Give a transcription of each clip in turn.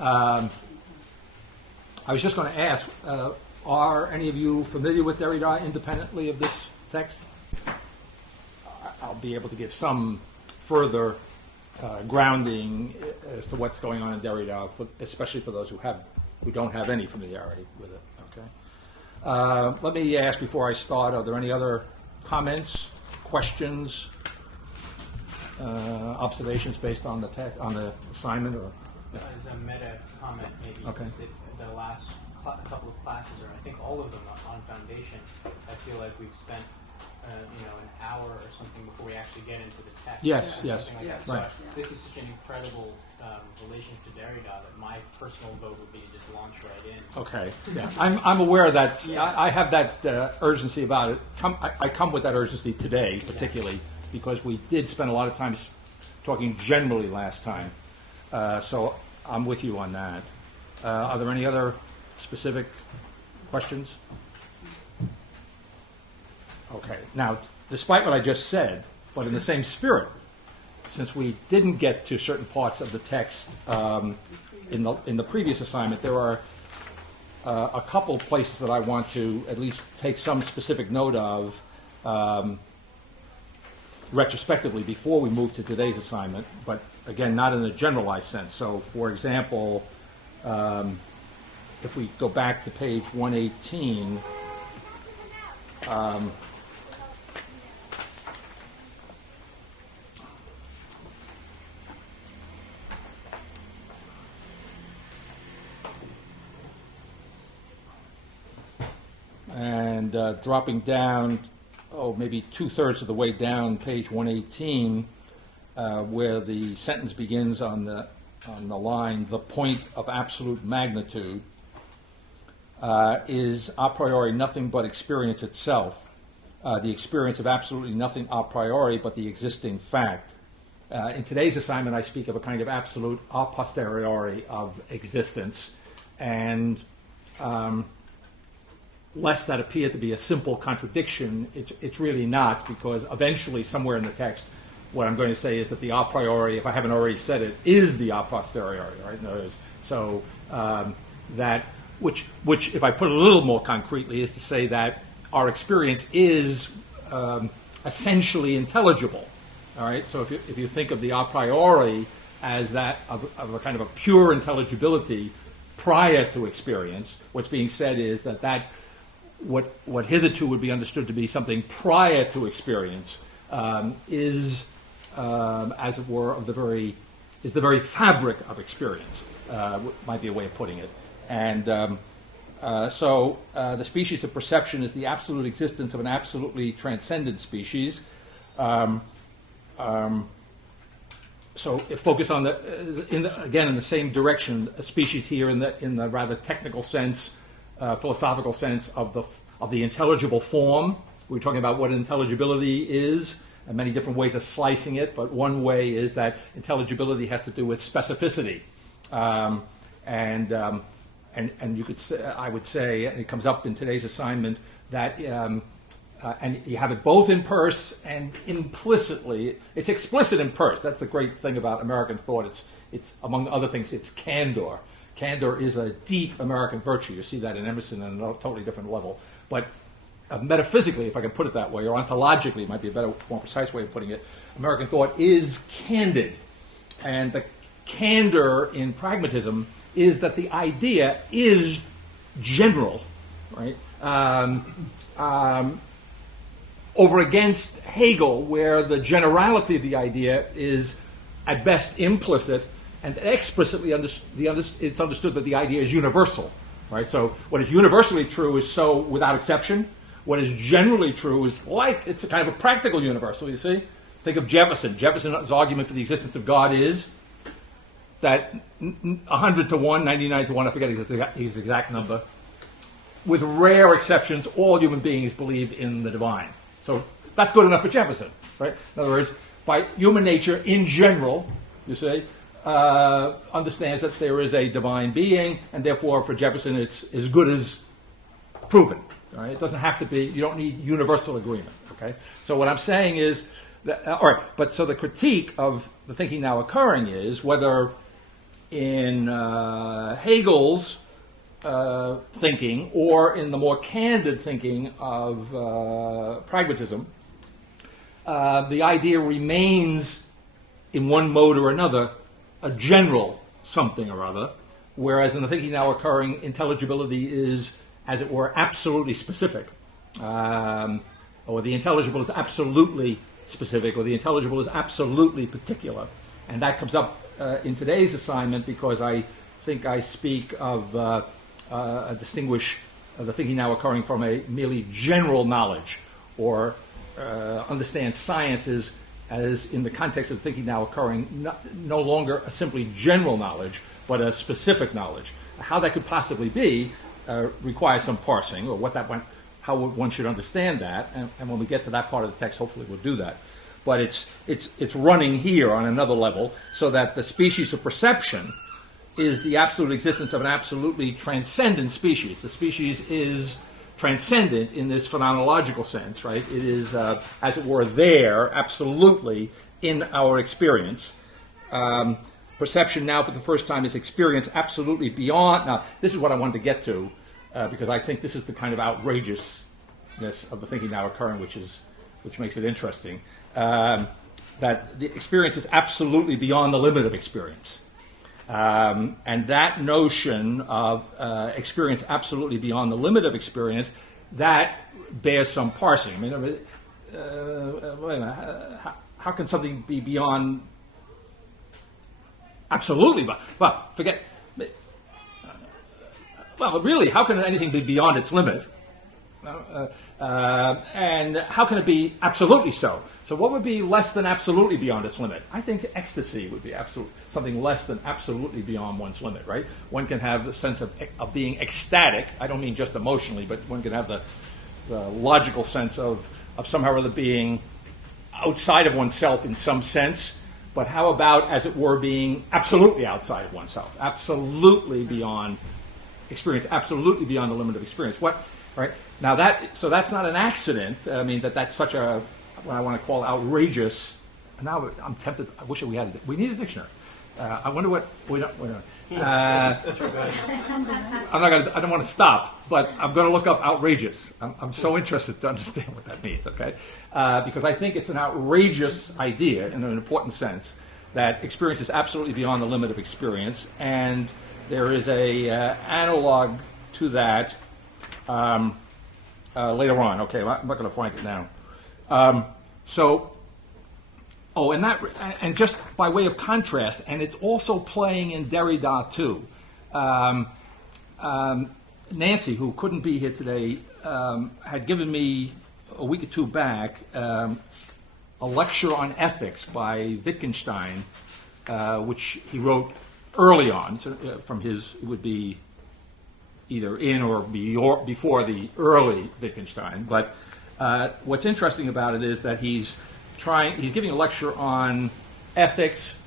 I was just going to ask, are any of you familiar with Derrida independently of this text? I'll be able to give some further grounding as to what's going on in Derrida, especially for those who don't have any familiarity with it. Okay. Let me ask before I start: are there any other comments, questions, observations based on the assignment? Or as a meta comment, maybe okay. Just the last couple of classes, or I think all of them on foundation, I feel like we've spent an hour or something before we actually get into the text. Yes, or yes. Something like that. Right. So this is such an incredible relation to Derrida that my personal vote would be to just launch right in. Okay. Yeah. I'm aware of that. I have that urgency about it. I come with that urgency today, particularly because we did spend a lot of time talking generally last time. So I'm with you on that. Are there any other specific questions? Okay. Now, despite what I just said, but in the same spirit, since we didn't get to certain parts of the text in the previous assignment, there are a couple places that I want to at least take some specific note of retrospectively before we move to today's assignment, but again, not in a generalized sense. So, for example, if we go back to page 118, and dropping down, maybe 2/3 of the way down, page 118, where the sentence begins on the line, the point of absolute magnitude is a priori nothing but experience itself, the experience of absolutely nothing a priori but the existing fact. In today's assignment, I speak of a kind of absolute a posteriori of existence, and lest that appear to be a simple contradiction, it's really not, because eventually somewhere in the text what I'm going to say is that the a priori, if I haven't already said it, is the a posteriori, right? So that, which if I put it a little more concretely, is to say that our experience is essentially intelligible, all right? So if you think of the a priori as that of a kind of a pure intelligibility prior to experience, what's being said is that what hitherto would be understood to be something prior to experience is, as it were, the very fabric of experience. Might be a way of putting it. And so the species of perception is the absolute existence of an absolutely transcendent species. So if focus on again in the same direction, a species here in the rather technical sense, philosophical sense of the intelligible form. We're talking about what intelligibility is, and many different ways of slicing it. But one way is that intelligibility has to do with specificity, and you could say, I would say, and it comes up in today's assignment, that and you have it both in purse and implicitly. It's explicit in purse. That's the great thing about American thought. It's among other ththings, it's candor. Candor is a deep American virtue. You see that in Emerson on a totally different level. But metaphysically, if I can put it that way, or ontologically, it might be a better, more precise way of putting it, American thought is candid. And the candor in pragmatism is that the idea is general, right? Over against Hegel, where the generality of the idea is at best implicit, and explicitly it's understood that the idea is universal, right? So what is universally true is so without exception. What is generally true is it's a kind of a practical universal, you see? Think of Jefferson. Jefferson's argument for the existence of God is that 100 to 1, 99 to 1, I forget his exact number, with rare exceptions, all human beings believe in the divine. So that's good enough for Jefferson, right? In other words, by human nature in general, you see, understands that there is a divine being, and therefore for Jefferson it's as good as proven. Right? It doesn't have to be, you don't need universal agreement. Okay? So what I'm saying is, that, all right, but so the critique of the thinking now occurring is whether in Hegel's thinking, or in the more candid thinking of pragmatism, the idea remains in one mode or another a general something or other, whereas in the thinking now occurring, intelligibility is, as it were, absolutely specific, or the intelligible is absolutely specific, or the intelligible is absolutely particular. And that comes up in today's assignment because I think I speak of distinguish the thinking now occurring from a merely general knowledge, or understand sciences as, in the context of thinking now occurring, no longer a simply general knowledge, but a specific knowledge. How that could possibly be requires some parsing, or how one should understand that. And when we get to that part of the text, hopefully we'll do that. But it's running here on another level, so that the species of perception is the absolute existence of an absolutely transcendent species. The species is transcendent in this phenomenological sense, right? It is, as it were, there, absolutely, in our experience. Perception now, for the first time, is experience absolutely beyond. Now, this is what I wanted to get to, because I think this is the kind of outrageousness of the thinking now occurring, which makes it interesting. That the experience is absolutely beyond the limit of experience. And that notion of experience absolutely beyond the limit of experience, that bears some parsing. I mean, wait a minute, how can something be beyond absolutely? Well, forget. Well, really, how can anything be beyond its limit? And how can it be absolutely so? So what would be less than absolutely beyond its limit? I think ecstasy would be something less than absolutely beyond one's limit, right? One can have the sense of being ecstatic. I don't mean just emotionally, but one can have the logical sense of somehow or other being outside of oneself in some sense. But how about, as it were, being absolutely outside of oneself, absolutely beyond experience, absolutely beyond the limit of experience? What, right? Now that's not an accident. I mean, that's such a, what I want to call outrageous. Now I'm tempted. I wish we had. We need a dictionary. I wonder what we don't. I'm not going. I don't want to stop, but I'm going to look up outrageous. I'm so interested to understand what that means. Okay, because I think it's an outrageous idea in an important sense that experience is absolutely beyond the limit of experience, and there is a analog to that later on. Okay, I'm not going to find it now. And just by way of contrast, and it's also playing in Derrida too. Nancy, who couldn't be here today, had given me a week or two back a lecture on ethics by Wittgenstein, which he wrote early on. So, from his, it would be either in or before the early Wittgenstein. But what's interesting about it is that he's giving a lecture on ethics,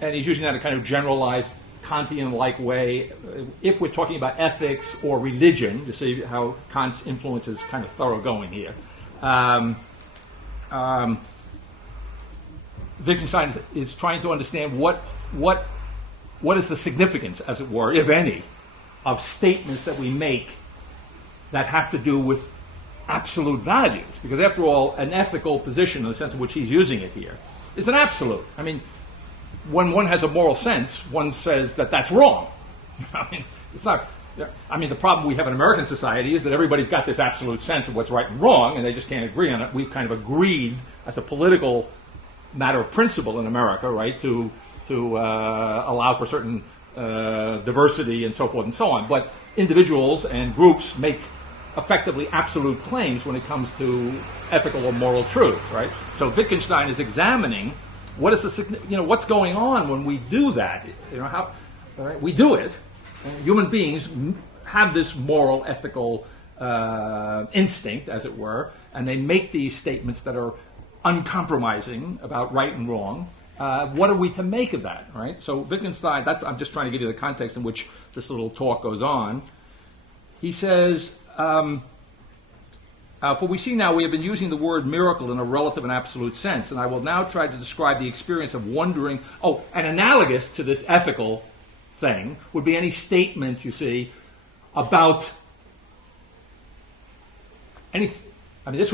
and he's using that in a kind of generalized Kantian-like way. If we're talking about ethics or religion, you see how Kant's influence is kind of thoroughgoing here. Wittgenstein is trying to understand what is the significance, as it were, if any, of statements that we make that have to do with absolute values, because after all, an ethical position, in the sense in which he's using it here, is an absolute. I mean, when one has a moral sense, one says that that's wrong. I mean, it's not. I mean, the problem we have in American society is that everybody's got this absolute sense of what's right and wrong, and they just can't agree on it. We've kind of agreed, as a political matter of principle in America, right, to allow for certain diversity and so forth and so on. But individuals and groups make effectively absolute claims when it comes to ethical or moral truth, right? So Wittgenstein is examining what's going on when we do that. How we do it. Human beings have this moral, ethical instinct, as it were, and they make these statements that are uncompromising about right and wrong. What are we to make of that, right? So Wittgenstein, I'm just trying to give you the context in which this little talk goes on. He says, for we see now we have been using the word miracle in a relative and absolute sense, and I will now try to describe the experience of wondering, and analogous to this ethical thing would be any statement, you see, about any. I mean,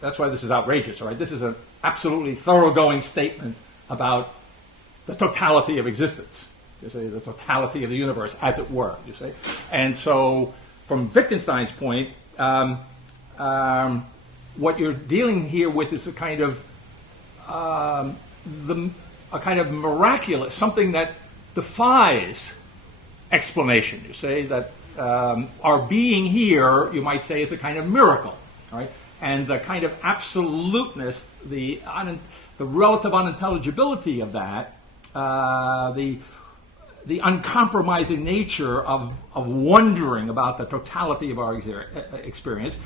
that's why this is outrageous, all right? This is an absolutely thoroughgoing statement about the totality of existence, you see, the totality of the universe, as it were, you see. And so, from Wittgenstein's point, what you're dealing here with is a kind of miraculous, something that defies explanation. You say that our being here, you might say, is a kind of miracle, right? And the kind of absoluteness, the relative unintelligibility of that, the uncompromising nature of wondering about the totality of our experience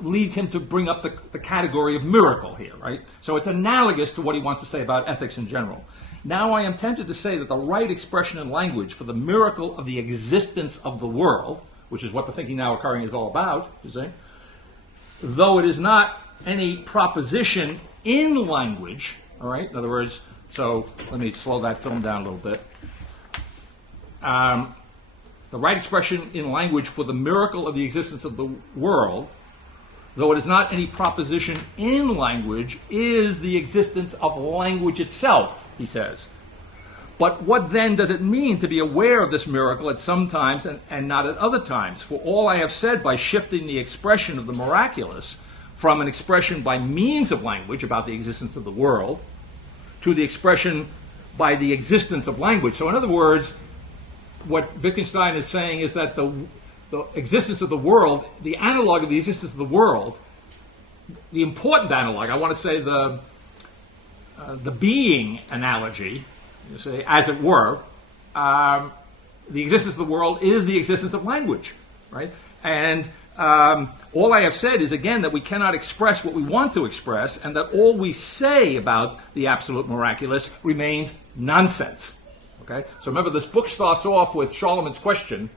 leads him to bring up the category of miracle here, right? So it's analogous to what he wants to say about ethics in general. Now I am tempted to say that the right expression in language for the miracle of the existence of the world, which is what the thinking now occurring is all about, you see, though it is not any proposition in language, all right? In other words, so let me slow that film down a little bit. The right expression in language for the miracle of the existence of the world, though it is not any proposition in language, is the existence of language itself, he says. But what then does it mean to be aware of this miracle at some times and not at other times? For all I have said by shifting the expression of the miraculous from an expression by means of language about the existence of the world to the expression by the existence of language. So in other words, what Wittgenstein is saying is that the existence of the world, the analog of the existence of the world, the important analog, I want to say the being analogy, you say, as it were, the existence of the world is the existence of language, right? And all I have said is, again, that we cannot express what we want to express, and that all we say about the absolute miraculous remains nonsense. Okay? So remember, this book starts off with Charlemagne's question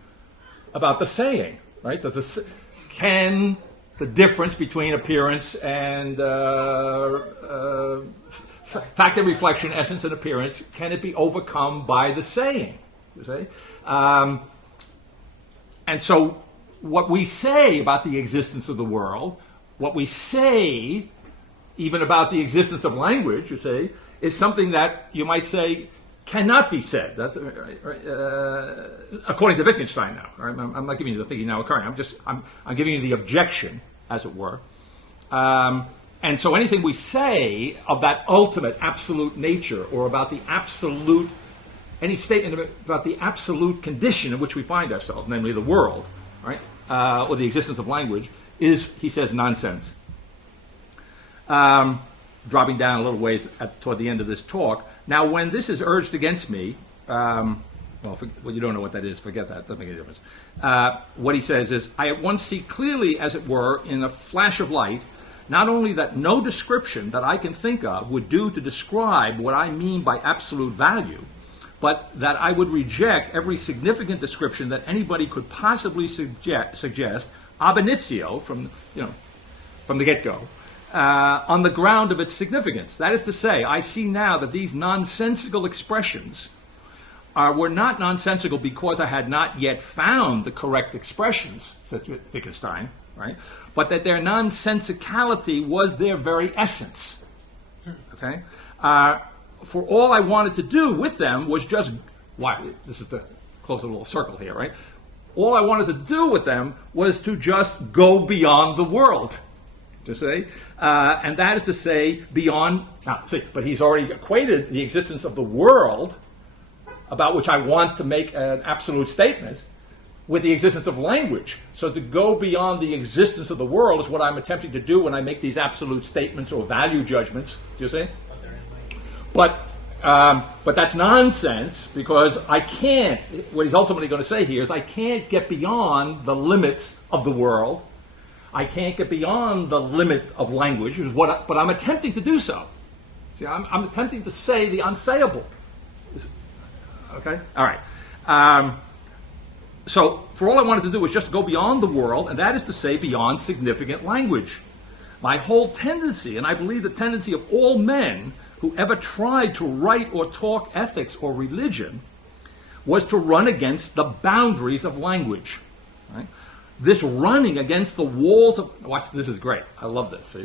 about the saying, right? Can the difference between appearance and fact and reflection, essence and appearance, can it be overcome by the saying? You see? And so what we say about the existence of the world, what we say even about the existence of language, you see, is something that you might say cannot be said. That's according to Wittgenstein now. Right? I'm not giving you the thinking now occurring. I'm giving you the objection, as it were. And so anything we say of that ultimate absolute nature, or about the absolute, any statement about the absolute condition in which we find ourselves, namely the world, right, or the existence of language, is, he says, nonsense. Dropping down a little ways toward the end of this talk. Now, when this is urged against me, well, you don't know what that is, forget that, doesn't make any difference. What he says is, I at once see clearly, as it were, in a flash of light, not only that no description that I can think of would do to describe what I mean by absolute value, but that I would reject every significant description that anybody could possibly suggest ab initio, from the get-go, on the ground of its significance. That is to say, I see now that these nonsensical expressions were not nonsensical because I had not yet found the correct expressions, said Wittgenstein, right? But that their nonsensicality was their very essence. Okay? For all I wanted to do with them was just, this is to close a little circle here, right? All I wanted to do with them was to just go beyond the world, to say, and that is to say, beyond. Now, see, but he's already equated the existence of the world, about which I want to make an absolute statement, with the existence of language. So to go beyond the existence of the world is what I'm attempting to do when I make these absolute statements or value judgments. Do you see? But that's nonsense, because I can't. What he's ultimately going to say here is I can't get beyond the limits of the world. I can't get beyond the limit of language, but I'm attempting to do so. See, I'm attempting to say the unsayable. Okay? All right. So, for all I wanted to do was just go beyond the world, and that is to say, beyond significant language. My whole tendency, and I believe the tendency of all men who ever tried to write or talk ethics or religion, was to run against the boundaries of language. Right? This running against the walls of... Watch, this is great. I love this. So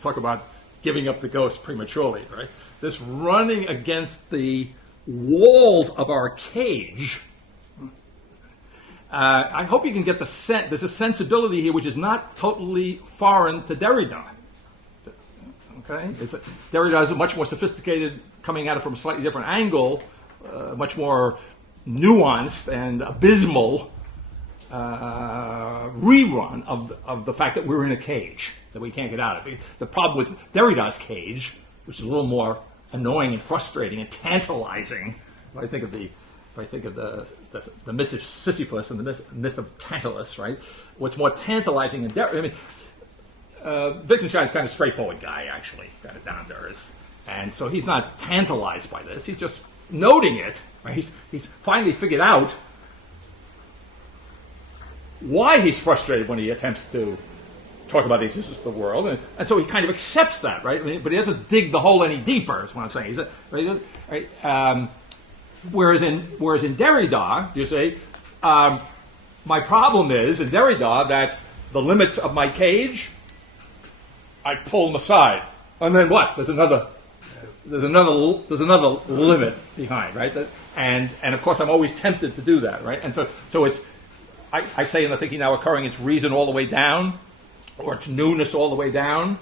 talk about giving up the ghost prematurely, right? This running against the walls of our cage... I hope you can get the sense. There's a sensibility here which is not totally foreign to Derrida. Okay, Derrida is much more sophisticated, coming at it from a slightly different angle, much more nuanced and abysmal rerun of the fact that we're in a cage that we can't get out of. The problem with Derrida's cage, which is a little more annoying and frustrating and tantalizing, if I think of the myth of Sisyphus and the myth of Tantalus, right? What's more tantalizing and Wittgenstein's kind of straightforward guy, actually, kind of down to earth, and so he's not tantalized by this. He's just noting it. Right? He's finally figured out why he's frustrated when he attempts to talk about the existence of the world, and so he kind of accepts that, right? But he doesn't dig the hole any deeper. Is what I'm saying. Right? Whereas in Derrida, you say, my problem is in Derrida that the limits of my cage, I pull them aside, and then what? There's another limit behind, right? And of course I'm always tempted to do that, right? And so it's I say in the thinking now occurring, it's reason all the way down, or it's newness all the way down,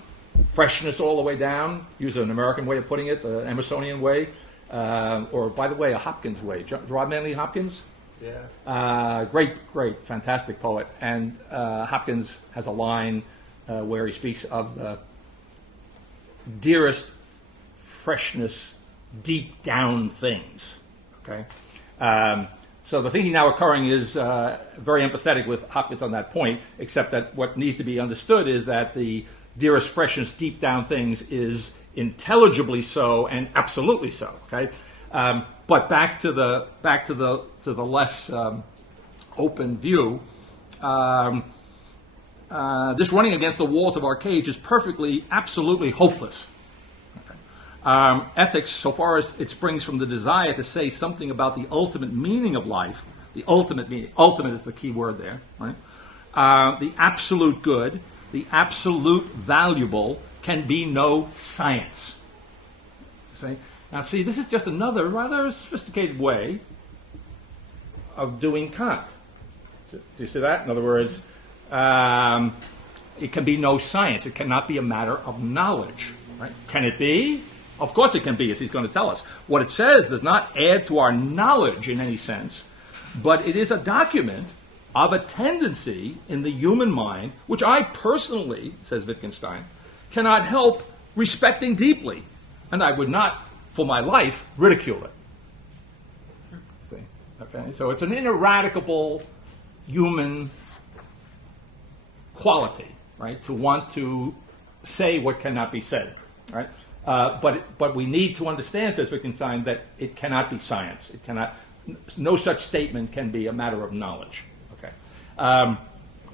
freshness all the way down. Use an American way of putting it, the Emersonian way. Or, by the way, a Hopkins way. Gerard Manley Hopkins? Yeah. Great, fantastic poet. And Hopkins has a line where he speaks of the dearest freshness, deep down things. Okay? So the thinking now occurring is very empathetic with Hopkins on that point, except that what needs to be understood is that the dearest freshness, deep down things is intelligibly so and absolutely so. Okay, but back to the less open view. This running against the walls of our cage is perfectly, absolutely hopeless. Okay. Ethics, so far as it springs from the desire to say something about the ultimate meaning of life, the ultimate meaning, ultimate is the key word there, right? The absolute good, the absolute valuable, can be no science. Now, see, this is just another rather sophisticated way of doing Kant. Do you see that? In other words, it can be no science. It cannot be a matter of knowledge. Right? Can it be? Of course it can be, as he's going to tell us. What it says does not add to our knowledge in any sense, but it is a document of a tendency in the human mind, which I personally, says Wittgenstein, cannot help respecting deeply, and I would not, for my life, ridicule it. See? Okay, so it's an ineradicable human quality, right? To want to say what cannot be said, right? But we need to understand, says Wittgenstein, that it cannot be science. It cannot. No such statement can be a matter of knowledge. Okay.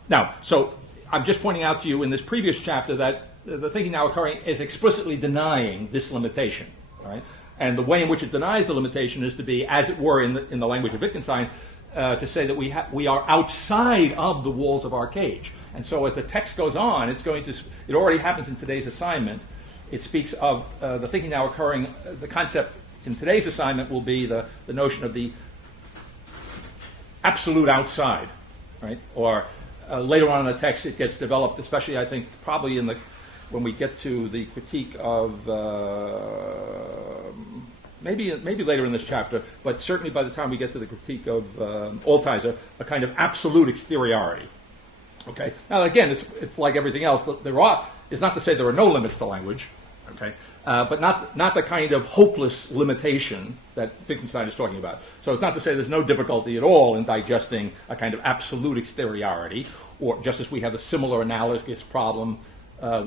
Now, so I'm just pointing out to you in this previous chapter that the thinking now occurring is explicitly denying this limitation, right? And the way in which it denies the limitation is to be, as it were, in the language of Wittgenstein, to say that we are outside of the walls of our cage. And so as the text goes on, it already happens in today's assignment. It speaks of the thinking now occurring. The concept in today's assignment will be the notion of the absolute outside, right? Or later on in the text, it gets developed, especially I think probably when we get to the critique of maybe later in this chapter, but certainly by the time we get to the critique of Altizer, a kind of absolute exteriority. Okay. Now again, it's like everything else. It's not to say there are no limits to language, okay, but not the kind of hopeless limitation that Wittgenstein is talking about. So it's not to say there's no difficulty at all in digesting a kind of absolute exteriority, or just as we have a similar analogous problem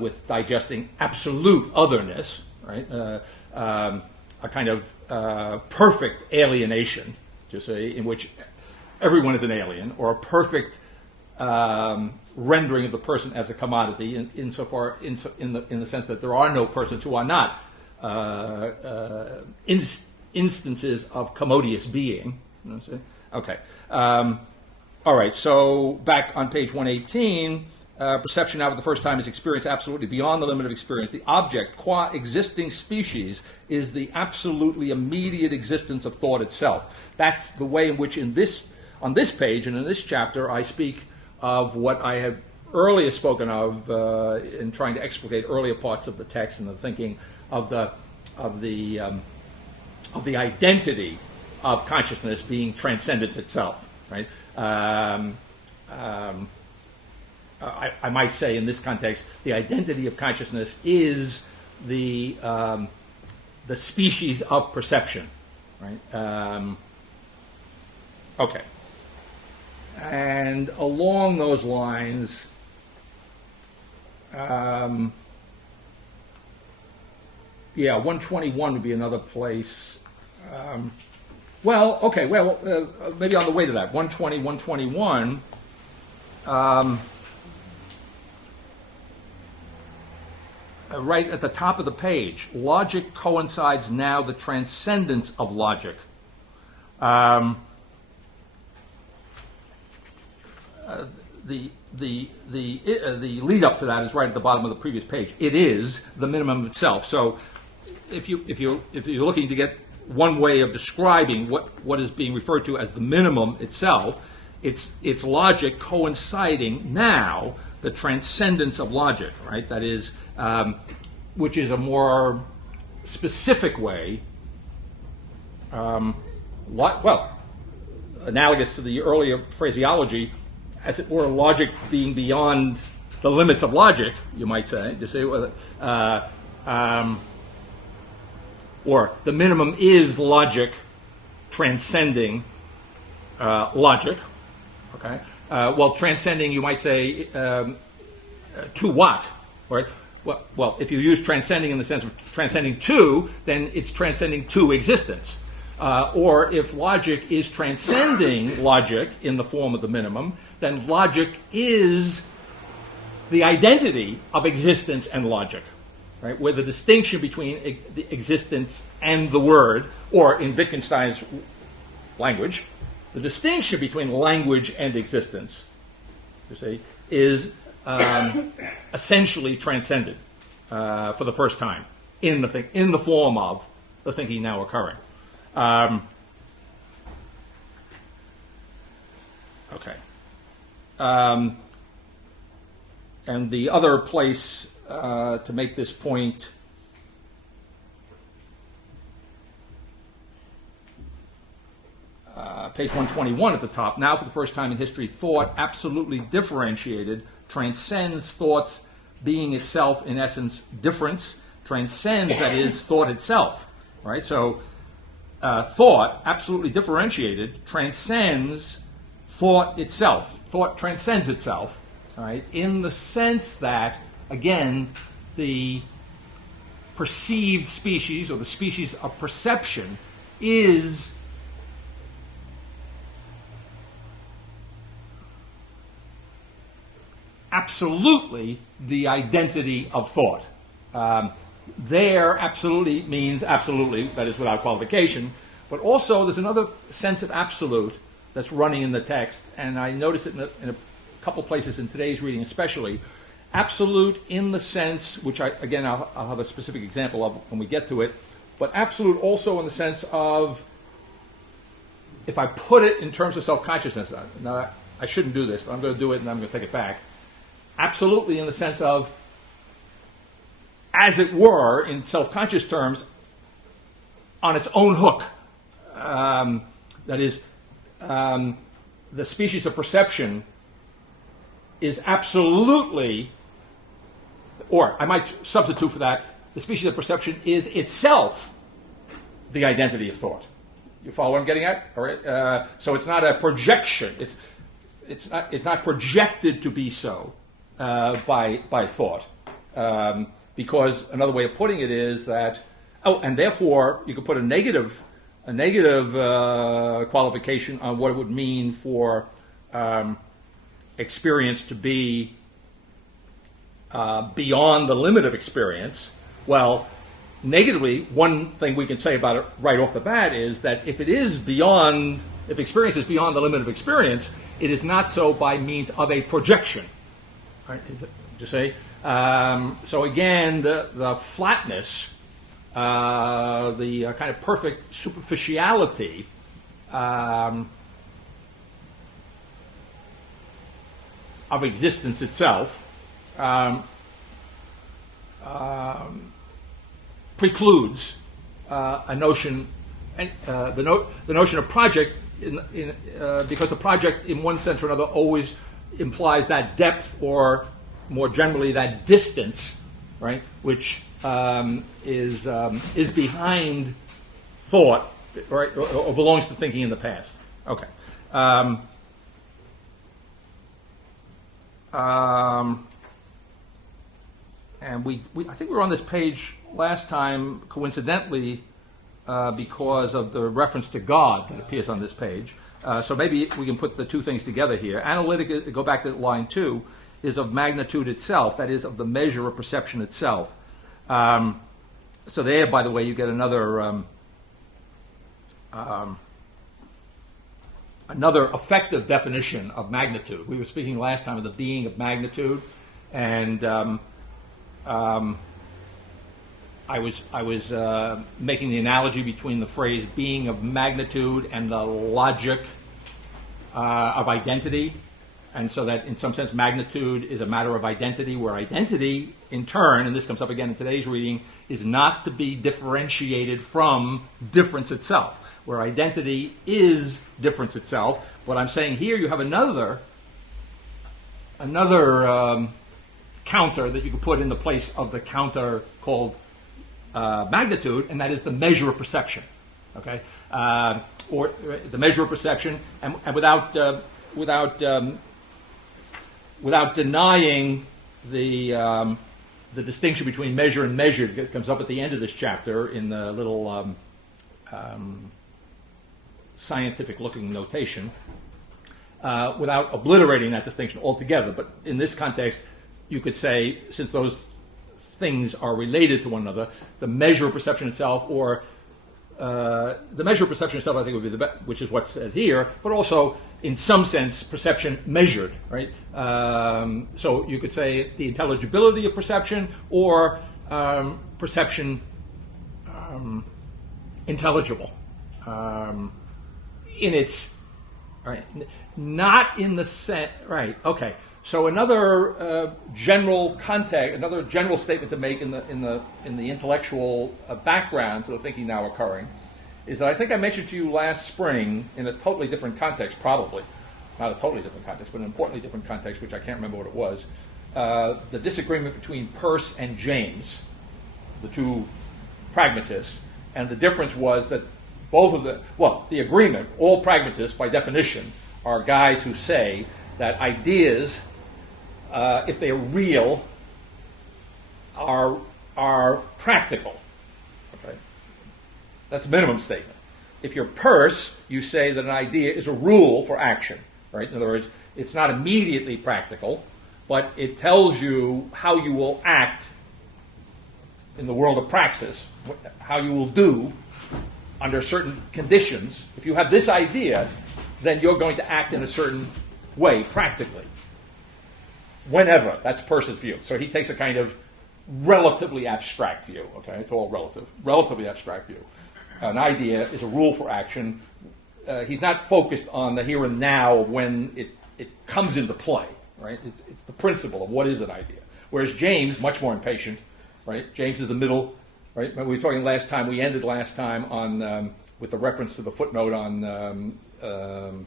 with digesting absolute otherness, right? A kind of perfect alienation, to say, in which everyone is an alien, or a perfect rendering of the person as a commodity, insofar in the sense that there are no persons who are not instances of commodious being, You see? Okay. All right, so back on page 118, perception now for the first time is experience absolutely beyond the limit of experience. The object, qua existing species, is the absolutely immediate existence of thought itself. That's the way in which on this page and in this chapter I speak of what I have earlier spoken of in trying to explicate earlier parts of the text and the thinking of the identity of consciousness being transcendence itself, right? I might say in this context, the identity of consciousness is the species of perception, right? Okay. And along those lines, yeah, 121 would be another place. Maybe on the way to that, 120, 121, right at the top of the page, logic coincides now the transcendence of logic. The lead up to that is right at the bottom of the previous page. It is the minimum itself. So if you're looking to get one way of describing what is being referred to as the minimum itself, it's logic coinciding now the transcendence of logic, right? That is, which is a more specific way, analogous to the earlier phraseology, as it were, logic being beyond the limits of logic, you might say. Or the minimum is logic transcending logic. Okay. Transcending, you might say, to what? Right. Well, if you use transcending in the sense of transcending to, then it's transcending to existence. Or if logic is transcending logic in the form of the minimum, then logic is the identity of existence and logic, right? Where the distinction between the existence and the word, or in Wittgenstein's language, the distinction between language and existence, you see, is essentially transcended for the first time in the form of the thinking now occurring. Okay. And the other place to make this point, page 121 at the top. Now, for the first time in history, thought, absolutely differentiated, transcends thought's being itself, in essence, difference, transcends, that is, thought itself. Right? So, thought, absolutely differentiated, transcends thought itself. Thought transcends itself, right? In the sense that, again, the perceived species, or the species of perception, is absolutely the identity of thought. There, absolutely means absolutely, that is without qualification, but also there's another sense of absolute that's running in the text, and I noticed it in a couple places in today's reading especially. Absolute in the sense, which I'll have a specific example of when we get to it, but absolute also in the sense of, if I put it in terms of self-consciousness, now I shouldn't do this, but I'm going to do it and I'm going to take it back. Absolutely in the sense of, as it were, in self-conscious terms, on its own hook. That is, the species of perception is absolutely, or I might substitute for that, the species of perception is itself the identity of thought. You follow what I'm getting at? All right. So it's not a projection. It's not projected to be so by thought. Because another way of putting it is that, and therefore you could put a negative qualification on what it would mean for experience to be beyond the limit of experience. Well, negatively, one thing we can say about it right off the bat is that if it is beyond If experience is beyond the limit of experience, it is not so by means of a projection. Right? You say? So again, the flatness, the kind of perfect superficiality of existence itself precludes a notion, the notion of project, because the project, in one sense or another, always implies that depth, or more generally, that distance, right, which is behind thought, right, or belongs to thinking in the past. Okay. And I think we were on this page last time, coincidentally, because of the reference to God that appears on this page. So maybe we can put the two things together here. Analytic, go back to line 2, is of magnitude itself, that is, of the measure of perception itself. So there, by the way, you get another effective definition of magnitude. We were speaking last time of the being of magnitude, and I was making the analogy between the phrase being of magnitude and the logic of identity, and so that in some sense magnitude is a matter of identity, where identity in turn, and this comes up again in today's reading, is not to be differentiated from difference itself, where identity is difference itself. What I'm saying here, you have another counter that you can put in the place of the counter called magnitude, and that is the measure of perception. Okay, or the measure of perception, and without denying the distinction between measure and measured that comes up at the end of this chapter in the little scientific-looking notation, without obliterating that distinction altogether. But in this context, you could say, since those things are related to one another, the measure of perception itself, or the measure of perception itself, I think would be the best, which is what's said here, but also, in some sense, perception measured, right? So you could say the intelligibility of perception, or perception intelligible. In its, right, not in the sense, right, okay. So another general context, another general statement to make in the intellectual background to the thinking now occurring, is that I think I mentioned to you last spring in a totally different context, probably not a totally different context, but an importantly different context, which I can't remember what it was, the disagreement between Peirce and James, the two pragmatists, and the difference was that both of the agreement, all pragmatists by definition are guys who say that ideas, if they are real, are practical. Okay? That's a minimum statement. If you're Peirce, you say that an idea is a rule for action. Right? In other words, it's not immediately practical, but it tells you how you will act in the world of praxis, how you will do under certain conditions. If you have this idea, then you're going to act in a certain way, practically. Whenever. That's Peirce's view. So he takes a kind of relatively abstract view. Okay, it's all relative. Relatively abstract view. An idea is a rule for action. He's not focused on the here and now when it comes into play. Right? It's the principle of what is an idea. Whereas James, much more impatient. Right? James is the middle. Right? We were talking last time. We ended last time on with the reference to the footnote on the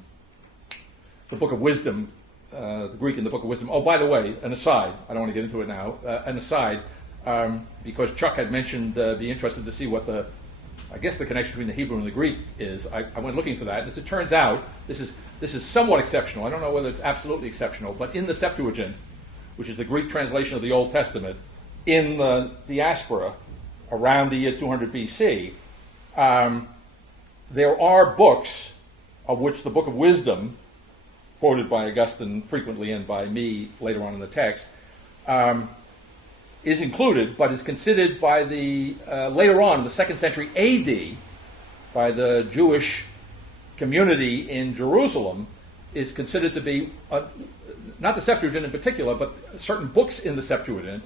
Book of Wisdom. The Greek in the Book of Wisdom. Oh, by the way, an aside. I don't want to get into it now. An aside, because Chuck had mentioned be interested to see what the connection between the Hebrew and the Greek is. I went looking for that. As it turns out, this is somewhat exceptional. I don't know whether it's absolutely exceptional, but in the Septuagint, which is the Greek translation of the Old Testament, in the diaspora around the year 200 BC, there are books of which the Book of Wisdom, quoted by Augustine frequently and by me later on in the text, is included, but is considered by the later on in the 2nd century AD by the Jewish community in Jerusalem is considered to be, not the Septuagint in particular, but certain books in the Septuagint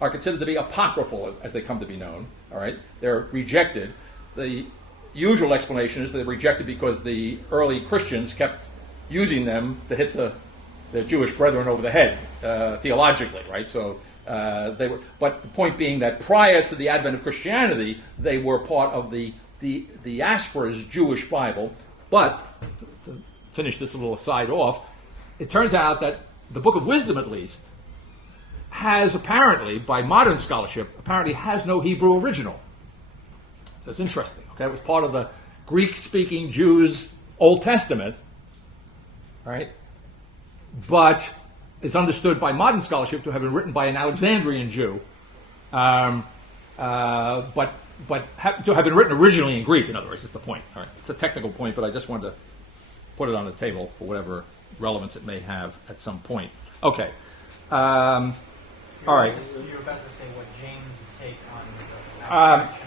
are considered to be apocryphal, as they come to be known. All right, they're rejected. The usual explanation is they're rejected because the early Christians kept using them to hit the Jewish brethren over the head theologically, right? So they were. But the point being that prior to the advent of Christianity, they were part of the diaspora's Jewish Bible. But to finish this little aside off, it turns out that the Book of Wisdom, at least, has apparently, by modern scholarship, apparently has no Hebrew original. So it's interesting. Okay, it was part of the Greek-speaking Jews' Old Testament, right? But it's understood by modern scholarship to have been written by an Alexandrian Jew, but to have been written originally in Greek. In other words, is the point. All right, it's a technical point, but I just wanted to put it on the table for whatever relevance it may have at some point. Okay. All right. You're about to say what James' take on the abstraction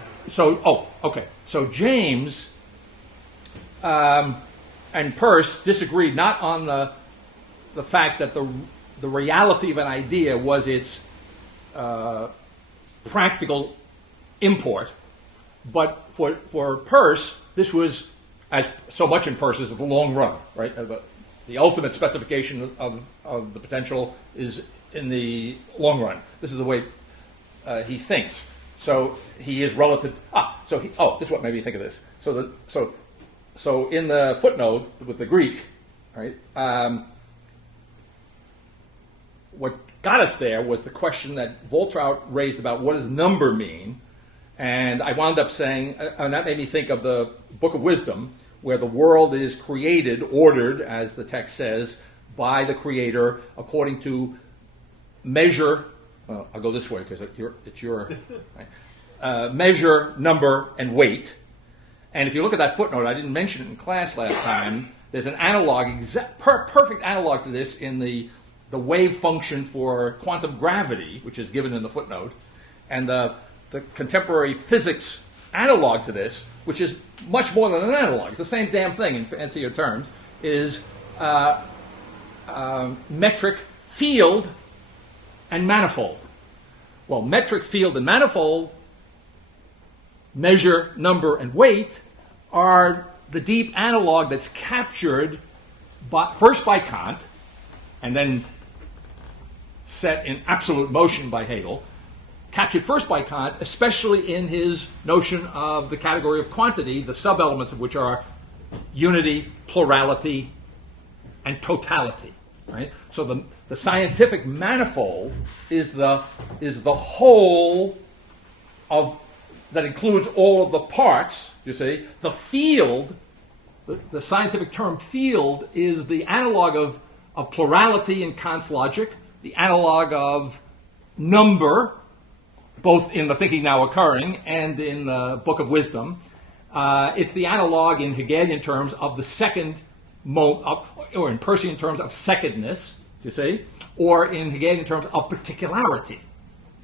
okay. So James and Peirce disagreed not on the fact that the reality of an idea was its practical import, but for Peirce, this was, as so much in Peirce, is the long run, right? The ultimate specification of the potential is in the long run. This is the way he thinks. So he is relative. This is what made me think of this. So in the footnote with the Greek, right? What got us there was the question that Voltaire raised about what does number mean, and I wound up saying, and that made me think of the Book of Wisdom, where the world is created, ordered, as the text says, by the Creator according to measure. Well, I'll go this way because it's your right? Measure, number, and weight. And if you look at that footnote, I didn't mention it in class last time. There's an analog, perfect analog to this in the wave function for quantum gravity, which is given in the footnote, and the contemporary physics analog to this, which is much more than an analog. It's the same damn thing in fancier terms, is metric field and manifold. Well, metric field and manifold, measure, number, and weight are the deep analog that's captured first by Kant and then set in absolute motion by Hegel, captured first by Kant, especially in his notion of the category of quantity, the sub-elements of which are unity, plurality, and totality. Right? So the scientific manifold is the whole of that includes all of the parts. You see, the field, the scientific term field, is the analog of plurality in Kant's logic, the analog of number, both in the Thinking Now Occurring and in the Book of Wisdom. It's the analog in Hegelian terms of the second or in Peircean terms of secondness, you see, or in Hegelian terms of particularity.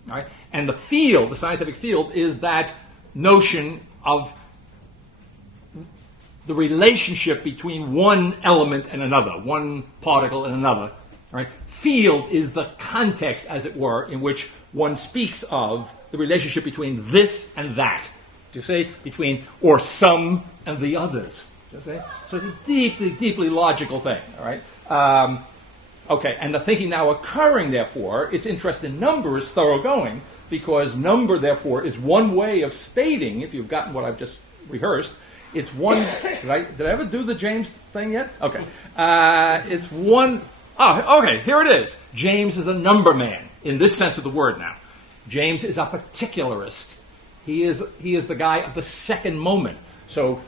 Right? And the field, the scientific field, is that notion of the relationship between one element and another, one particle and another. Right? Field is the context, as it were, in which one speaks of the relationship between this and that. Do you see? Between or some and the others. Do you see? So it's a deeply, deeply logical thing. All right. Okay. And the Thinking Now Occurring, therefore, its interest in number is thoroughgoing, because number, therefore, is one way of stating. If you've gotten what I've just rehearsed, it's one. Did I ever do the James thing yet? Okay. It's one. Oh, okay, here it is. James is a number man, in this sense of the word now. James is a particularist. He is the guy of the second moment. So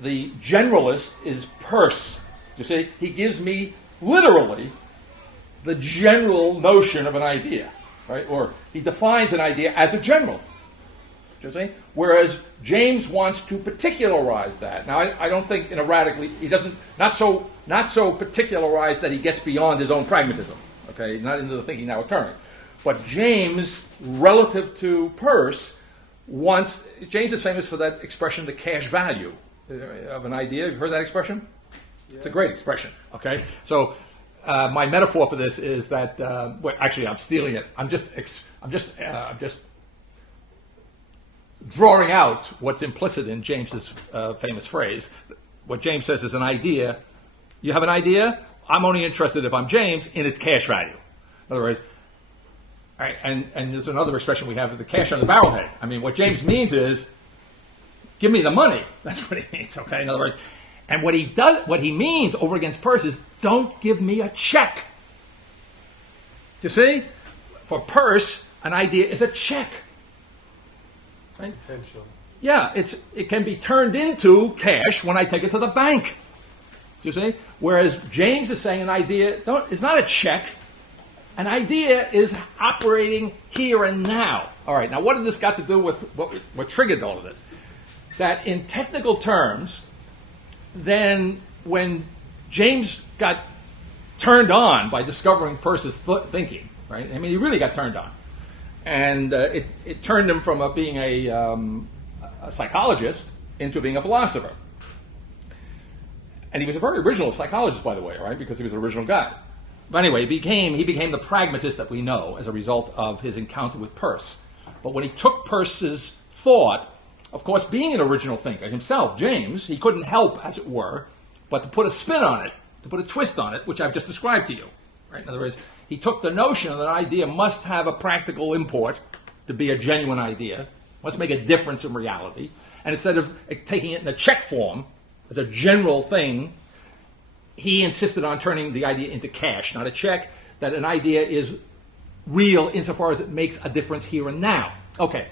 the generalist is Peirce. You see, he gives me literally the general notion of an idea, right? Or he defines an idea as a general. You see? Whereas James wants to particularize that. Now, I don't think in a radically, he doesn't, not so particularized that he gets beyond his own pragmatism, okay, not into the Thinking Now Occurring. But James, relative to Peirce, James is famous for that expression, the cash value, of an idea. You've heard that expression? Yeah. It's a great expression. Okay, so my metaphor for this is that. Actually, I'm stealing it. I'm just drawing out what's implicit in James's famous phrase. What James says is an idea. You have an idea? I'm only interested, if I'm James, in its cash value. In other words, all right, and there's another expression we have, the cash on the barrelhead. I mean, what James means is, give me the money. That's what he means, okay? In other words, and what he means over against Peirce is, don't give me a check. You see? For Peirce, an idea is a check. Right? Potential. Yeah, it can be turned into cash when I take it to the bank. You see? Whereas James is saying an idea is not a check. An idea is operating here and now. All right, now what did this got to do with what triggered all of this? That in technical terms, then when James got turned on by discovering Peirce's thinking, right? I mean, he really got turned on. And it turned him from being a psychologist into being a philosopher. And he was a very original psychologist, by the way, right? Because he was an original guy. But anyway, he became the pragmatist that we know as a result of his encounter with Peirce. But when he took Peirce's thought, of course, being an original thinker himself, James, he couldn't help, as it were, but to put a spin on it, to put a twist on it, which I've just described to you. Right? In other words, he took the notion that an idea must have a practical import to be a genuine idea, must make a difference in reality, and instead of taking it in a check form, as a general thing, he insisted on turning the idea into cash, not a check, that an idea is real insofar as it makes a difference here and now. Okay.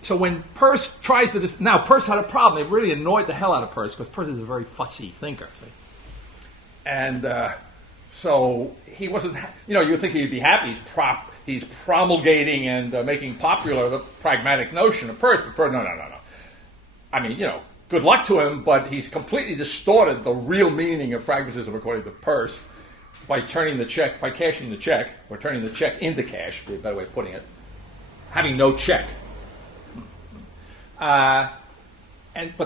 So when Peirce tries to... Now, Peirce had a problem. It really annoyed the hell out of Peirce, because Peirce is a very fussy thinker. See? And so he wasn't... You would think he'd be happy. He's promulgating and making popular the pragmatic notion of Peirce. But Peirce, no. I mean, good luck to him, but he's completely distorted the real meaning of pragmatism according to Peirce by cashing the check, or turning the check into cash, would be a better way of putting it, having no check. But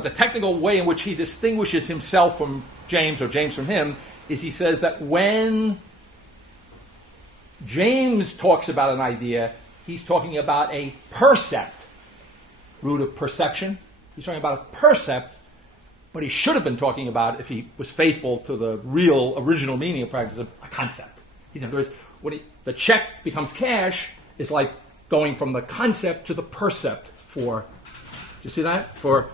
the technical way in which he distinguishes himself from James, or James from him, is he says that when James talks about an idea, he's talking about a percept, root of perception. He's talking about a percept, but he should have been talking about, if he was faithful to the real original meaning of pragmatism, a concept. In other words, the check becomes cash, is like going from the concept to the percept for... Do you see that? For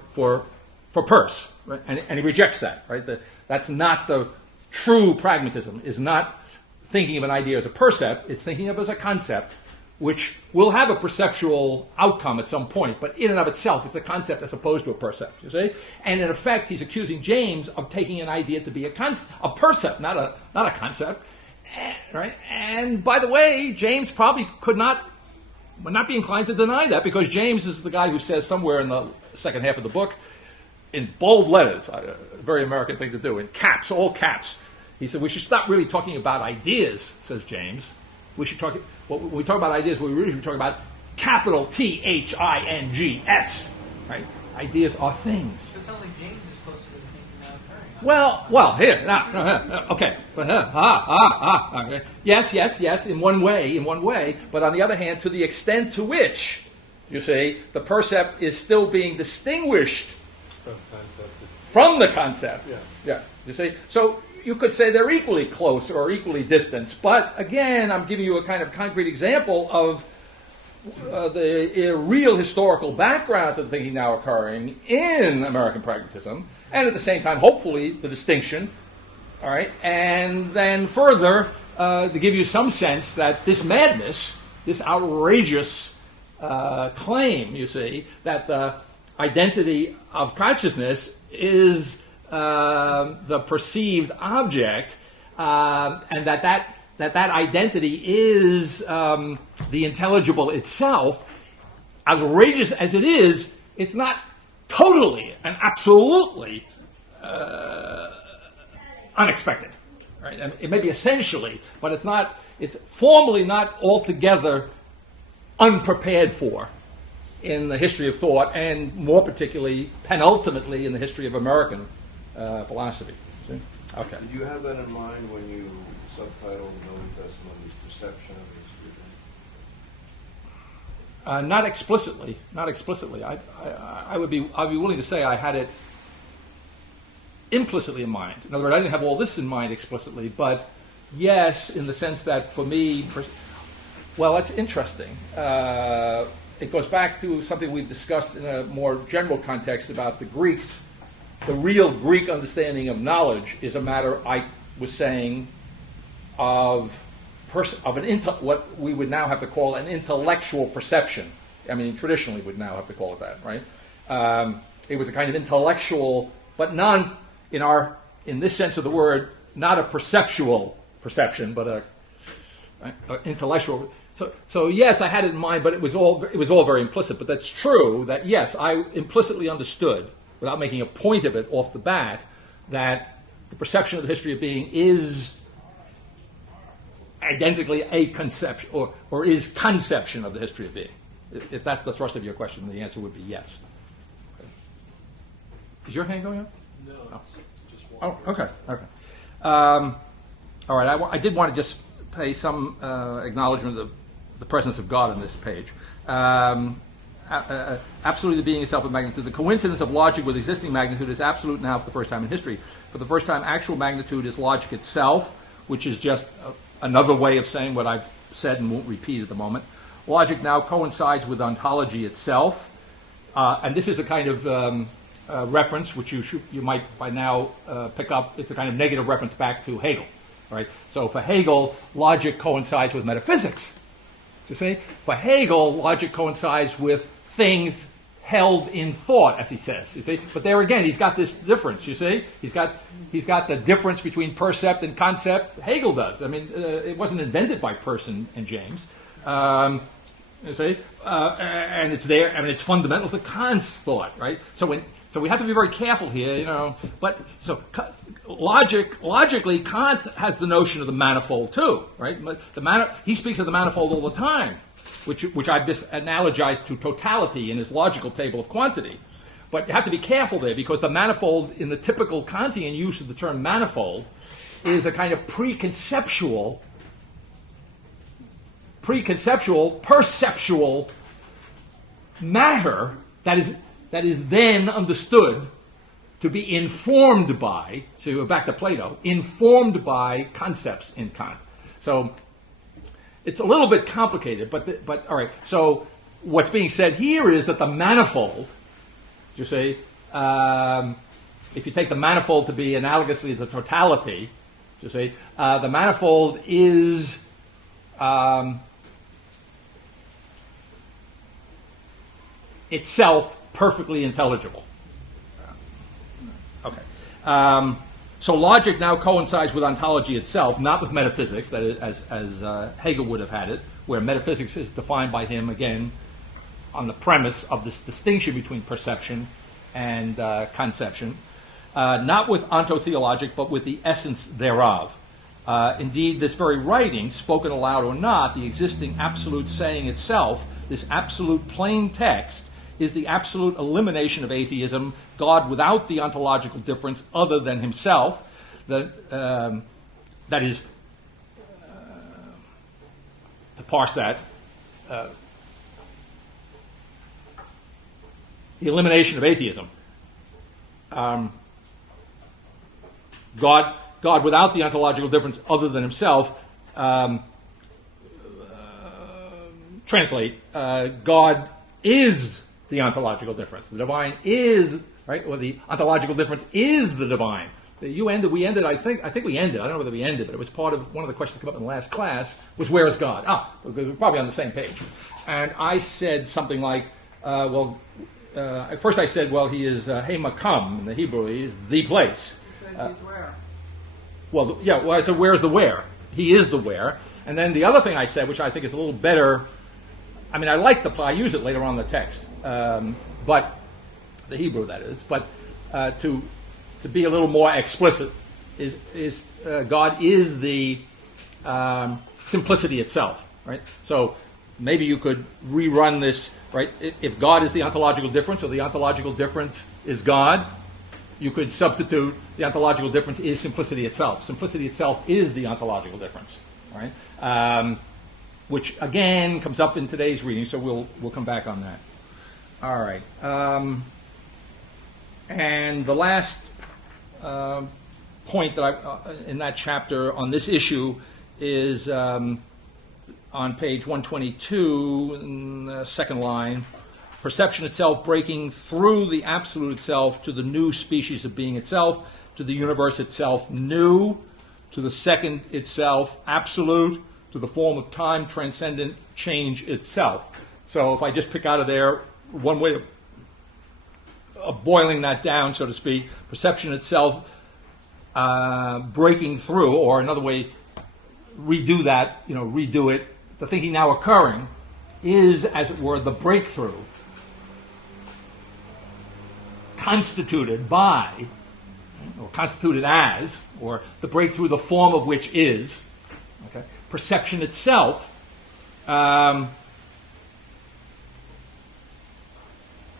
Peirce, right? And he rejects that, right? That's not the true pragmatism, is not thinking of an idea as a percept, it's thinking of it as a concept, which will have a perceptual outcome at some point, but in and of itself, it's a concept as opposed to a percept, you see? And in effect, he's accusing James of taking an idea to be a percept, not a concept, right? And by the way, James probably would not be inclined to deny that, because James is the guy who says somewhere in the second half of the book, in bold letters, a very American thing to do, in caps, all caps, he said, we should stop really talking about ideas, says James. We should talk, when we talk about ideas, we really should be talking about capital Things, right? Ideas are things. It sounds like James is supposed to be thinking now occurring. Well, here, okay. Okay. Yes, in one way, but on the other hand, to the extent to which, you see, the percept is still being distinguished from the concept. Yeah. You see, so you could say they're equally close or equally distant, but again, I'm giving you a kind of concrete example of the real historical background to the thinking now occurring in American pragmatism, and at the same time, hopefully, the distinction. All right, and then further, to give you some sense that this madness, this outrageous claim, you see, that the identity of consciousness is the perceived object, and that identity is the intelligible itself, outrageous as it is, it's not totally and absolutely unexpected. Right? I mean, it may be essentially, but it's formally not altogether unprepared for in the history of thought, and more particularly, penultimately, in the history of American philosophy. See? Okay. Did you have that in mind when you subtitled No New Testament as Perception of History? Not explicitly. Not explicitly. I would be willing to say I had it implicitly in mind. In other words, I didn't have all this in mind explicitly, but yes, in the sense that for me, well, that's interesting. It goes back to something we've discussed in a more general context about the Greeks. The real Greek understanding of knowledge is a matter, I was saying, of what we would now have to call an intellectual perception. I mean, traditionally would now have to call it that, right? It was a kind of intellectual, but in this sense of the word, not a perceptual perception, but a intellectual. So yes, I had it in mind, but it was all very implicit. But that's true that yes, I implicitly understood, without making a point of it off the bat, that the perception of the history of being is identically a conception, or is conception of the history of being. If that's the thrust of your question, the answer would be yes. Okay. Is your hand going up? No, just one. Oh, okay. All right. I did want to just pay some acknowledgement of the presence of God on this page. Absolutely, the being itself of magnitude. The coincidence of logic with existing magnitude is absolute now for the first time in history. For the first time, actual magnitude is logic itself, which is just another way of saying what I've said and won't repeat at the moment. Logic now coincides with ontology itself, and this is a kind of reference which you might by now pick up. It's a kind of negative reference back to Hegel. Right? So for Hegel, logic coincides with metaphysics. You see, for Hegel, logic coincides with things held in thought, as he says. You see, but there again, he's got this difference. You see, he's got the difference between percept and concept. Hegel does. I mean, it wasn't invented by Peirce and James. You see, and it's there. I mean, it's fundamental to Kant's thought, right? So we have to be very careful here, you know. But logically, Kant has the notion of the manifold too, right? He speaks of the manifold all the time, which I've just analogized to totality in his logical table of quantity. But you have to be careful there, because the manifold, in the typical Kantian use of the term manifold, is a kind of preconceptual, perceptual matter that is then understood to be informed by, so we're back to Plato, informed by concepts in Kant. So it's a little bit complicated, but all right. So what's being said here is that the manifold, you see, if you take the manifold to be analogously to totality, you see, the manifold is itself perfectly intelligible. Okay. So logic now coincides with ontology itself, not with metaphysics, that is, as Hegel would have had it, where metaphysics is defined by him, again, on the premise of this distinction between perception and conception, not with ontotheologic, but with the essence thereof. Indeed, this very writing, spoken aloud or not, the existing absolute saying itself, this absolute plain text, is the absolute elimination of atheism, God without the ontological difference other than himself. That is, to parse that, the elimination of atheism. God without the ontological difference other than himself. Translate, God is the ontological difference. The divine is, right, or the ontological difference is the divine. We ended, I think we ended, I don't know whether we ended, but it was part of one of the questions that came up in the last class, was where is God? We're probably on the same page. And I said something like, at first I said, well, he is hey makam, in the Hebrew, he is the place. You said he's where? I said, where's the where? He is the where. And then the other thing I said, which I think is a little better, I mean, I use it later on in the text, but the Hebrew, that is. But to be a little more explicit, is God is the simplicity itself, right? So maybe you could rerun this, right? If God is the ontological difference, or the ontological difference is God, you could substitute the ontological difference is simplicity itself. Simplicity itself is the ontological difference, right? Which again comes up in today's reading, so we'll come back on that. All right, and the last point that in that chapter on this issue is on page 122, in the second line. Perception itself breaking through the absolute itself to the new species of being itself, to the universe itself new, to the second itself absolute, to the form of time transcendent change itself. So if I just pick out of there one way of boiling that down, so to speak, perception itself breaking through, or another way, redo it, the thinking now occurring is, as it were, the breakthrough constituted by, or constituted as, or the breakthrough, the form of which is, okay, perception itself, the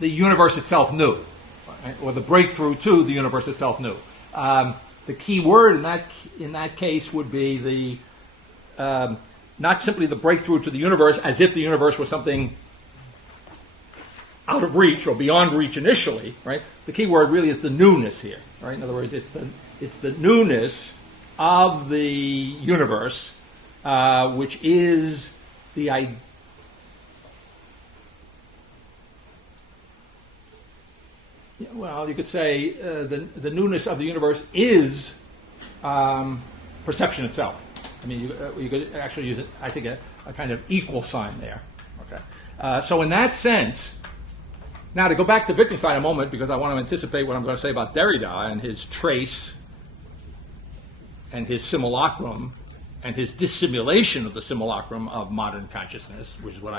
universe itself new, right? Or the breakthrough to the universe itself new. The key word in that case would be the not simply the breakthrough to the universe, as if the universe was something out of reach or beyond reach initially, right? The key word really is the newness here, right? In other words, it's the newness of the universe, which is the idea. Well, you could say the newness of the universe is perception itself. I mean, you could actually use, I think, a kind of equal sign there. Okay. So in that sense, now to go back to Wittgenstein a moment, because I want to anticipate what I'm going to say about Derrida and his trace and his simulacrum and his dissimulation of the simulacrum of modern consciousness, which is what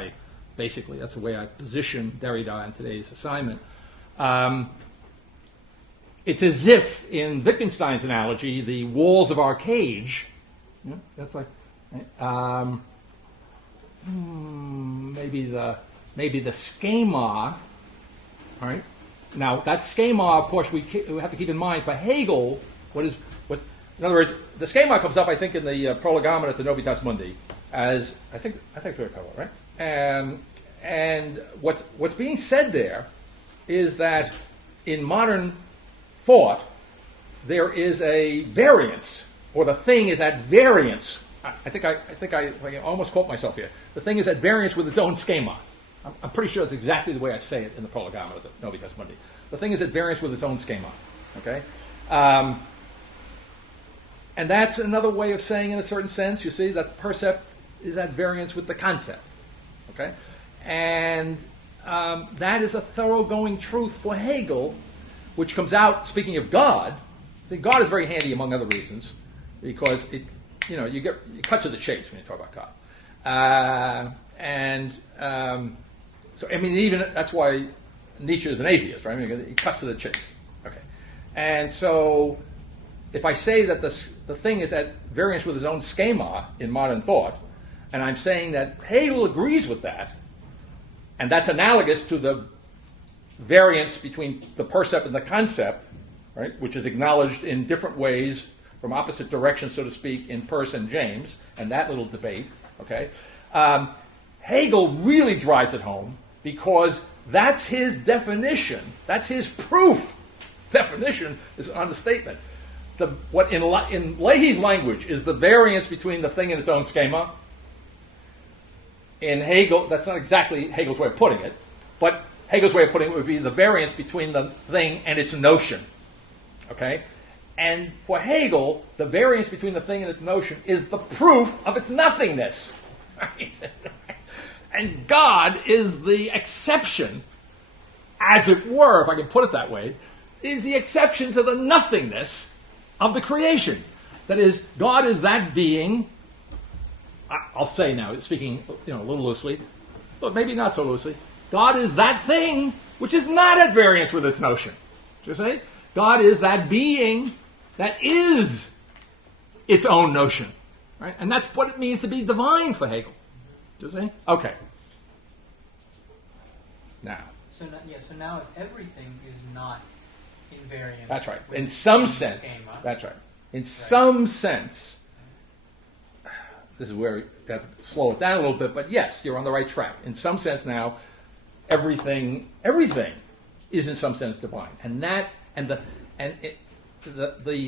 that's the way I position Derrida in today's assignment. It's as if, in Wittgenstein's analogy, the walls of our cage, that's like, maybe the schema. All right. Now that schema, of course, we have to keep in mind for Hegel. In other words, the schema comes up, I think, in the Prolegomena to Novitas Mundi, as I think very clever, right? And what's being said there is that in modern thought there is a variance, or the thing is at variance. I think I almost quote myself here. The thing is at variance with its own schema. I'm pretty sure that's exactly the way I say it in the Prolegomena to Novitas Mundi. The thing is at variance with its own schema. Okay. And that's another way of saying, in a certain sense, you see, that percept is at variance with the concept. Okay? And that is a thoroughgoing truth for Hegel, which comes out, speaking of God. See, God is very handy, among other reasons, because you cut to the chase when you talk about God. So, I mean, even that's why Nietzsche is an atheist, right? I mean, he cuts to the chase. Okay. And so, if I say that the thing is at variance with his own schema in modern thought, and I'm saying that Hegel agrees with that, and that's analogous to the variance between the percept and the concept, right, which is acknowledged in different ways from opposite directions, so to speak, in Peirce and James, and that little debate, okay? Hegel really drives it home because that's his definition, that's his proof. Definition is an understatement. What in Leahy's language is the variance between the thing and its own schema. In Hegel, that's not exactly Hegel's way of putting it, but Hegel's way of putting it would be the variance between the thing and its notion. Okay? And for Hegel, the variance between the thing and its notion is the proof of its nothingness. And God is the exception, as it were, if I can put it that way, is the exception to the nothingness of the creation. That is, God is that being, I'll say now, speaking a little loosely, but maybe not so loosely, God is that thing which is not at variance with its notion. Do you see? God is that being that is its own notion. Right? And that's what it means to be divine for Hegel. Do you see? Okay. now. So now if everything is not invariant. That's right. In some sense. Schema, That's right. In some sense, this is where you have to slow it down a little bit, but yes, you're on the right track. In some sense now, everything is in some sense divine. And the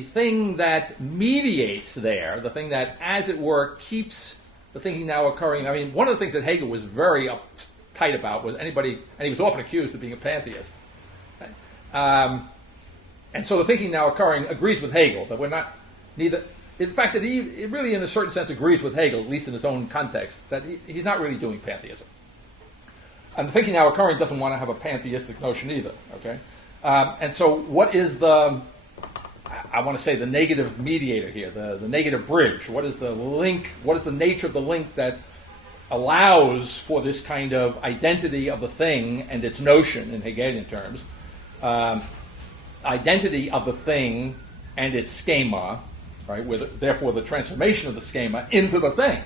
thing that mediates there, the thing that, as it were, keeps the thinking now occurring. I mean, one of the things that Hegel was very uptight about was and he was often accused of being a pantheist. And so the thinking now occurring agrees with Hegel, that we're not neither. In fact, that it really, in a certain sense, agrees with Hegel, at least in his own context, that he's not really doing pantheism. And the thinking now occurring doesn't want to have a pantheistic notion either. Okay, and so what is the negative mediator here, the negative bridge? What is the link? What is the nature of the link that allows for this kind of identity of the thing and its notion in Hegelian terms? Identity of the thing and its schema, right? With therefore the transformation of the schema into the thing.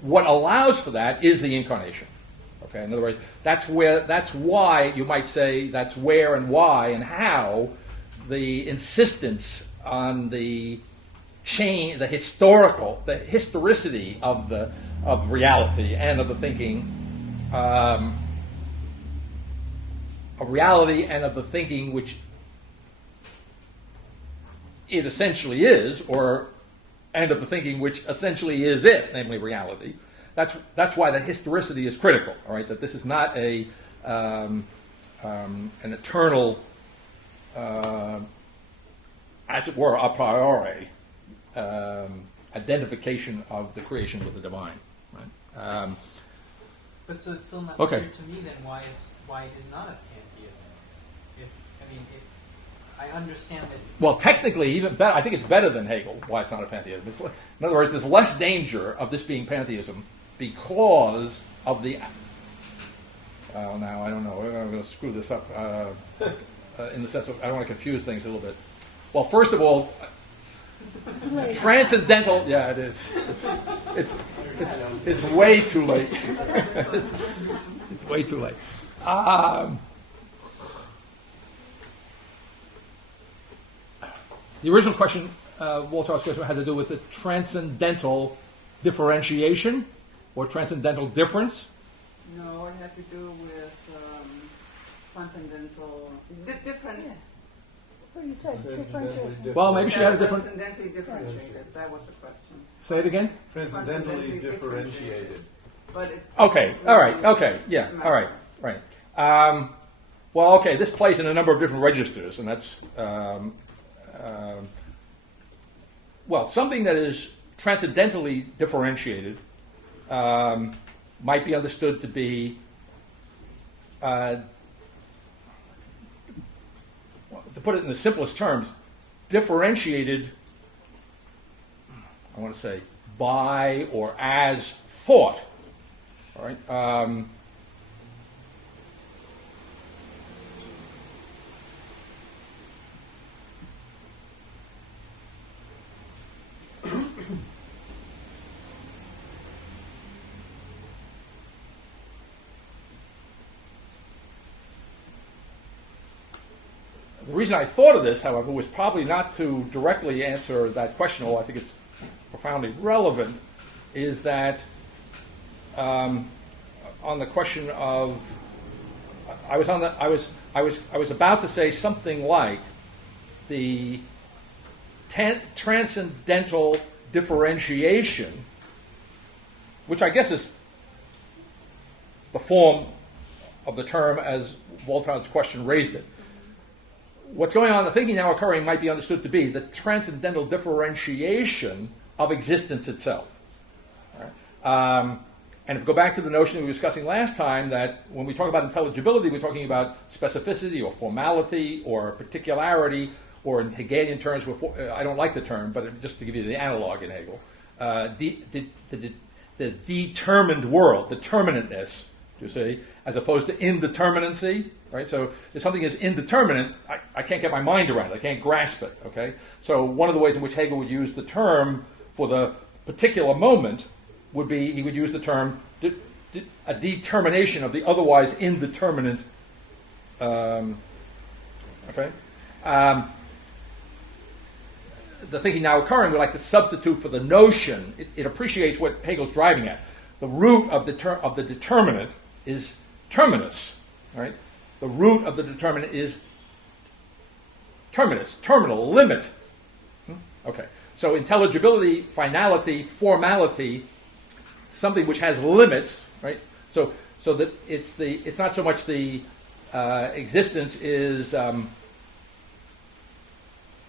What allows for that is the incarnation. Okay, in other words, that's why you might say that's where and why and how the insistence on the chain, the historicity of reality and of the thinking, a reality and of the thinking which it essentially is, and of the thinking which essentially is it, namely reality. That's why the historicity is critical. All right, that this is not an eternal, as it were, a priori identification of the creation with the divine. Right? But so it's still not okay. clear to me then why it is not a pantheism. I understand that. Well, technically, even better. I think it's better than Hegel. Why it's not a pantheism. In other words, there's less danger of this being pantheism because of the. Well, now I don't know. I'm going to screw this up in the sense of I don't want to confuse things a little bit. Well, first of all, transcendental. Yeah, it is. It's way too late. it's way too late. The original question, Walter's question, had to do with the transcendental differentiation or transcendental difference. No, it had to do with transcendental different. So you said differentiation. Well, maybe she had a different. Transcendentally differentiated. That was the question. Say it again. Transcendentally differentiated. But it Okay. All right. Okay. Yeah. All right. Right. Well, okay. This plays in a number of different registers, and that's. Well, something that is transcendentally differentiated might be understood to be, to put it in the simplest terms, differentiated, I want to say, by or as thought. All right. The reason I thought of this, however, was probably not to directly answer that question, although I think it's profoundly relevant, is that on the question of I was about to say something like the transcendental differentiation, which I guess is the form of the term as Walton's question raised it. What's going on, the thinking now occurring might be understood to be the transcendental differentiation of existence itself. All right? And if we go back to the notion we were discussing last time, that when we talk about intelligibility, we're talking about specificity or formality or particularity, or in Hegelian terms, I don't like the term, but just to give you the analog in Hegel, the determined world, determinateness, you see, as opposed to indeterminacy, right? So if something is indeterminate, I can't get my mind around it. I can't grasp it, okay? So one of the ways in which Hegel would use the term for the particular moment would be he would use the term a determination of the otherwise indeterminate. Okay. The thinking now occurring would like to substitute for the notion. It appreciates what Hegel's driving at. The root of the determinate is terminus. Right. The root of the determinate is terminus, terminal, limit. Okay. So intelligibility, finality, formality, something which has limits, right? So that it's not so much the existence is in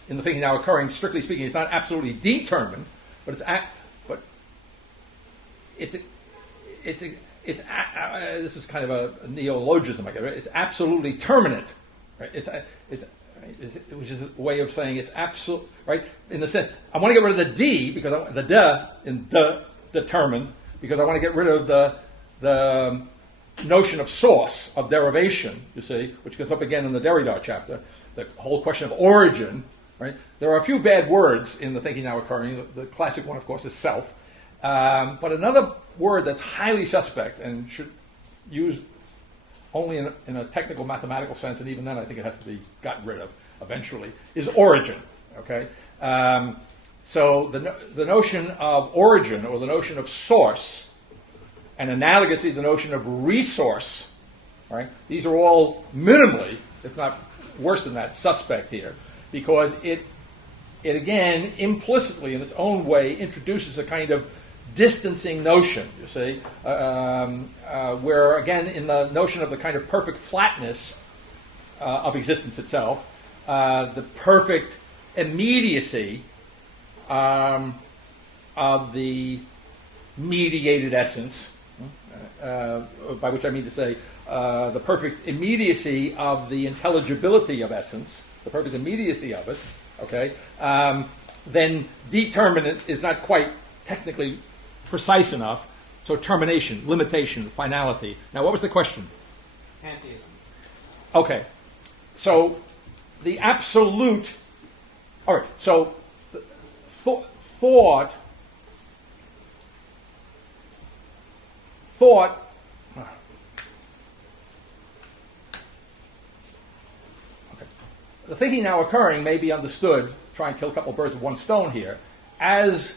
the thinking now occurring. Strictly speaking, it's not absolutely determined, but this is kind of a neologism, I guess. Right? It's absolutely terminate, right? Which is a way of saying it's absolute, right? In the sense, I want to get rid of the D because the de in de determined because I want to get rid of the notion of source, of derivation. You see, which comes up again in the Derrida chapter. The whole question of origin, right? There are a few bad words in the thinking now occurring. The classic one, of course, is self. But another word that's highly suspect and should use only in a technical mathematical sense, and even then I think it has to be gotten rid of eventually, is origin. Okay, so the notion of origin or the notion of source, and analogously the notion of resource, right? These are all minimally, if not worse than that, suspect here, because it again implicitly in its own way introduces a kind of distancing notion, you see, where again in the notion of the kind of perfect flatness of existence itself, the perfect immediacy of the mediated essence, by which I mean to say the perfect immediacy of the intelligibility of essence, the perfect immediacy of it, okay, then determinate is not quite technically precise enough. So termination, limitation, finality. Now, what was the question? Pantheism. Okay. So the absolute. All right. So thought. Okay. The thinking now occurring may be understood. Try and kill a couple of birds with one stone here, as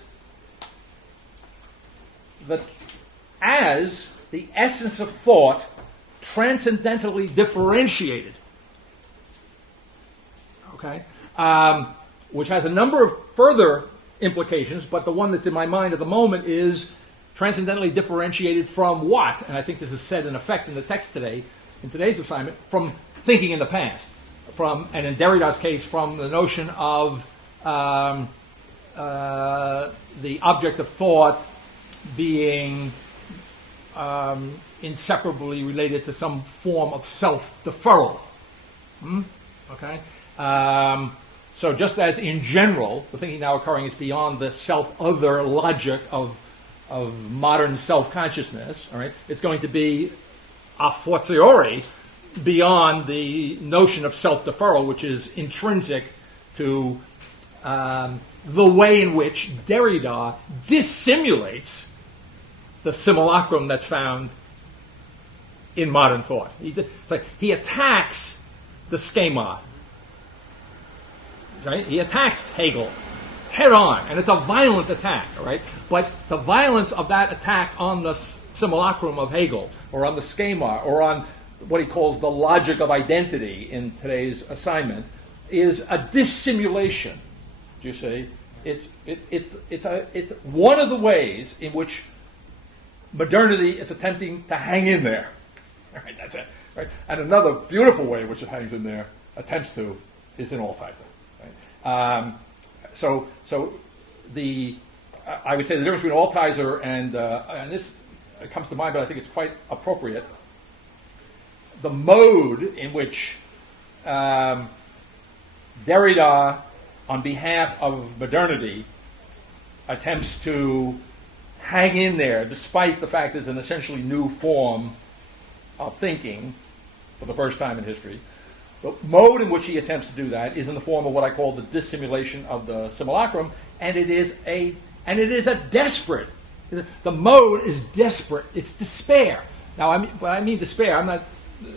the essence of thought transcendentally differentiated, okay, which has a number of further implications, but the one that's in my mind at the moment is transcendentally differentiated from what, and I think this is said in effect in the text today, in today's assignment, from thinking in the past, and in Derrida's case, from the notion of the object of thought being inseparably related to some form of self-deferral. Okay? So just as in general, the thinking now occurring is beyond the self-other logic of modern self-consciousness, all right? It's going to be a fortiori beyond the notion of self-deferral, which is intrinsic to the way in which Derrida dissimulates the simulacrum that's found in modern thought. He attacks the schema, right? He attacks Hegel head on, and it's a violent attack, all right? But the violence of that attack on the simulacrum of Hegel, or on the schema, or on what he calls the logic of identity in today's assignment, is a dissimulation. Do you see? It's one of the ways in which modernity is attempting to hang in there. Right, that's it. Right? And another beautiful way in which it hangs in there, attempts to, is in Altizer. Right? So I would say the difference between Altizer and this comes to mind, but I think it's quite appropriate. The mode in which Derrida, on behalf of modernity, attempts to hang in there, despite the fact there's an essentially new form of thinking for the first time in history. The mode in which he attempts to do that is in the form of what I call the dissimulation of the simulacrum, and it is a desperate The mode is desperate. It's despair. Now, when I mean despair,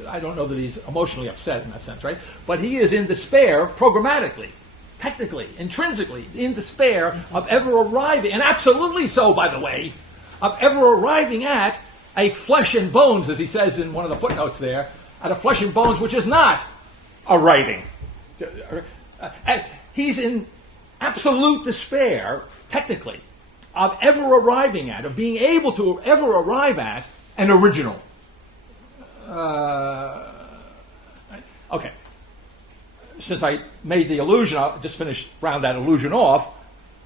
I don't know that he's emotionally upset in that sense, right? But he is in despair programmatically, technically, intrinsically, in despair of ever arriving, and absolutely so, by the way, of ever arriving at a flesh and bones, as he says in one of the footnotes there, at a flesh and bones which is not a writing. He's in absolute despair, technically, of ever arriving at, of being able to ever arrive at an original. Okay. Since I made the illusion, I'll just round that illusion off.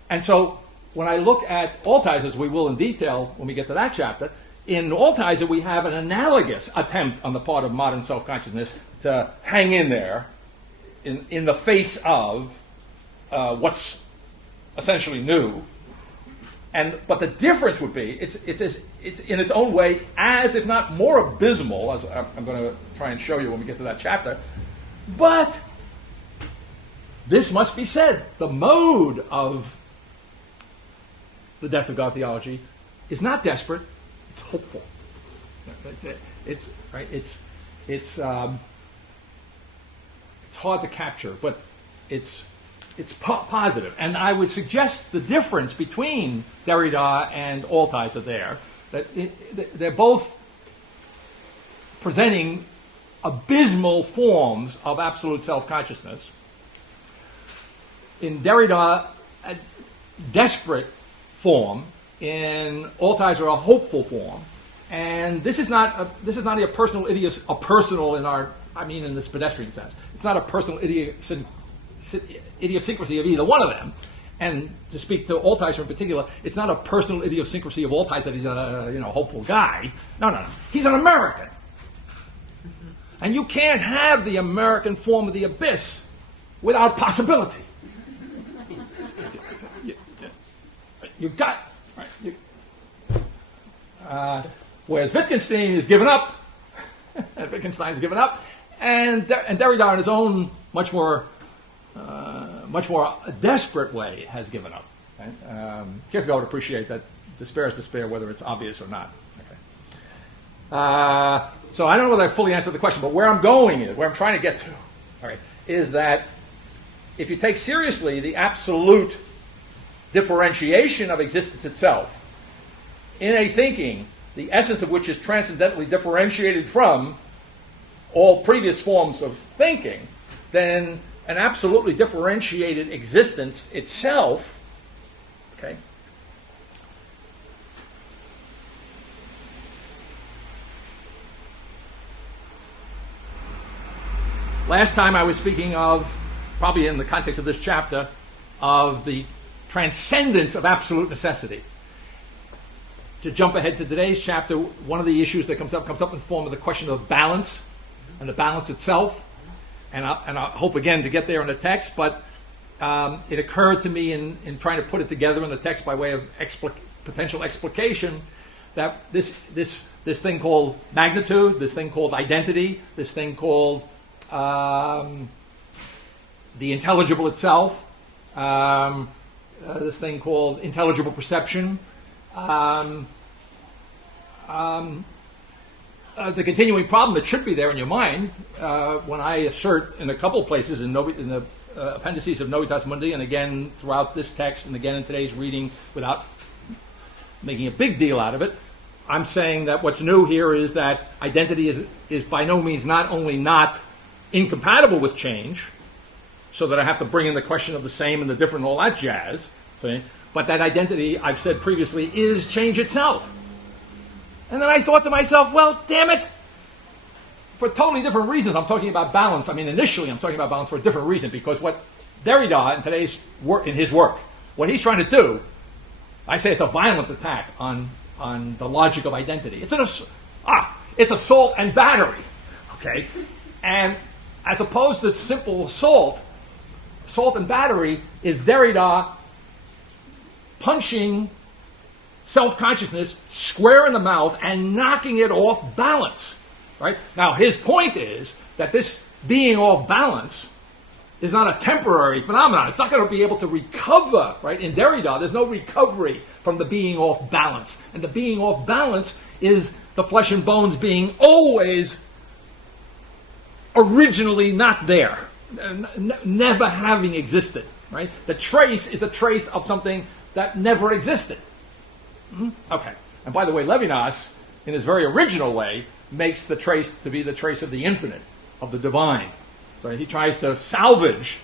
And so when I look at Altizer, as we will in detail when we get to that chapter, in Altizer we have an analogous attempt on the part of modern self-consciousness to hang in there in the face of what's essentially new. But the difference would be it's in its own way as if not more abysmal, as I'm going to try and show you when we get to that chapter. But this must be said: the mode of the death of God theology is not desperate; it's hopeful. It's right. It's hard to capture, but it's positive. And I would suggest the difference between Derrida and Altizer there, that they're both presenting abysmal forms of absolute self-consciousness. In Derrida, a desperate form. In Altizer, a hopeful form. And this is not a personal in this pedestrian sense. It's not a personal idiosyncrasy of either one of them. And to speak to Altizer in particular, it's not a personal idiosyncrasy of Altizer that he's a hopeful guy. No. He's an American. And you can't have the American form of the abyss without possibility. You've got... Right, whereas Wittgenstein is given up, and Derrida in his own much more desperate way has given up. Right? Kierkegaard would appreciate that despair is despair, whether it's obvious or not. Okay. So I don't know whether I fully answered the question, but where I'm going is, where I'm trying to get to, all right, is that if you take seriously the absolute differentiation of existence itself, in a thinking, the essence of which is transcendently differentiated from all previous forms of thinking, then an absolutely differentiated existence itself, okay, last time I was speaking of, probably in the context of this chapter, of the transcendence of absolute necessity. To jump ahead to today's chapter, one of the issues that comes up in the form of the question of balance and the balance itself. And I hope again to get there in the text, but it occurred to me in trying to put it together in the text by way of potential explication that this thing called magnitude, this thing called identity, this thing called the intelligible itself, this thing called intelligible perception, the continuing problem that should be there in your mind when I assert in a couple of places in the appendices of Novitas Mundi, and again throughout this text, and again in today's reading, without making a big deal out of it, I'm saying that what's new here is that identity is by no means not only not incompatible with change, so that I have to bring in the question of the same and the different and all that jazz, see? But that identity, I've said previously, is change itself. And then I thought to myself, well, damn it, for totally different reasons. I'm talking about balance. I mean, initially I'm talking about balance for a different reason, because what Derrida in today's work, in his work, what he's trying to do, I say it's a violent attack on the logic of identity. It's assault and battery, okay? And as opposed to simple assault and battery is Derrida punching self-consciousness square in the mouth and knocking it off balance. Right? Now, his point is that this being off balance is not a temporary phenomenon. It's not going to be able to recover, right? In Derrida, there's no recovery from the being off balance. And the being off balance is the flesh and bones being always originally not there, never having existed, right? The trace is a trace of something that never existed. Okay. And by the way, Levinas, in his very original way, makes the trace to be the trace of the infinite, of the divine. So he tries to salvage,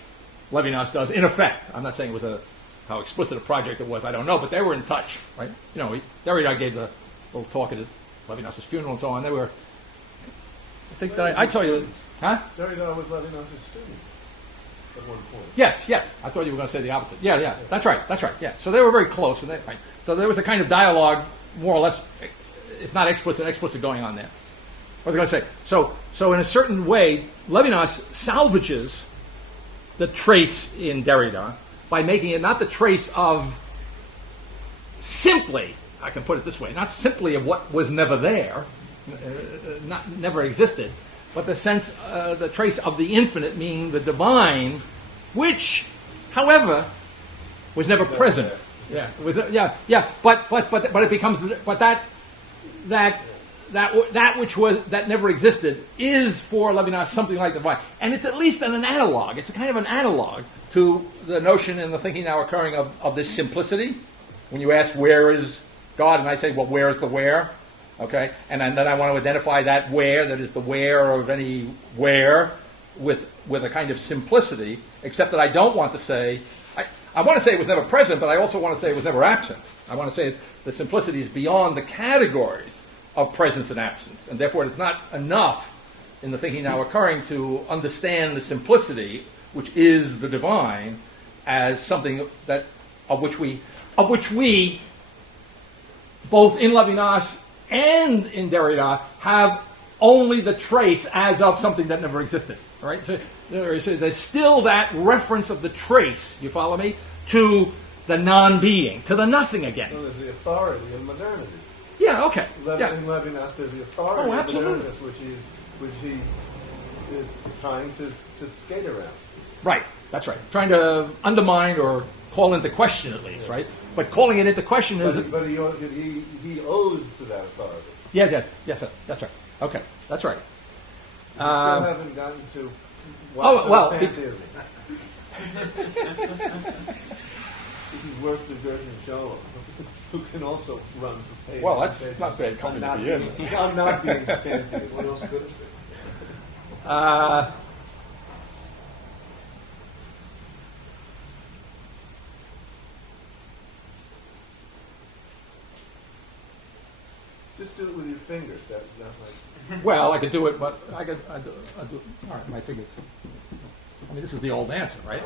Levinas does, in effect. I'm not saying it was how explicit a project it was, I don't know, but they were in touch, right? You know, Derrida gave the little talk at Levinas' funeral and so on. They were, I think that I told you, huh? Derrida was Levinas' student at one point. Yes. I thought you were going to say the opposite. Yeah. That's right. Yeah. So they were very close. And right. So there was a kind of dialogue, more or less, if not explicit going on there. What was I going to say? So in a certain way, Levinas salvages the trace in Derrida by making it not the trace of simply, I can put it this way, not simply of what was never there, never existed, but the sense, the trace of the infinite, meaning the divine, which, however, was never present. Yeah, but it becomes, but that which was, that never existed is for Levinas something like the divine, and it's at least an analog. It's a kind of an analog to the notion in the thinking now occurring of this simplicity. When you ask where is God, and I say, well, where is the where? Okay, and then I want to identify that where, that is the where of any where, with a kind of simplicity. Except that I don't want to say, I want to say it was never present, but I also want to say it was never absent. I want to say the simplicity is beyond the categories of presence and absence, and therefore it's not enough in the thinking now occurring to understand the simplicity, which is the divine, as something that of which we both in Levinas and in Derrida have only the trace as of something that never existed. Right? So there's still that reference of the trace. You follow me? To the non-being, to the nothing again. So there's the authority in modernity. Yeah. Okay. In Levinas, there's the authority of modernist, which he is trying to skate around. Right. That's right. Trying to undermine or call into question, at least. Right. But calling it into question is. But he owes to that authority. Yes. That's right. Okay. That's right. We still haven't gotten to. Pantheism. This is worse than Gershon Shalom, who can also run for pay. Well, that's not bad coming to the end. I'm not being pantheist. What else could it be? Just do it with your fingers. That's not like. Well, I could do it, but I do. All right, my fingers. I mean, this is the old answer, right?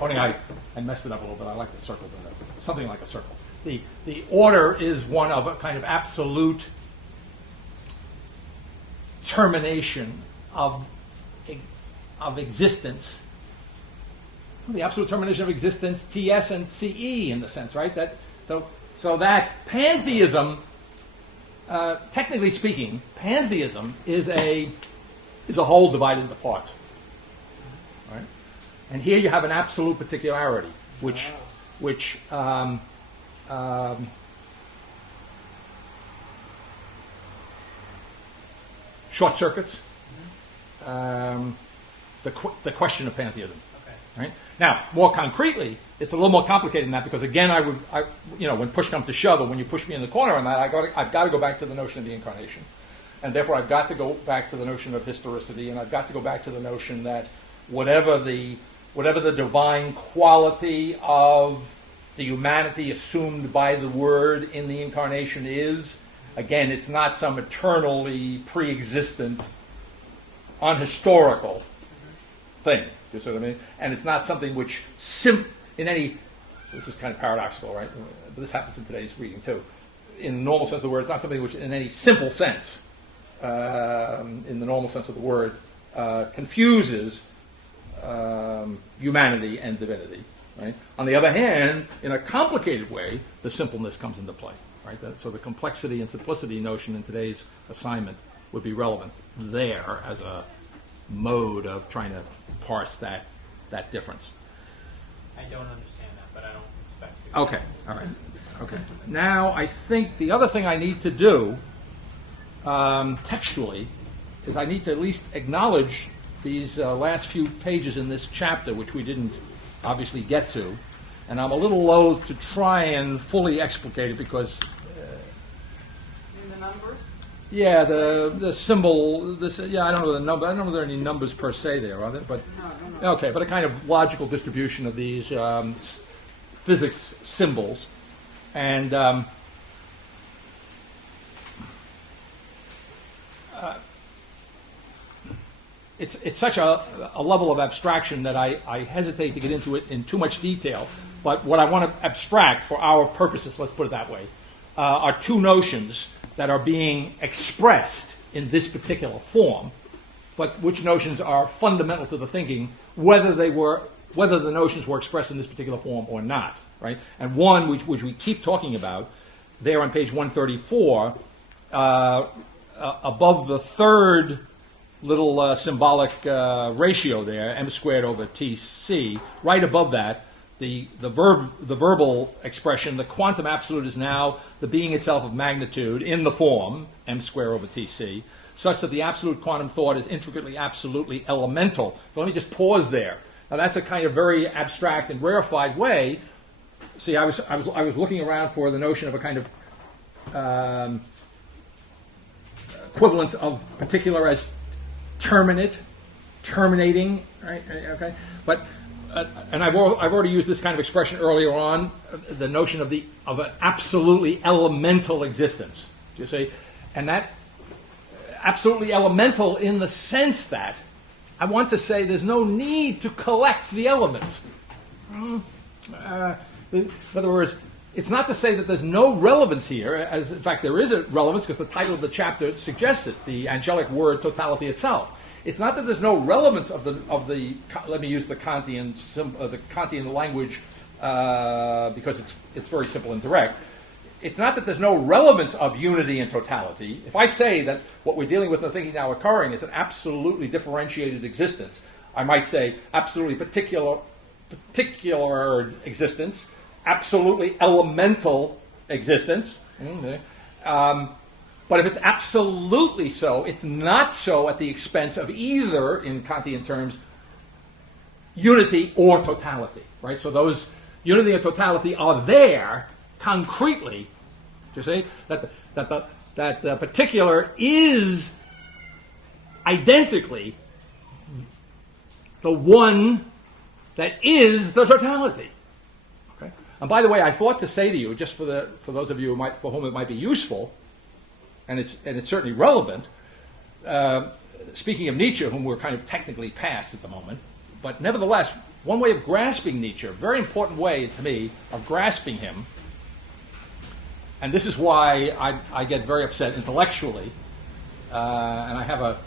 Only I messed it up a little bit. I like the circle better. Something like a circle. The order is one of a kind of absolute termination of existence. The absolute termination of existence, TS and CE in the sense, right? So that pantheism, technically speaking, pantheism is a whole divided into parts. Right? And here you have an absolute particularity, which short circuits the question of pantheism. Okay. Right? Now, more concretely, it's a little more complicated than that because again, when push comes to shove, or when you push me in the corner on that, I've got to go back to the notion of the incarnation, and therefore I've got to go back to the notion of historicity, and I've got to go back to the notion that whatever the divine quality of the humanity assumed by the Word in the incarnation is, again, it's not some eternally pre-existent, unhistorical thing. You see what I mean? And it's not something which in any, this is kind of paradoxical, right? But this happens in today's reading too. In the normal sense of the word, it's not something which in any simple sense, in the normal sense of the word, confuses humanity and divinity. Right? On the other hand, in a complicated way, the simpleness comes into play. Right? So the complexity and simplicity notion in today's assignment would be relevant there as a mode of trying to parse that that difference. I don't understand that, but I don't expect to. Okay, all right. Okay. Now, I think the other thing I need to do textually is I need to at least acknowledge these last few pages in this chapter, which we didn't obviously get to. And I'm a little loath to try and fully explicate it because... In the numbers? Yeah, the symbol, I don't know the number. I don't know if there are any numbers per se there, are there? But, No. okay, but a kind of logical distribution of these physics symbols. And it's such a level of abstraction that I hesitate to get into it in too much detail. But what I want to abstract for our purposes, let's put it that way, are two notions that are being expressed in this particular form, but which notions are fundamental to the thinking, whether the notions were expressed in this particular form or not, right? And one which we keep talking about, there on page 134, above the third little symbolic ratio there, m squared over tc, right above that, the verbal expression, the quantum absolute is now the being itself of magnitude in the form m squared over tc, such that the absolute quantum thought is intricately, absolutely elemental. So let me just pause there. Now that's a kind of very abstract and rarefied way. See, I was looking around for the notion of a kind of equivalent of particular as terminating, right? Okay, but. And I've already used this kind of expression earlier on, the notion of an absolutely elemental existence. Do you see? And that absolutely elemental in the sense that I want to say there's no need to collect the elements. In other words, it's not to say that there's no relevance here, as in fact there is a relevance because the title of the chapter suggests it, the angelic word totality itself. It's not that there's no relevance of the let me use the Kantian language because it's very simple and direct. It's not that there's no relevance of unity and totality. If I say that what we're dealing with in the thinking now occurring is an absolutely differentiated existence, I might say absolutely particular existence, absolutely elemental existence. But if it's absolutely so, it's not so at the expense of either, in Kantian terms, unity or totality, right? So those unity and totality are there concretely. Do you see that the particular is identically the one that is the totality. Okay. And by the way, I thought to say to you, just for those of you for whom it might be useful. And it's certainly relevant. Speaking of Nietzsche, whom we're kind of technically past at the moment, but nevertheless, one way of grasping Nietzsche, a very important way to me of grasping him, and this is why I get very upset intellectually, and I have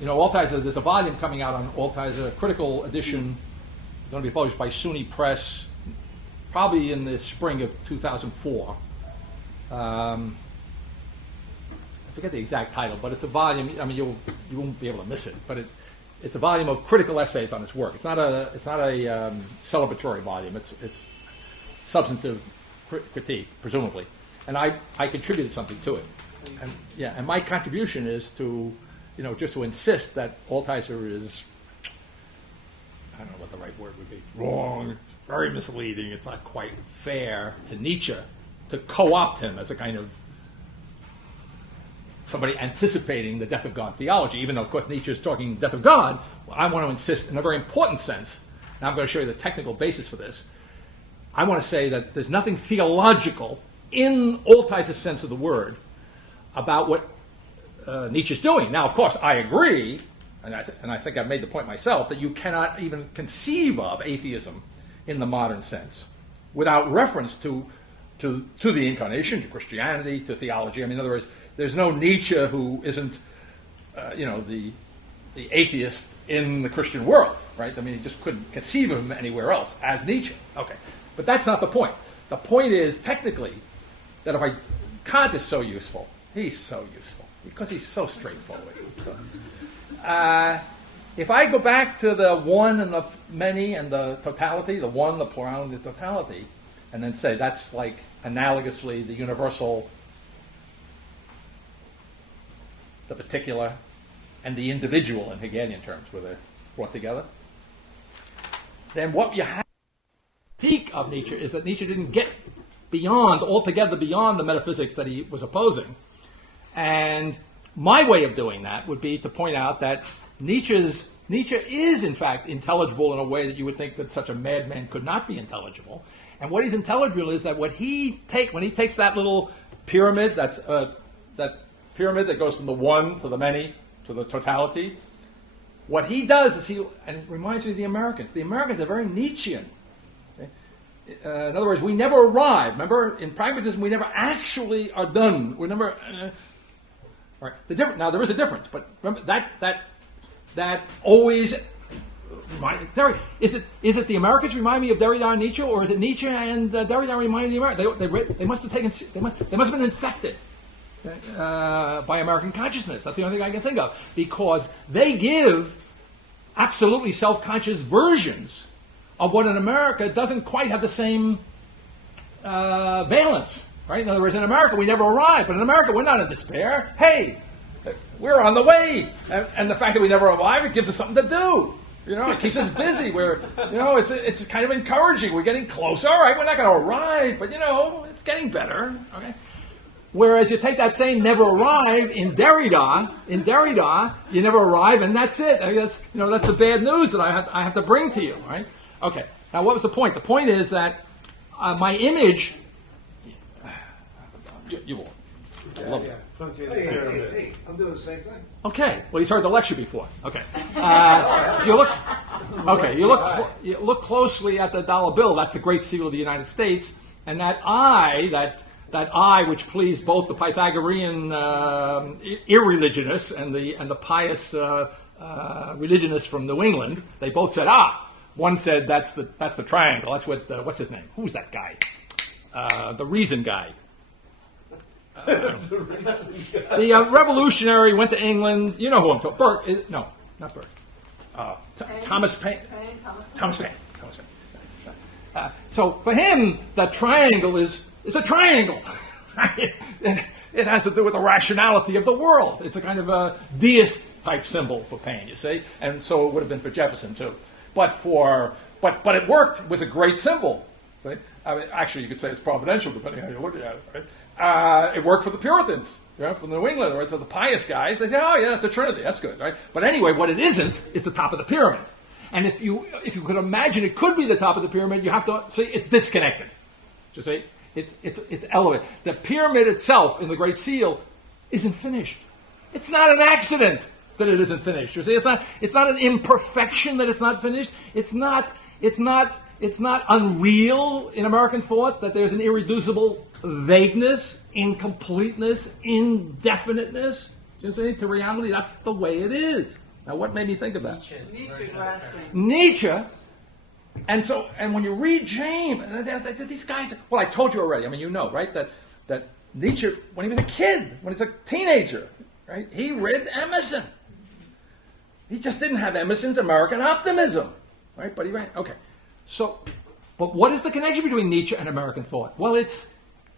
Altizer, there's a volume coming out on Altizer, a critical edition, going to be published by SUNY Press, probably in the spring of 2004. I forget the exact title, but it's a volume. I mean, you won't be able to miss it. But it's a volume of critical essays on his work. It's not a celebratory volume. It's substantive critique, presumably. And I contributed something to it. And my contribution is to, just to insist that Altizer is, I don't know what the right word would be, wrong. It's very misleading. It's not quite fair to Nietzsche to co-opt him as a kind of somebody anticipating the death of God theology, even though, of course, Nietzsche is talking death of God. I want to insist in a very important sense, and I'm going to show you the technical basis for this. I want to say that there's nothing theological in Altizer's sense of the word about what Nietzsche's doing. Now, of course, I agree, and I think I've made the point myself, that you cannot even conceive of atheism in the modern sense without reference to the incarnation, to Christianity, to theology. I mean, in other words, there's no Nietzsche who isn't, the atheist in the Christian world, right? I mean, you just couldn't conceive of him anywhere else as Nietzsche. Okay, but that's not the point. The point is, technically, that Kant is so useful. He's so useful because he's so straightforward. So, if I go back to the one and the many and the totality, the one, the plurality, the totality, and then say that's like analogously the universal, the particular, and the individual in Hegelian terms, where they're brought together, then what you have critique of Nietzsche is that Nietzsche didn't get altogether beyond the metaphysics that he was opposing. And my way of doing that would be to point out that Nietzsche is in fact intelligible in a way that you would think that such a madman could not be intelligible. And what he's intelligible is that when he takes that little pyramid, that pyramid that goes from the one to the many to the totality, what he does is and it reminds me of the Americans. The Americans are very Nietzschean. In other words, we never arrive. Remember, in pragmatism, we never actually are done. We never. Right. Now there is a difference, but remember that always. Is it the Americans remind me of Derrida and Nietzsche, or is it Nietzsche and Derrida remind me of the Americans? They must have taken. They must have been infected by American consciousness. That's the only thing I can think of, because they give absolutely self-conscious versions of what in America doesn't quite have the same valence, right? In other words, in America we never arrive, but in America we're not in despair. Hey, we're on the way, and the fact that we never arrive, it gives us something to do. It keeps us busy. It's kind of encouraging. We're getting close. All right, we're not going to arrive, but it's getting better. Okay. Whereas you take that same never arrive in Derrida, you never arrive, and that's it. I mean, that's the bad news that I have to bring to you, right? Okay. Now, what was the point? The point is that my image. You will. Love it. Hey, I'm doing the same thing. Okay. Well, he's heard the lecture before. Okay. You look closely at the dollar bill. That's the Great Seal of the United States, and that eye which pleased both the Pythagorean irreligionists and the pious religionists from New England. They both said, one said that's the triangle. That's what what's his name? Who's that guy? The Reason guy. The revolutionary went to England. You know who I'm talking. Burke? No, not Burke. Thomas Paine. Thomas Paine. So for him, the triangle is a triangle. It has to do with the rationality of the world. It's a kind of a deist type symbol for Paine, you see, and so it would have been for Jefferson too. But it worked. It was a great symbol. See? I mean, actually, you could say it's providential, depending on how you're looking at it. Right? It worked for the Puritans, from New England, or to the pious guys. They say, "Oh, yeah, that's the Trinity. That's good." Right? But anyway, what it isn't is the top of the pyramid. And if you could imagine it could be the top of the pyramid, you have to see it's disconnected. You see, it's elevated. The pyramid itself in the Great Seal isn't finished. It's not an accident that it isn't finished. You see, it's not an imperfection that it's not finished. It's not unreal in American thought that there's an irreducible vagueness, incompleteness, indefiniteness. You see, to reality, that's the way it is. Now, what made me think of that? Nietzsche. And when you read James, these guys. Well, I told you already. I mean, you know, right? That Nietzsche, when he was a kid, when he was a teenager, right? He read Emerson. He just didn't have Emerson's American optimism, right? But he read. Okay. So, but what is the connection between Nietzsche and American thought? Well, it's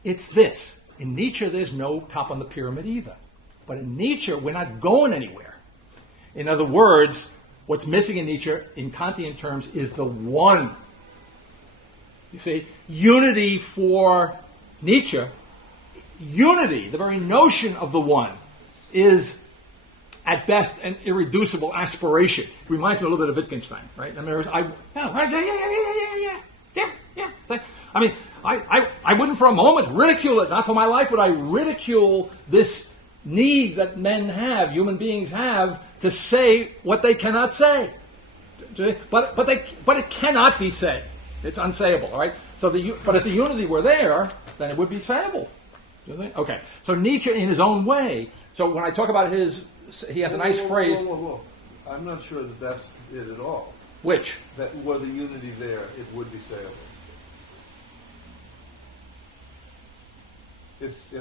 this. In Nietzsche, there's no top on the pyramid either. But in Nietzsche, we're not going anywhere. In other words, what's missing in Nietzsche, in Kantian terms, is the one. You see, unity for Nietzsche, unity, the very notion of the one, is at best an irreducible aspiration. It reminds me a little bit of Wittgenstein, right? I mean, I mean, I wouldn't for a moment ridicule it. Not for my life would I ridicule this need that men have, human beings have, to say what they cannot say. But it cannot be said. It's unsayable, all right? But if the unity were there, then it would be sayable. Okay. So Nietzsche, in his own way. So when I talk about he has a nice phrase. Whoa. I'm not sure that that's it at all. Which? That were the unity there, it would be sayable.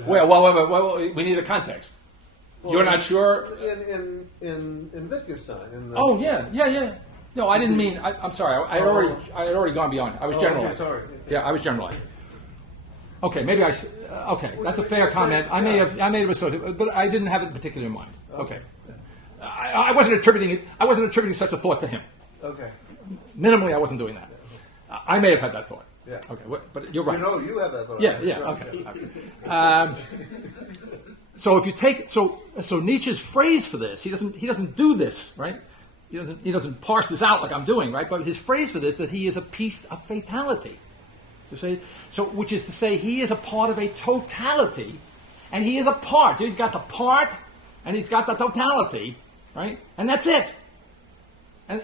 Well, we need a context. You're not sure? In Wittgenstein. Oh, yeah. No, I didn't mean. I'm sorry. I had already gone beyond. I was generalizing. Okay, sorry. Yeah, I was generalizing. Okay, maybe okay, that's a fair comment. I may have associated, but I didn't have it particularly in mind. Okay, I wasn't attributing it. I wasn't attributing such a thought to him. Okay. Minimally, I wasn't doing that. I may have had that thought. Yeah. Okay, but you're right. You have that thought. Yeah. Okay. So if you take so Nietzsche's phrase for this, he doesn't do this, right? He doesn't parse this out like I'm doing, right? But his phrase for this, that he is a piece of fatality. To say, which is to say, he is a part of a totality, and he is a part. So he's got the part, and he's got the totality, right? And that's it. And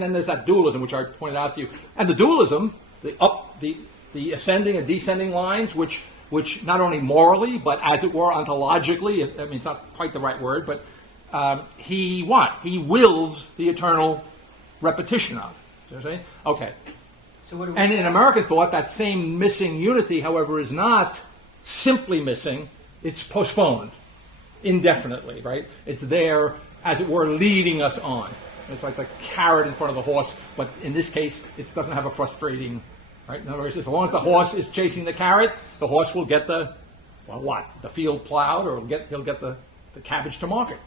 then there's that dualism, which I pointed out to you. And the dualism, the ascending and descending lines, which not only morally, but as it were ontologically, I mean, it's not quite the right word, but he wills the eternal repetition of. You know what I'm saying? Okay. So what do we and in American thought, that same missing unity, however, is not simply missing, it's postponed indefinitely, right? It's there, as it were, leading us on. It's like the carrot in front of the horse, but in this case, it doesn't have a frustrating, right? In other words, as long as the horse is chasing the carrot, the horse will get the field plowed, or he'll get the cabbage to market.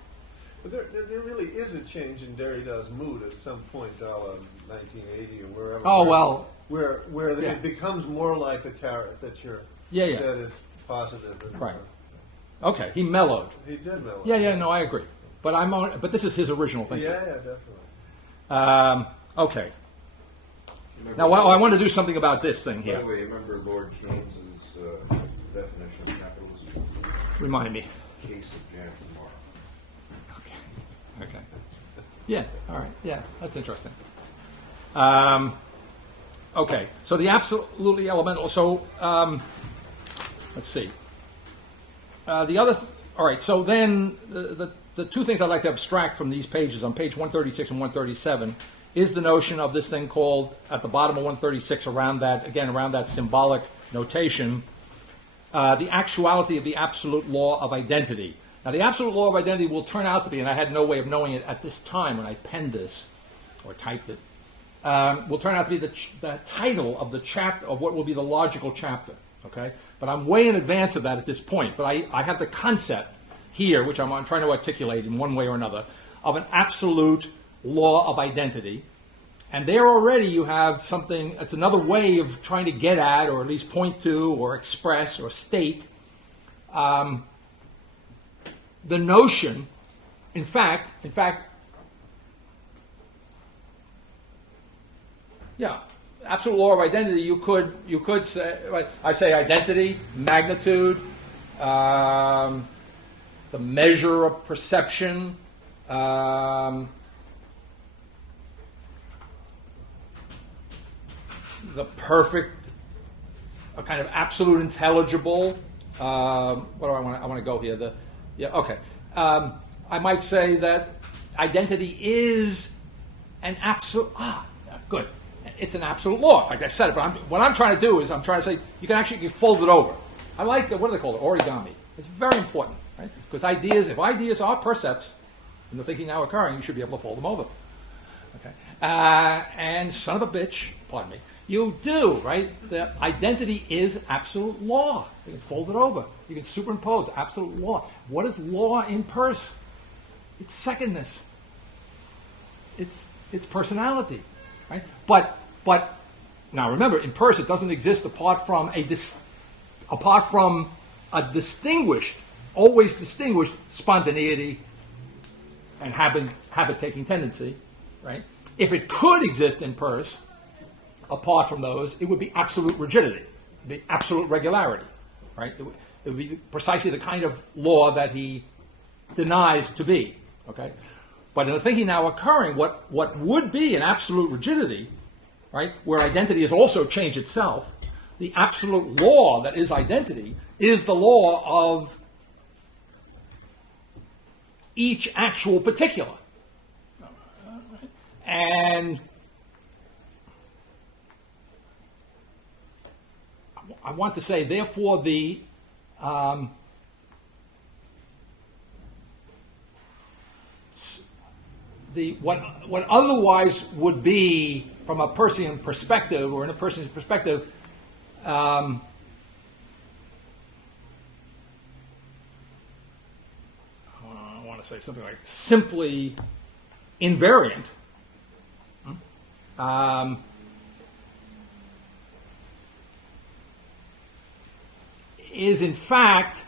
But there really is a change in Derrida's mood at some point, 1980 or wherever. Oh, well. Where it becomes more like a carrot that that is positive. Right. Okay, he mellowed. He did mellow. Yeah, no, I agree. But this is his original thinking. Yeah, definitely. Okay. Now, I want to do something about this thing here. By the way, remember Lord James's definition of capitalism? Remind me. Case of jam tomorrow. Okay. Yeah, all right. Yeah, that's interesting. Okay, so the absolutely elemental. So, let's see. All right, so then the two things I'd like to abstract from these pages, on page 136 and 137, is the notion of this thing called, at the bottom of 136, around that symbolic notation, the actuality of the absolute law of identity. Now, the absolute law of identity will turn out to be, and I had no way of knowing it at this time when I penned this, or typed it, will turn out to be the title of the chapter, of what will be the logical chapter, okay? But I'm way in advance of that at this point. But I have the concept here, which I'm trying to articulate in one way or another, of an absolute law of identity. And there already you have something, it's another way of trying to get at, or at least point to, or express, or state, the notion, in fact, yeah, absolute law of identity. You could say, I say identity, magnitude, the measure of perception, the perfect, a kind of absolute intelligible. What do I want? I want to go here. Okay. I might say that identity is an absolute. Good. It's an absolute law. In fact, I said it. But what I'm trying to do is I'm trying to say you can fold it over. I like what do they call it? Origami. It's very important, right? Because if ideas are percepts in the thinking now occurring, you should be able to fold them over. Okay. And son of a bitch, pardon me. You do, right? The identity is absolute law. You can fold it over. You can superimpose absolute law. What is law in pers? It's secondness. It's personality, right? But now remember, in pers it doesn't exist apart from a distinguished, always distinguished spontaneity and habit-taking tendency, right? If it could exist in pers, apart from those, it would be absolute rigidity, the absolute regularity, right? It would be precisely the kind of law that he denies to be, okay? But in the thinking now occurring, what would be an absolute rigidity, right, where identity is also change itself, the absolute law that is identity is the law of each actual particular. And I want to say, therefore, what otherwise would be from a Persian perspective or in a Persian perspective. I want to say something like simply invariant. Is in fact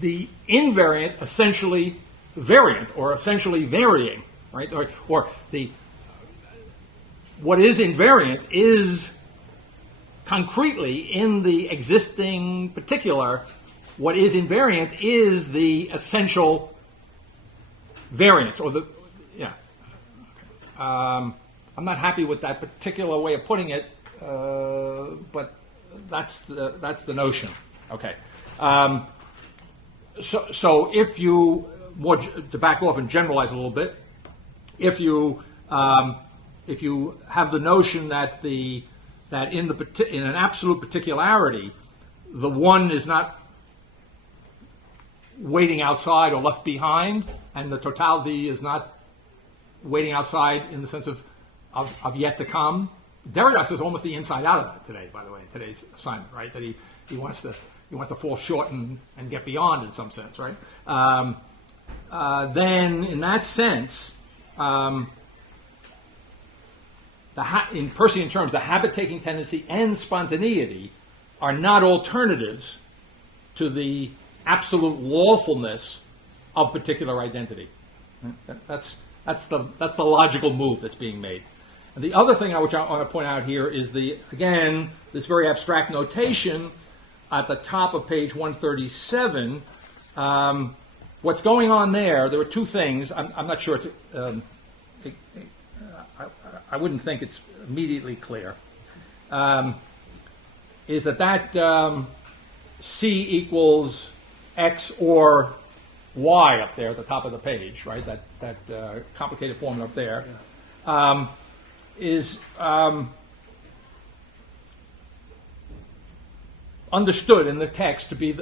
the invariant essentially variant or essentially varying, right? Or the what is invariant is concretely in the existing particular. What is invariant is the essential variance or the I'm not happy with that particular way of putting it, but that's the notion. Okay. So if you to back off and generalize a little bit, if you have the notion that in an absolute particularity, the one is not waiting outside or left behind, and the totality is not waiting outside in the sense of yet to come. Derrida says almost the inside out of that today, by the way, in today's assignment, right? That he wants to fall short and get beyond in some sense, right? Then in that sense, in Persian terms, the habit-taking tendency and spontaneity are not alternatives to the absolute lawfulness of particular identity. That's the logical move that's being made. And the other thing which I want to point out here is this very abstract notation at the top of page 137. What's going on there? There are two things. I'm not sure. I wouldn't think it's immediately clear. Is that C equals X or Y up there at the top of the page, right? That complicated formula up there, is understood in the text to be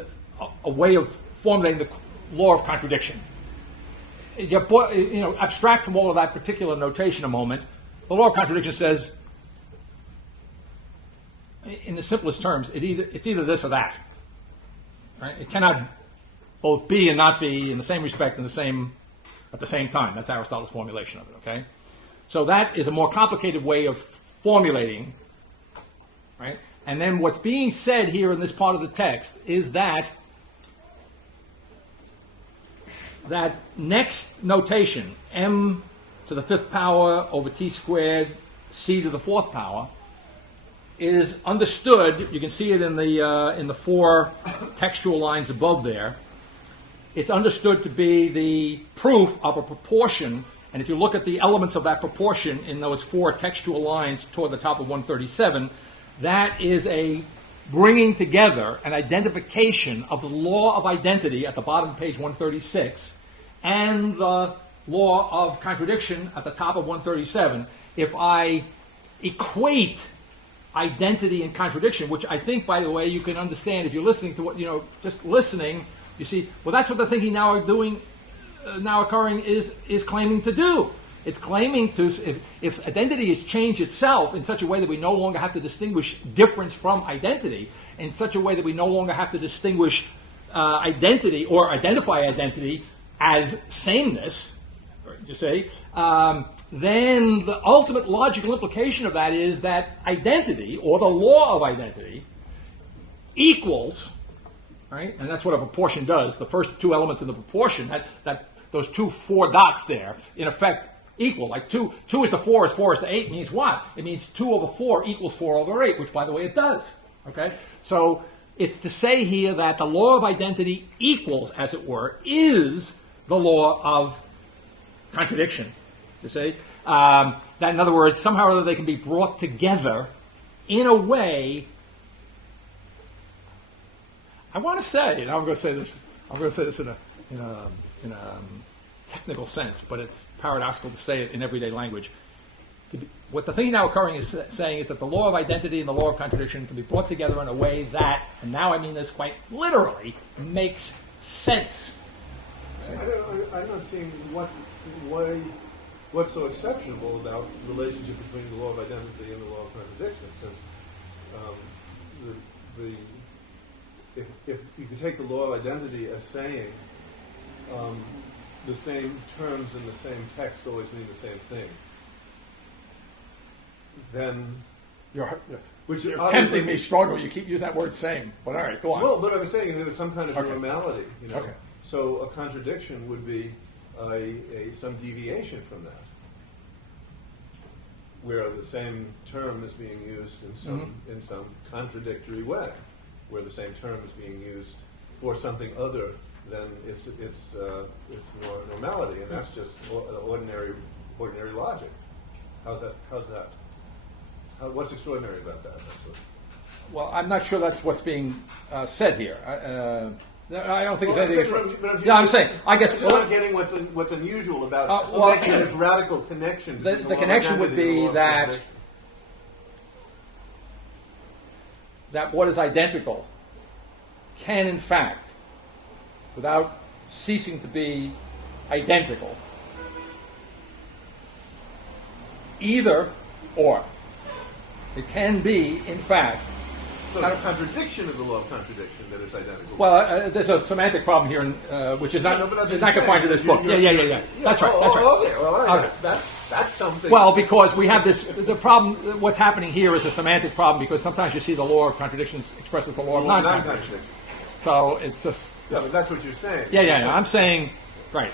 a way of formulating the law of contradiction. Abstract from all of that particular notation a moment. The law of contradiction says, in the simplest terms, it's either this or that. Right? It cannot both be and not be in the same respect at the same time. That's Aristotle's formulation of it. Okay, so that is a more complicated way of formulating, right? And then what's being said here in this part of the text is that next notation, m to the fifth power over t squared c to the fourth power, is understood. You can see it in the four textual lines above there. It's understood to be the proof of a proportion, and if you look at the elements of that proportion in those four textual lines toward the top of 137, that is a bringing together, an identification of the law of identity at the bottom of page 136 and the law of contradiction at the top of 137. If I equate identity and contradiction, which I think, by the way, you can understand if you're listening to what, just listening, you see, well, that's what the thinking now occurring is claiming to do. It's claiming to, if identity has changed itself in such a way that we no longer have to distinguish difference from identity, in such a way that we no longer have to distinguish identity or identify identity as sameness, you say, then the ultimate logical implication of that is that identity, or the law of identity, equals, right? And that's what a proportion does. The first two elements in the proportion, that those four dots there, in effect, equal. Like 2 is to 4 is 4 is to 8 means what? It means 2 over 4 equals 4 over 8, which, by the way, it does. Okay? So it's to say here that the law of identity equals, as it were, is the law of contradiction. You see? That, in other words, somehow or other they can be brought together in a way. I want to say, and I'm going to say this in a technical sense, but it's paradoxical to say it in everyday language. What the thing now occurring is saying is that the law of identity and the law of contradiction can be brought together in a way that, and now I mean this quite literally, makes sense I'm not seeing what's so exceptional about the relationship between the law of identity and the law of contradiction, since if you can take the law of identity as saying the same terms in the same text always mean the same thing, then You're which tempting me stronger. You keep using that word "same," but all right, go on. Well, but I was saying there's some kind of Okay. normality, Okay. So a contradiction would be some deviation from that, where the same term is being used in some contradictory way, where the same term is being used for something other than its normality, and that's just ordinary logic. How's that? What's extraordinary about that? That's what. Well, I'm not sure that's what's being said here. I don't think it's anything. Yeah, I'm saying. I guess. I'm not getting what's unusual about making this radical connection. The connection would be that what is identical can, in fact, without ceasing to be identical, either or. It can be, in fact. So it's a contradiction of the law of contradiction that it's identical. Well, there's a semantic problem here, which is not confined to this book. Yeah. That's right. That's right. Okay. Well, all right. Okay. That's something. Well, because we have this. The problem. What's happening here is a semantic problem because sometimes you see the law of contradictions expressed as the law of non-contradiction. So it's just. Yeah, but that's what you're saying. Yeah. I'm saying, right.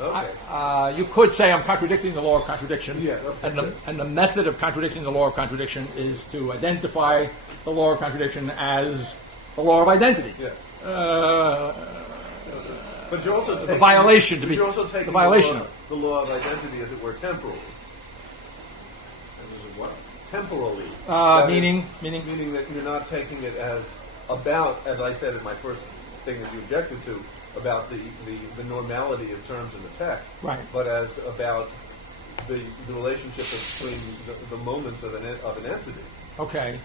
Okay. You could say I'm contradicting the law of contradiction. Yeah. Okay. And the method of contradicting the law of contradiction is to identify the law of contradiction as the law of identity. Yeah. But you're also taking the violation to be you're also taking the violation of the law of identity, as it were, temporally. Temporally. Meaning that you're not taking it as about, as I said in my first thing that you objected to, about the normality of terms in the text, right? But as about the relationship between the moments of an entity. Okay.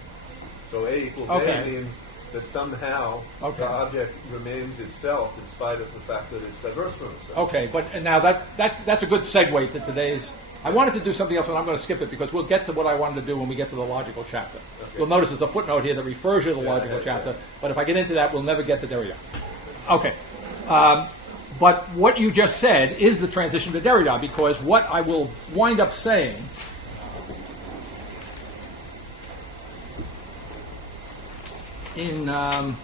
So A equals Okay. A means that somehow the object remains itself in spite of the fact that it's diverse from itself. Okay, but now that's a good segue to today's. I wanted to do something else, and I'm going to skip it because we'll get to what I wanted to do when we get to the logical chapter. Okay. You'll notice there's a footnote here that refers you to the logical chapter, but if I get into that, we'll never get to Derrida. Okay. But what you just said is the transition to Derrida, because what I will wind up saying in I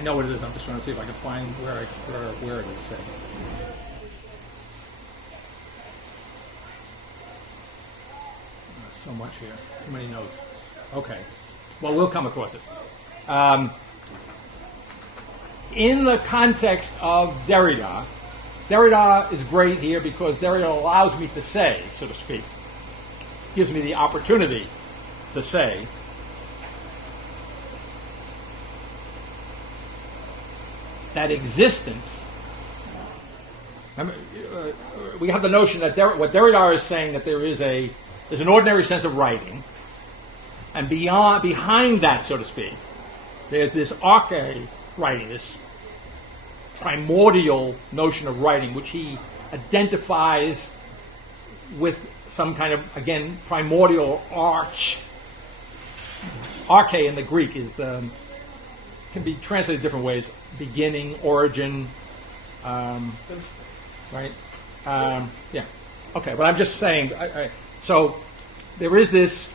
know what it is. I'm just trying to see if I can find where it is said. So much here. Too many notes. Okay. Well, we'll come across it. In the context of Derrida is great here because Derrida allows me to say, so to speak, gives me the opportunity to say that existence. We have the notion that what Derrida is saying, that there's an ordinary sense of writing, and behind that, so to speak, there's this arche writing, this primordial notion of writing, which he identifies with some kind of, again, primordial arch. Arche in the Greek can be translated different ways: beginning, origin, right? Yeah. Okay, but I'm just saying. So there is this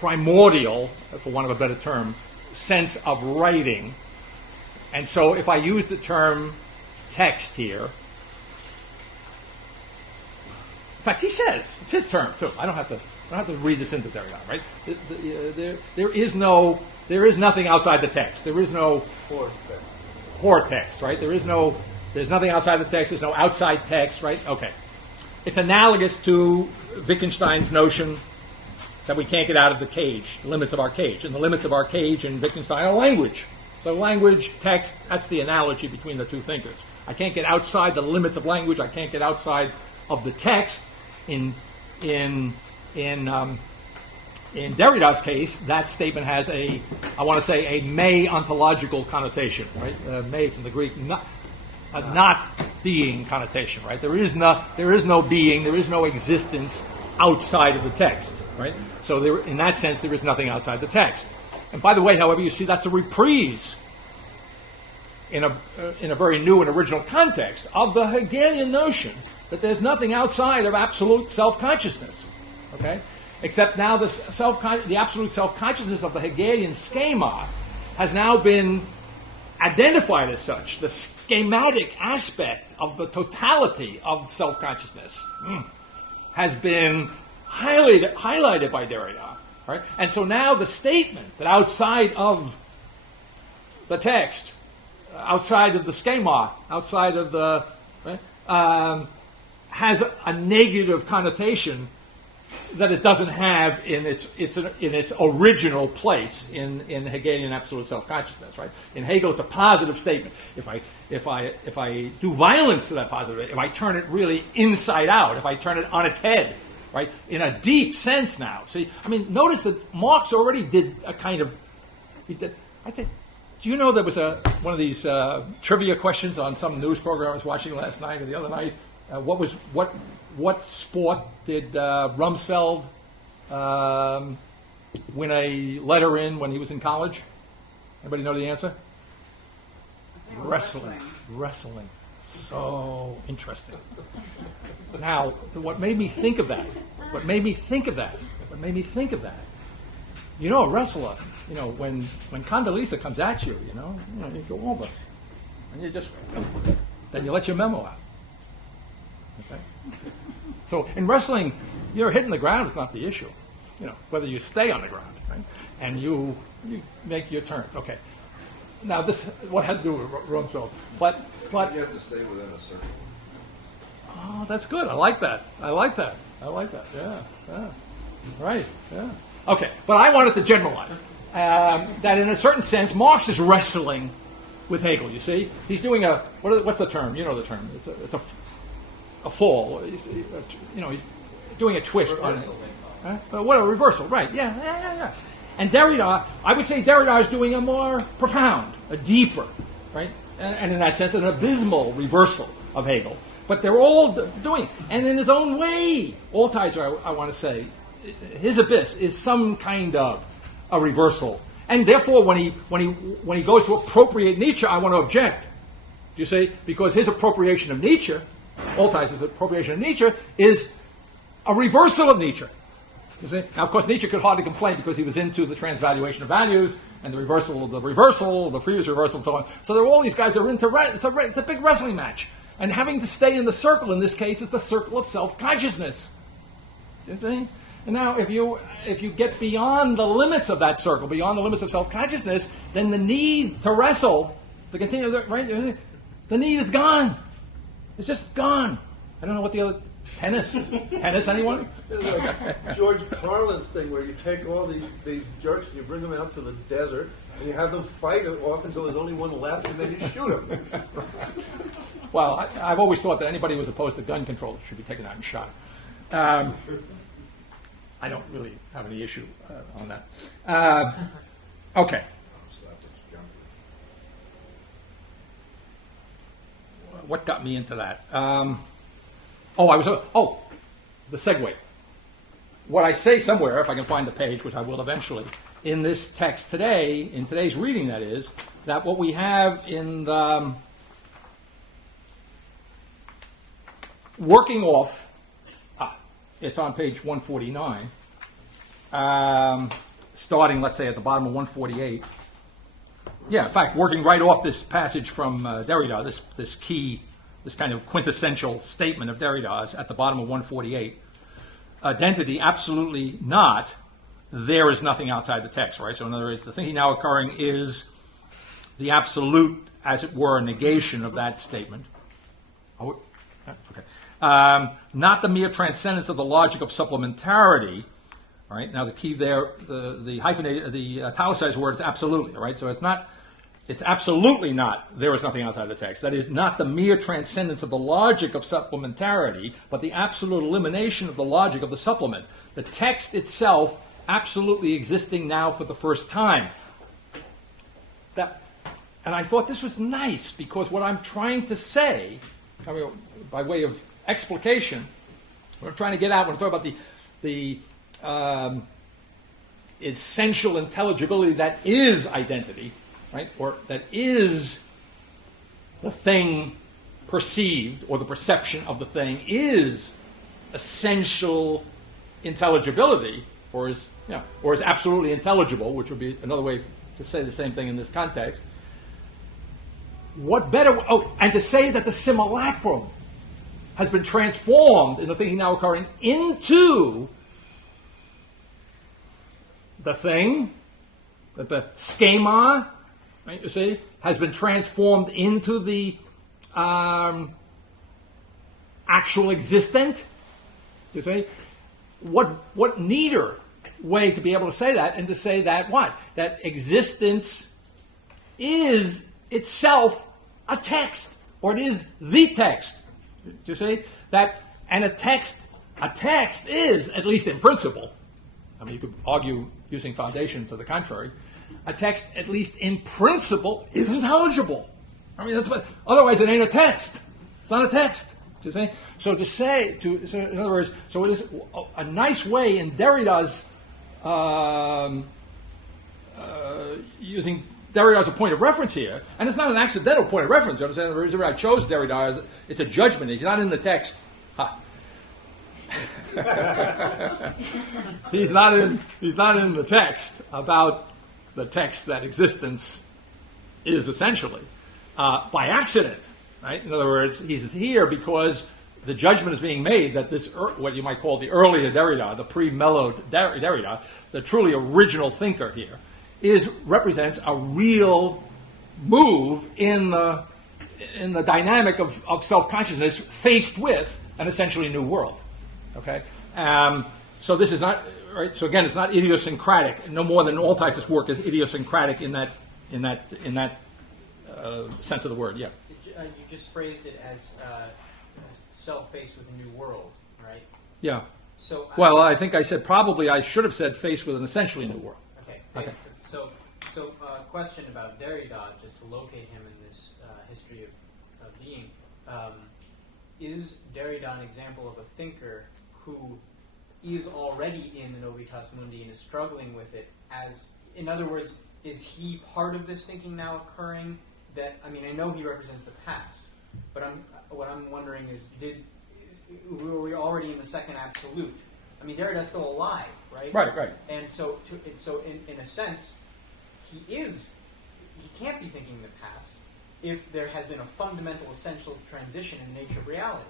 primordial, for want of a better term, sense of writing, and so if I use the term text here, in fact, he says it's his term too. I don't have to read this into Derrida, right? There is nothing outside the text. There is no hor text, right? There's nothing outside the text. There's no outside text, right? Okay. It's analogous to Wittgenstein's notion that we can't get out of the cage, the limits of our cage. And the limits of our cage in Wittgenstein are language. So language, text, that's the analogy between the two thinkers. I can't get outside the limits of language. I can't get outside of the text in In Derrida's case, that statement has a may ontological connotation, right? May from the Greek, not being connotation, right? There is no being, there is no existence outside of the text, right? So in that sense, there is nothing outside the text. And by the way, however, you see that's a reprise in a very new and original context of the Hegelian notion that there's nothing outside of absolute self-consciousness, okay? Except now the absolute self-consciousness of the Hegelian schema has now been identified as such. The schematic aspect of the totality of self-consciousness has been highlighted by Derrida, right? And so now the statement that outside of the text, outside of the schema, outside of the right, has a negative connotation that it doesn't have in its original place in Hegelian absolute self-consciousness, right? In Hegel, it's a positive statement. If I do violence to that positive, if I turn it really inside out, if I turn it on its head, right? In a deep sense now. See, I mean, notice that Marx already did a kind of. Do you know there was one of these trivia questions on some news program I was watching last night or the other night? What sport did Rumsfeld win a letter in when he was in college? Anybody know the answer? Wrestling. So interesting. Now, what made me think of that? You know, a wrestler, you know, when Condoleezza comes at you, you go over. And then you let your memo out. Okay? So in wrestling, you're hitting the ground is not the issue. You know, whether you stay on the ground, right? And you make your turns. Okay. Now what had to do with Rumsfeld? But you have to stay within a circle. Oh, that's good. I like that. Yeah. Right. Yeah. Okay. But I wanted to generalize that in a certain sense, Marx is wrestling with Hegel. You see, he's doing what's the term? You know the term. It's a fall. He's doing a twist Reversal, on it. What a reversal, right? Yeah. And Derrida, I would say Derrida is doing a more profound, a deeper, right? And in that sense, an abysmal reversal of Hegel. But they're all doing, and in his own way, Altizer, I want to say, his abyss is some kind of a reversal. And therefore, when he goes to appropriate Nietzsche, I want to object. Do you see? Because his appropriation of Nietzsche, Altizer's appropriation of Nietzsche, is a reversal of Nietzsche. You see? Now, of course, Nietzsche could hardly complain because he was into the transvaluation of values and the reversal, the previous reversal, and so on. So there are all these guys that are into it's a big wrestling match. And having to stay in the circle in this case is the circle of self-consciousness. You see? And now, if you get beyond the limits of that circle, beyond the limits of self-consciousness, then the need to wrestle, to continue, right? The need is gone. It's just gone. I don't know what the other tennis, anyone? This is like George Carlin's thing where you take all these jerks and you bring them out to the desert and you have them fight off until there's only one left and then you shoot them. Well, I've always thought that anybody who was opposed to gun control should be taken out and shot. I don't really have any issue on that. Okay. What got me into that? The segue. What I say somewhere, if I can find the page, which I will eventually, in this text today, in today's reading, that is, that what we have in the working off, it's on page 149, starting, let's say, at the bottom of 148. Yeah, in fact, working right off this passage from Derrida, this kind of quintessential statement of Derrida's at the bottom of 148. Identity, absolutely not. There is nothing outside the text, right? So in other words, the thing now occurring is the absolute, as it were, negation of that statement. Okay. Not the mere transcendence of the logic of supplementarity, right? Now the key there, the hyphenated, the italicized word is absolutely, right? So it's not It's absolutely not, there is nothing outside the text. That is not the mere transcendence of the logic of supplementarity, but the absolute elimination of the logic of the supplement. The text itself absolutely existing now for the first time. And I thought this was nice, because what I'm trying to say, I mean, by way of explication, what I'm trying to get at when I talk about the essential intelligibility that is identity, right, or that is the thing perceived, or the perception of the thing is essential intelligibility, or is absolutely intelligible, which would be another way to say the same thing in this context. What better? Oh, and to say that the simulacrum has been transformed in the thinking now occurring into the thing, that the schema, right, you see, has been transformed into the actual existent. You see, what neater way to be able to say that, and to say that what? That existence is itself a text, or it is the text. Do you see that? And a text is, at least in principle, I mean, you could argue using foundation to the contrary, a text, at least in principle, is intelligible. I mean, that's what, otherwise it ain't a text. It's not a text. Do you see? So in other words, so it is a nice way in Derrida's using Derrida as a point of reference here, and it's not an accidental point of reference. You understand? The reason I chose Derrida is it's a judgment. He's not in the text. Ha. He's not in the text about the text that existence is essentially by accident, right? In other words, he's here because the judgment is being made that this, what you might call the earlier Derrida, the pre-mellowed Derrida, the truly original thinker here, represents a real move in the dynamic of self-consciousness faced with an essentially new world. Okay, so this is not right. So again, it's not idiosyncratic. No more than all Altheis's work is idiosyncratic in that sense of the word. Yeah. You just phrased it as self-faced with a new world, right? Yeah. So I think I said probably I should have said faced with an essentially new world. Okay. So question about Derrida, just to locate him in this history of being. Is Derrida an example of a thinker who is already in the Novitas Mundi and is struggling with it? In other words, is he part of this thinking now occurring? I know he represents the past, but what I'm wondering is, were we already in the second absolute? I mean, Derrida's still alive, right? Right. And so in a sense, he can't be thinking the past if there has been a fundamental, essential transition in the nature of reality.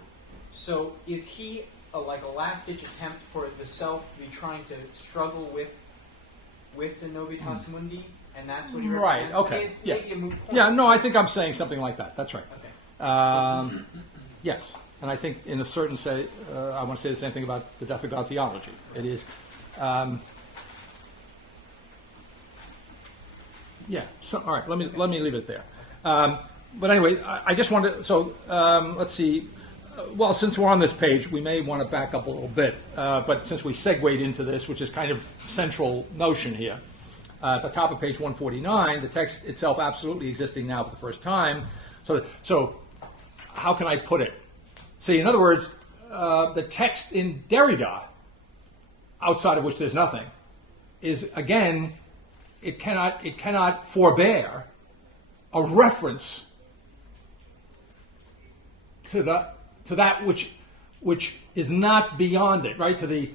So is he a last-ditch attempt for the self to be trying to struggle with the Novitas Mundi, and that's what he represents? Right, okay. I mean, it's maybe a moot point. Yeah, no, I think I'm saying something like that. That's right. Okay. Yes, and I think in a certain say, I want to say the same thing about the death of God theology. It is, So, all right, let me leave it there. But anyway, I just wanted to, so let's see. Well, since we're on this page, we may want to back up a little bit. But since we segued into this, which is kind of central notion here, at the top of page 149, the text itself absolutely existing now for the first time. So how can I put it? See, in other words, the text in Derrida, outside of which there's nothing, is again, it cannot forbear a reference to that which is not beyond it, right? To the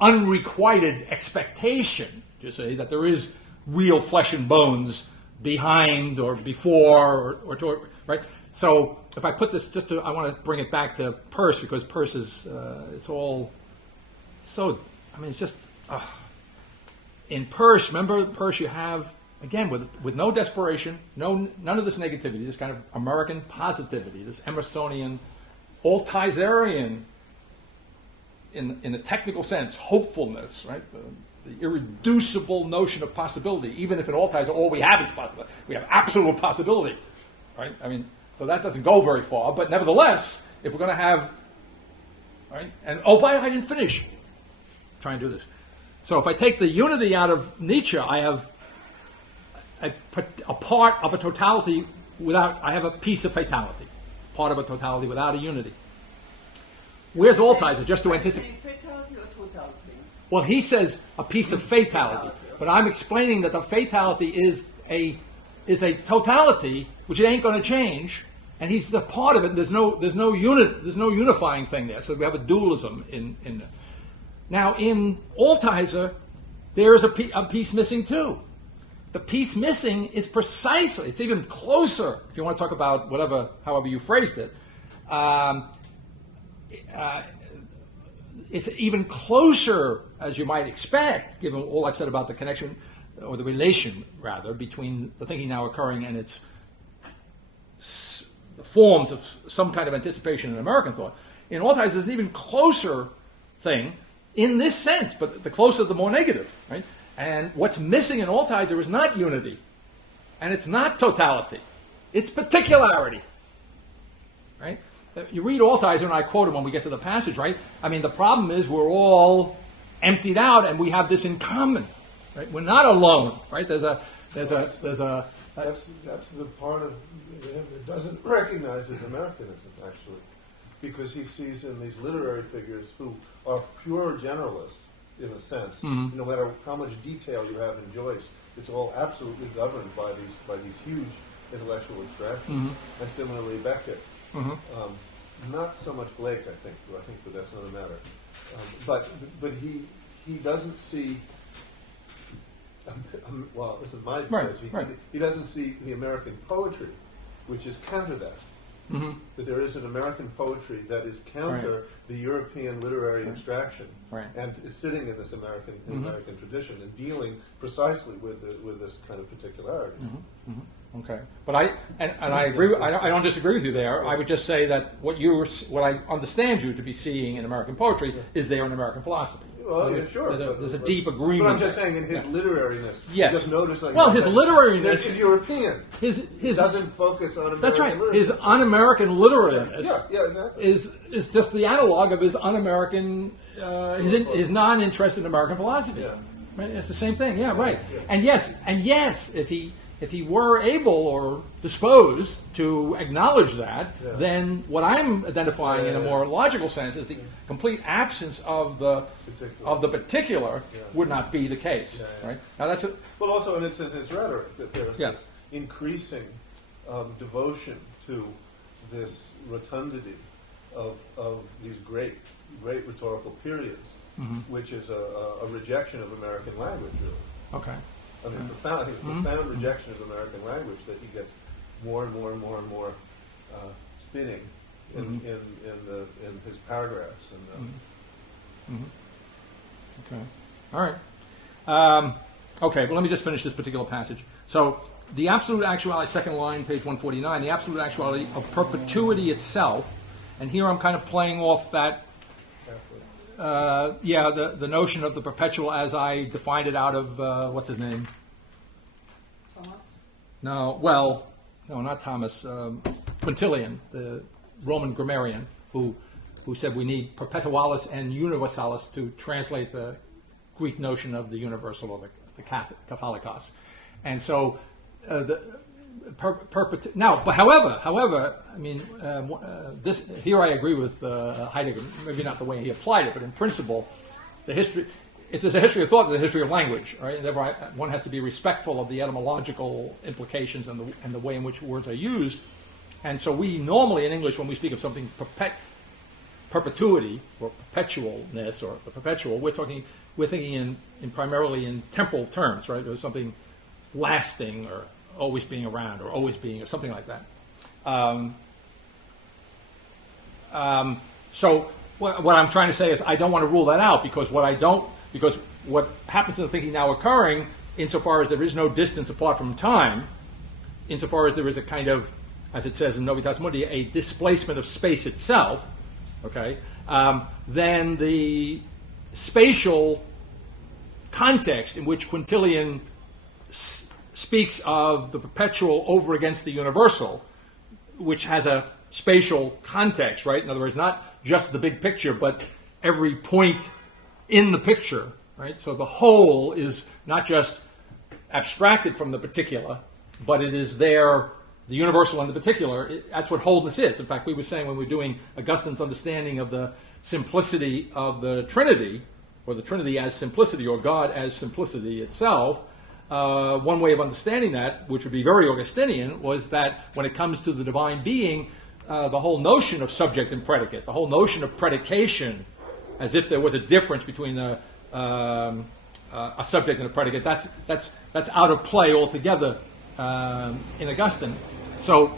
unrequited expectation, you see, that there is real flesh and bones behind or before or toward, right? So if I put this, I want to bring it back to Peirce, because Peirce is, it's all so, it's just, in Peirce, remember Peirce, you have, again, with no desperation, none of this negativity, this kind of American positivity, this Emersonian, Althuserian, in a technical sense, hopefulness, right? the irreducible notion of possibility, even if in Altizer all we have is possibility. We have absolute possibility, right? I mean, so that doesn't go very far, but nevertheless, if we're going to have, right, and I didn't finish trying to do this. So if I take the unity out of Nietzsche, I have a part of a totality I have a piece of fatality, part of a totality without a unity. Where's Altizer? Just to anticipate. Fatality or totality? Well, he says a piece of fatality, but I'm explaining that the fatality is a totality which it ain't going to change, and he's a part of it. There's no unifying thing there. So we have a dualism in there. Now in Altizer, there is a piece missing too. The piece missing is precisely, it's even closer, if you want to talk about however you phrased it, it's even closer, as you might expect, given all I've said about the connection, or the relation, rather, between the thinking now occurring and its forms of some kind of anticipation in American thought. In Altizer, there's an even closer thing in this sense, but the closer, the more negative, right? And what's missing in Altizer is not unity, and it's not totality. It's particularity, right? You read Altizer, and I quote him when we get to the passage, right? I mean, the problem is we're all emptied out, and we have this in common, right? We're not alone, right? That's the part of him that doesn't recognize his Americanism, actually, because he sees in these literary figures who are pure generalists, in a sense. Mm-hmm. No matter how much detail you have in Joyce, it's all absolutely governed by these huge intellectual abstractions. Mm-hmm. And similarly, Beckett. Mm-hmm. Not so much Blake, I think, but that's another matter. But he doesn't see. Well, this is my right, phrase. right. He doesn't see the American poetry, which is counter that. Mm-hmm. That there is an American poetry that is counter the European literary abstraction, and is sitting in this American tradition and dealing precisely with this kind of particularity. Mm-hmm. Mm-hmm. Okay, but I agree. I don't disagree with you there. I would just say that what I understand you to be seeing in American poetry is there in American philosophy. Well, yeah, sure. There's a deep agreement. But I'm just saying, in his literariness, yes. just notice. His literariness is European. His doesn't focus on American. That's right. Literature. His un-American literariness. Yeah, exactly. Is just the analog of his un-American, his non-interest in American philosophy. Yeah. Right? It's the same thing. Yeah, right. Yeah. And yes, if he were able or disposed to acknowledge that, then what I'm identifying in a more logical sense is the complete absence of the particular would not be the case. Right? Now that's it. Well, also, and it's in his rhetoric that there's this increasing devotion to this rotundity of these great rhetorical periods, which is a rejection of American language, really. Okay. I mean, profound rejection of American language that he gets more and more and more and more spinning in his paragraphs. And Okay. All right. Okay. Well, let me just finish this particular passage. So, the absolute actuality, second line, page 149. The absolute actuality of perpetuity itself, and here I'm kind of playing off that. The notion of the perpetual as I defined it out of, what's his name? Thomas? No, not Thomas. Quintilian, the Roman grammarian, who said we need perpetualis and universalis to translate the Greek notion of the universal or the Catholicos. And so however, I mean, this here I agree with Heidegger. Maybe not the way he applied it, but in principle, if there's a history of thought, there's a history of language, right? And therefore, one has to be respectful of the etymological implications and the way in which words are used. And so, we normally in English, when we speak of something perpetuity or perpetualness or the perpetual, we're thinking in primarily in temporal terms, right? There's something lasting or always being around or always being or something like that. So what I'm trying to say is I don't want to rule that out because what happens in the thinking now occurring, insofar as there is no distance apart from time, insofar as there is a kind of, as it says in Novitas Mundi, a displacement of space itself, okay, then the spatial context in which Quintilian speaks of the perpetual over against the universal, which has a spatial context, right? In other words, not just the big picture, but every point in the picture, right? So the whole is not just abstracted from the particular, but it is there, the universal and the particular. That's what wholeness is. In fact, we were saying when we were doing Augustine's understanding of the simplicity of the Trinity, or the Trinity as simplicity, or God as simplicity itself, one way of understanding that, which would be very Augustinian, was that when it comes to the divine being, the whole notion of subject and predicate, the whole notion of predication, as if there was a difference between a subject and a predicate, that's out of play altogether in Augustine. So,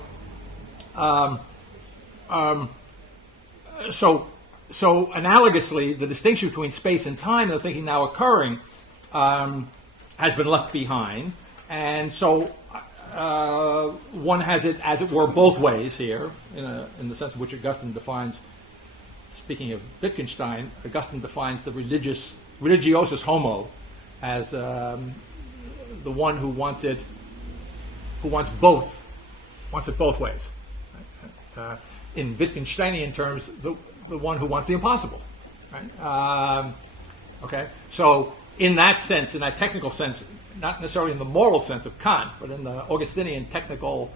so analogously, the distinction between space and time, the thinking now occurring, has been left behind, and so one has it, as it were, both ways here, in the sense in which Augustine defines. Speaking of Wittgenstein, Augustine defines the religiosus homo as the one who wants it both ways. In Wittgensteinian terms, the one who wants the impossible. Right? Okay, so in that sense, in that technical sense, not necessarily in the moral sense of Kant, but in the Augustinian technical,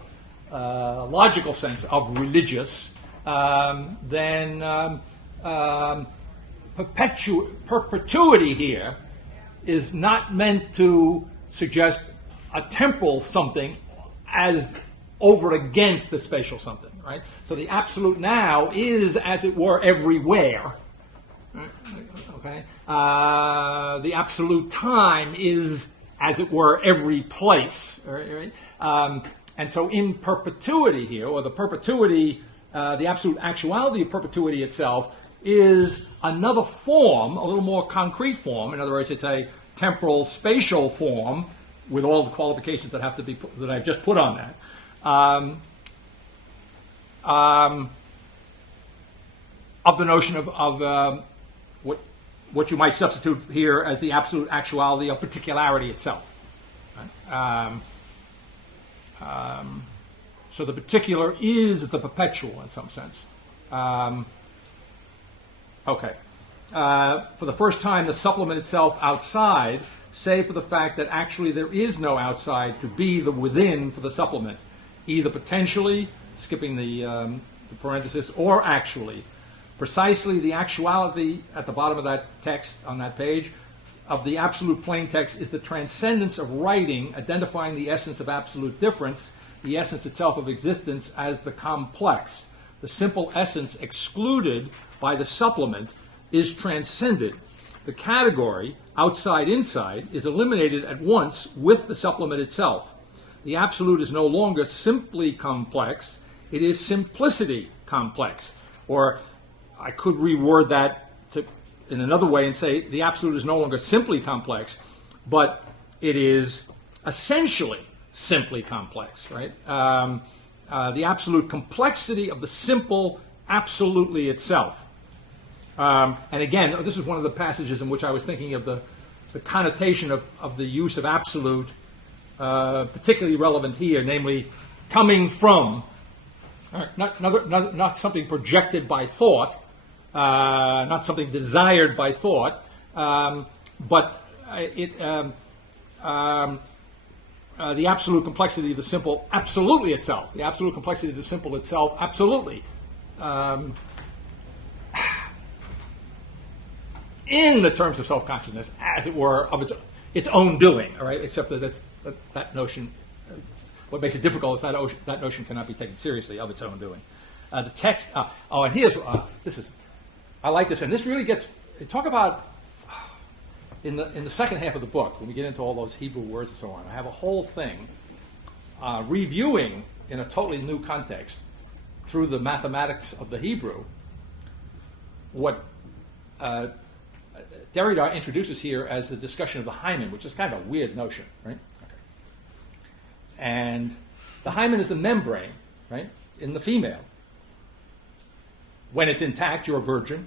logical sense of religious, then perpetuity here is not meant to suggest a temporal something as over against the spatial something, right? So the absolute now is, as it were, everywhere. Okay, the absolute time is, as it were, every place. Right? And so in perpetuity here, or the perpetuity, the absolute actuality of perpetuity itself is another form, a little more concrete form. In other words, it's a temporal, spatial form with all the qualifications that have to be that I've just put on that. Of the notion of what you might substitute here as the absolute actuality of particularity itself. Right? So the particular is the perpetual in some sense. Okay. For the first time, the supplement itself outside, save for the fact that actually there is no outside to be the within for the supplement, either potentially, skipping the parenthesis, or actually. Precisely the actuality at the bottom of that text on that page of the absolute plain text is the transcendence of writing, identifying the essence of absolute difference, the essence itself of existence as the complex. The simple essence excluded by the supplement is transcended. The category, outside-inside, is eliminated at once with the supplement itself. The absolute is no longer simply complex, it is simplicity complex. Or I could reword that in another way and say the absolute is no longer simply complex, but it is essentially simply complex, right? The absolute complexity of the simple absolutely itself. And again, this is one of the passages in which I was thinking of the connotation of the use of absolute, particularly relevant here, namely coming from, not something projected by thought, not something desired by thought, but the absolute complexity of the simple absolutely itself. The absolute complexity of the simple itself absolutely. In the terms of self-consciousness, as it were, of its own doing, all right? Except that that notion, what makes it difficult is that notion cannot be taken seriously of its own doing. The text, and here's, I like this, and this really gets, talk about, in the second half of the book, when we get into all those Hebrew words and so on, I have a whole thing reviewing in a totally new context through the mathematics of the Hebrew what Derrida introduces here as the discussion of the hymen, which is kind of a weird notion, right? Okay. And the hymen is a membrane, right, in the female. When it's intact, you're a virgin,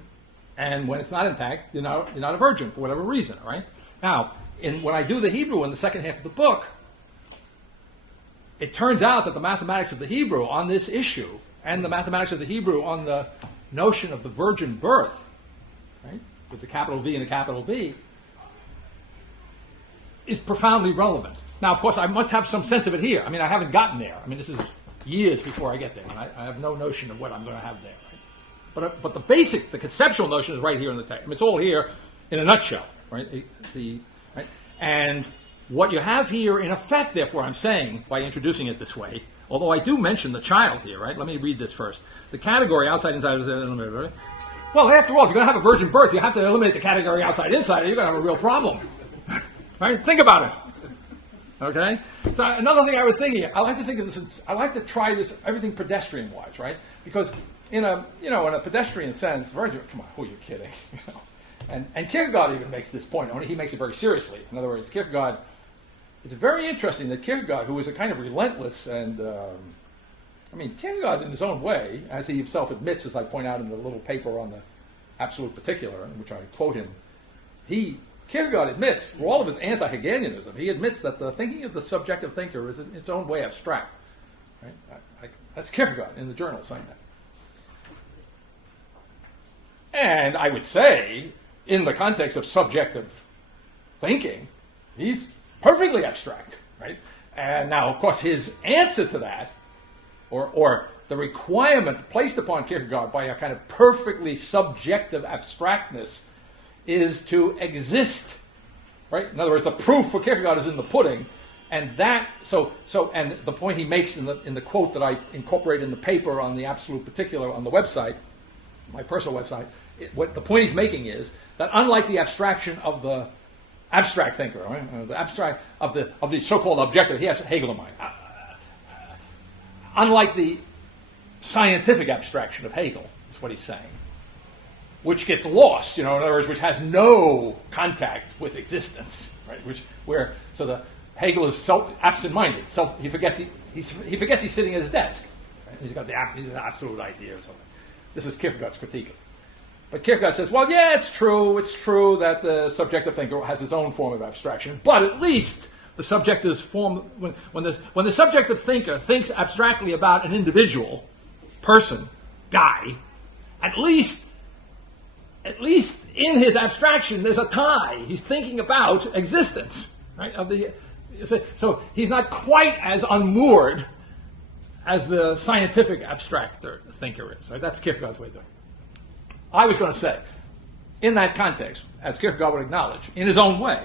and when it's not intact, you're not a virgin for whatever reason, right? Now, when I do the Hebrew in the second half of the book, it turns out that the mathematics of the Hebrew on this issue and the mathematics of the Hebrew on the notion of the virgin birth, right, with the capital V and the capital B, is profoundly relevant. Now, of course, I must have some sense of it here. I mean, I haven't gotten there. I mean, this is years before I get there, and I have no notion of what I'm going to have there. Right? But the conceptual notion is right here in the text. I mean, it's all here in a nutshell, right? Right? And what you have here, in effect, therefore, I'm saying, by introducing it this way, although I do mention the child here, right? Let me read this first. The category outside, inside, right? Well, after all, if you're going to have a virgin birth, you have to eliminate the category outside, inside, or you're going to have a real problem. Right? Think about it. Okay? So another thing I was thinking, I like to think of this, I like to try this, everything pedestrian-wise, right? Because in a pedestrian sense, virgin, come on, who are you kidding? And Kierkegaard even makes this point, only he makes it very seriously. In other words, Kierkegaard, it's very interesting that Kierkegaard, who is a kind of relentless and, Kierkegaard in his own way, as he himself admits, as I point out in the little paper on the absolute particular, in which I quote him, Kierkegaard admits, for all of his anti-Hegelianism, he admits that the thinking of the subjective thinker is in its own way abstract. Right? That's Kierkegaard in the journal saying that. And I would say, in the context of subjective thinking, he's perfectly abstract, right? And now, of course, his answer to that, or the requirement placed upon Kierkegaard by a kind of perfectly subjective abstractness, is to exist, right? In other words, the proof for Kierkegaard is in the pudding, and that. And the point he makes in the quote that I incorporate in the paper on the absolute particular on the website, my personal website. What the point he's making is that unlike the abstraction of the abstract thinker, right? The abstract of the so-called objective, he has Hegel in mind. Unlike the scientific abstraction of Hegel, is what he's saying, which gets lost, in other words, which has no contact with existence, right? Hegel is so absent-minded, so he forgets he's sitting at his desk. Right? He's an absolute idea or something. This is Kierkegaard's critique. But Kierkegaard says, well, yeah, it's true that the subjective thinker has his own form of abstraction, but at least the subjective form, when the subjective thinker thinks abstractly about an individual, person, guy, at least in his abstraction there's a tie. He's thinking about existence, right? So he's not quite as unmoored as the scientific abstract thinker is. Right? That's Kierkegaard's way of doing it. I was going to say, in that context, as Kierkegaard would acknowledge, in his own way,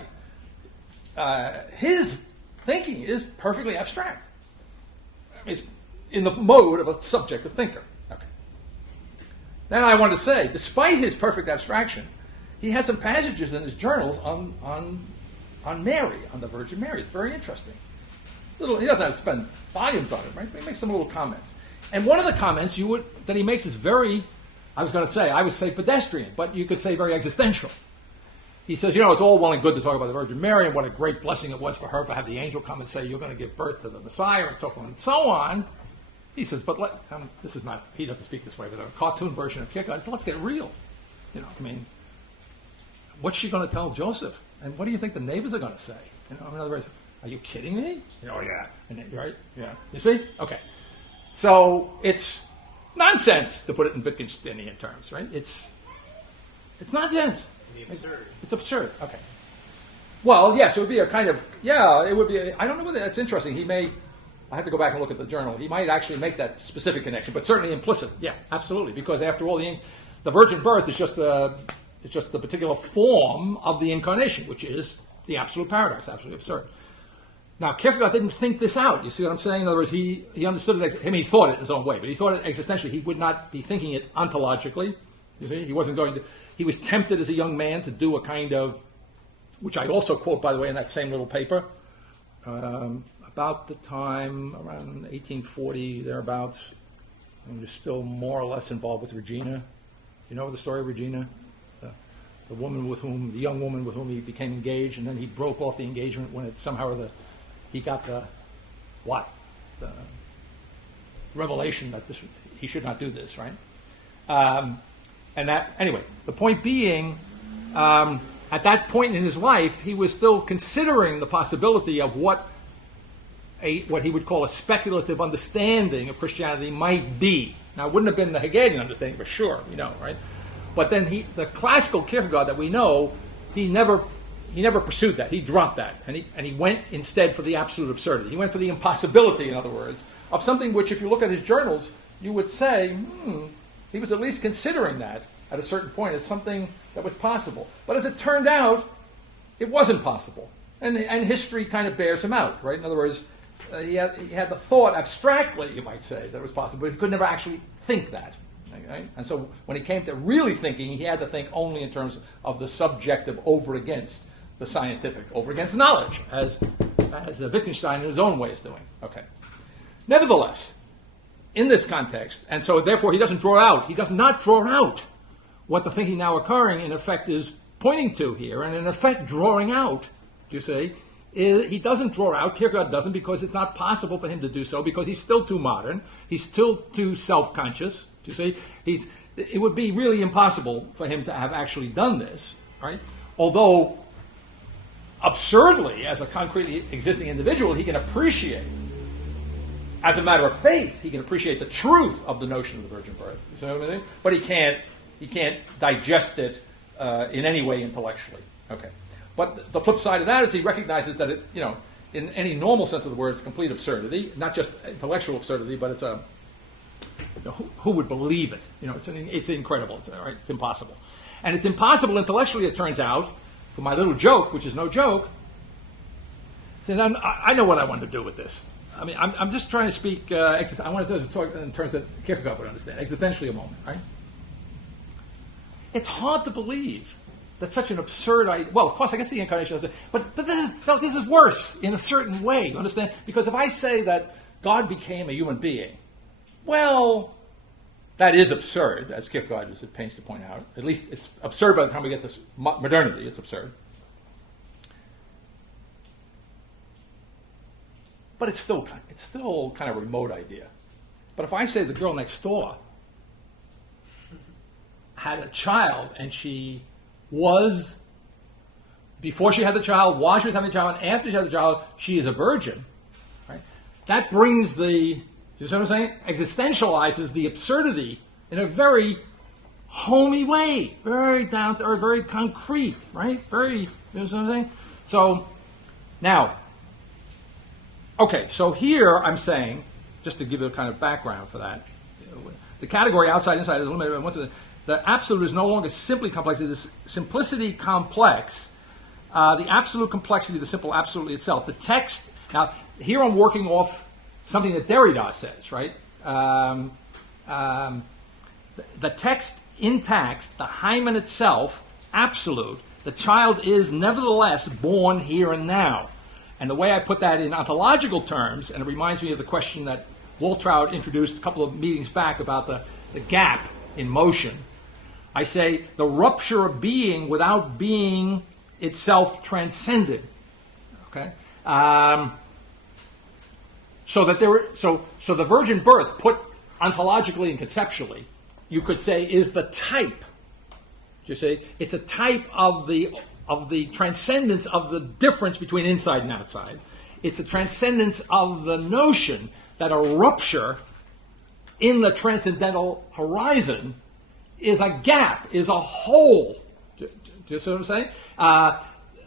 his thinking is perfectly abstract. It's in the mode of a subjective thinker. Okay. Then I want to say, despite his perfect abstraction, he has some passages in his journals on Mary, on the Virgin Mary. It's very interesting. He doesn't have to spend volumes on it, right? But he makes some little comments. And one of the comments that he makes is very, I would say pedestrian, but you could say very existential. He says, it's all well and good to talk about the Virgin Mary and what a great blessing it was for her to have the angel come and say, you're going to give birth to the Messiah, and so forth and so on. He says, but he doesn't speak this way, but a cartoon version of Kierkegaard, so let's get real. What's she going to tell Joseph? And what do you think the neighbors are going to say? In other words, are you kidding me? Oh, yeah. Right? Yeah. You see? Okay. So it's nonsense, to put it in Wittgensteinian terms, right? It's nonsense. It's absurd. Okay. Well, yes, it would be a kind of, it would be, I don't know whether that's interesting. I have to go back and look at the journal. He might actually make that specific connection, but certainly implicit. Yeah, absolutely. Because after all, the virgin birth is just the particular form of the incarnation, which is the absolute paradox, absolutely absurd. Now, Kierkegaard didn't think this out. You see what I'm saying? In other words, he understood it. He thought it in his own way, but he thought it existentially. He would not be thinking it ontologically. You see, he wasn't going to. He was tempted as a young man to do a kind of, which I also quote, by the way, in that same little paper, about the time around 1840 thereabouts. And was still more or less involved with Regina. You know the story of Regina, the young woman with whom he became engaged, and then he broke off the engagement when it somehow he got the revelation that he should not do this, right? And that, anyway, the point being, at that point in his life, he was still considering the possibility of what he would call a speculative understanding of Christianity might be. Now, it wouldn't have been the Hegelian understanding for sure, right? But then the classical Kierkegaard that we know, he never pursued that. He dropped that, and he went instead for the absolute absurdity. He went for the impossibility, in other words, of something which, if you look at his journals, you would say, he was at least considering that at a certain point as something that was possible. But as it turned out, it wasn't possible, and history kind of bears him out, right? In other words, he had the thought abstractly, you might say, that it was possible, but he could never actually think that. Right? And so when he came to really thinking, he had to think only in terms of the subjective over against the scientific, over against knowledge, as Wittgenstein in his own way is doing. Okay. Nevertheless, in this context, and so therefore he does not draw out what the thinking now occurring in effect is pointing to here, and in effect drawing out, you see, he doesn't draw out, Kierkegaard doesn't, because it's not possible for him to do so, because he's still too modern, he's still too self-conscious, you see. It would be really impossible for him to have actually done this, right? Although, absurdly, as a concretely existing individual, he can appreciate, as a matter of faith, he can appreciate the truth of the notion of the virgin birth. You see what I mean? But he can't digest it in any way intellectually. Okay. But the flip side of that is he recognizes that it, in any normal sense of the word, it's complete absurdity, not just intellectual absurdity, but it's who would believe it? It's incredible. It's impossible, and it's impossible intellectually. It turns out, for my little joke, which is no joke. See, I know what I want to do with this. I mean, I'm just trying to speak. I wanted to talk in terms that Kierkegaard would understand, existentially a moment, right? It's hard to believe that such an absurd idea. Well, of course, I guess the incarnation, but this is worse in a certain way. You understand? Because if I say that God became a human being, well, that is absurd, as Kierkegaard is at pains to point out. At least it's absurd by the time we get to modernity. It's absurd. But it's still kind of a remote idea. But if I say the girl next door had a child, and she was, before she had the child, while she was having the child, and after she had the child, she is a virgin, right? That brings you see what I'm saying? Existentializes the absurdity in a very homey way, very down to earth, very concrete, right? You know what I'm saying? So, now, okay, so here I'm saying, just to give you a kind of background for that, the category outside, inside is limited. The absolute is no longer simply complex. It is simplicity complex. The absolute complexity, the simple absolutely itself. The text, now, here I'm working off something that Derrida says, right? The text intact, the hymen itself, absolute. The child is nevertheless born here and now. And the way I put that in ontological terms, and it reminds me of the question that Waltraud introduced a couple of meetings back about the gap in motion. I say the rupture of being without being itself transcended. Okay, so the virgin birth, put ontologically and conceptually, you could say is the type. You see, it's a type of the transcendence of the difference between inside and outside. It's the transcendence of the notion that a rupture in the transcendental horizon is a gap, is a hole. Do you see what I'm saying?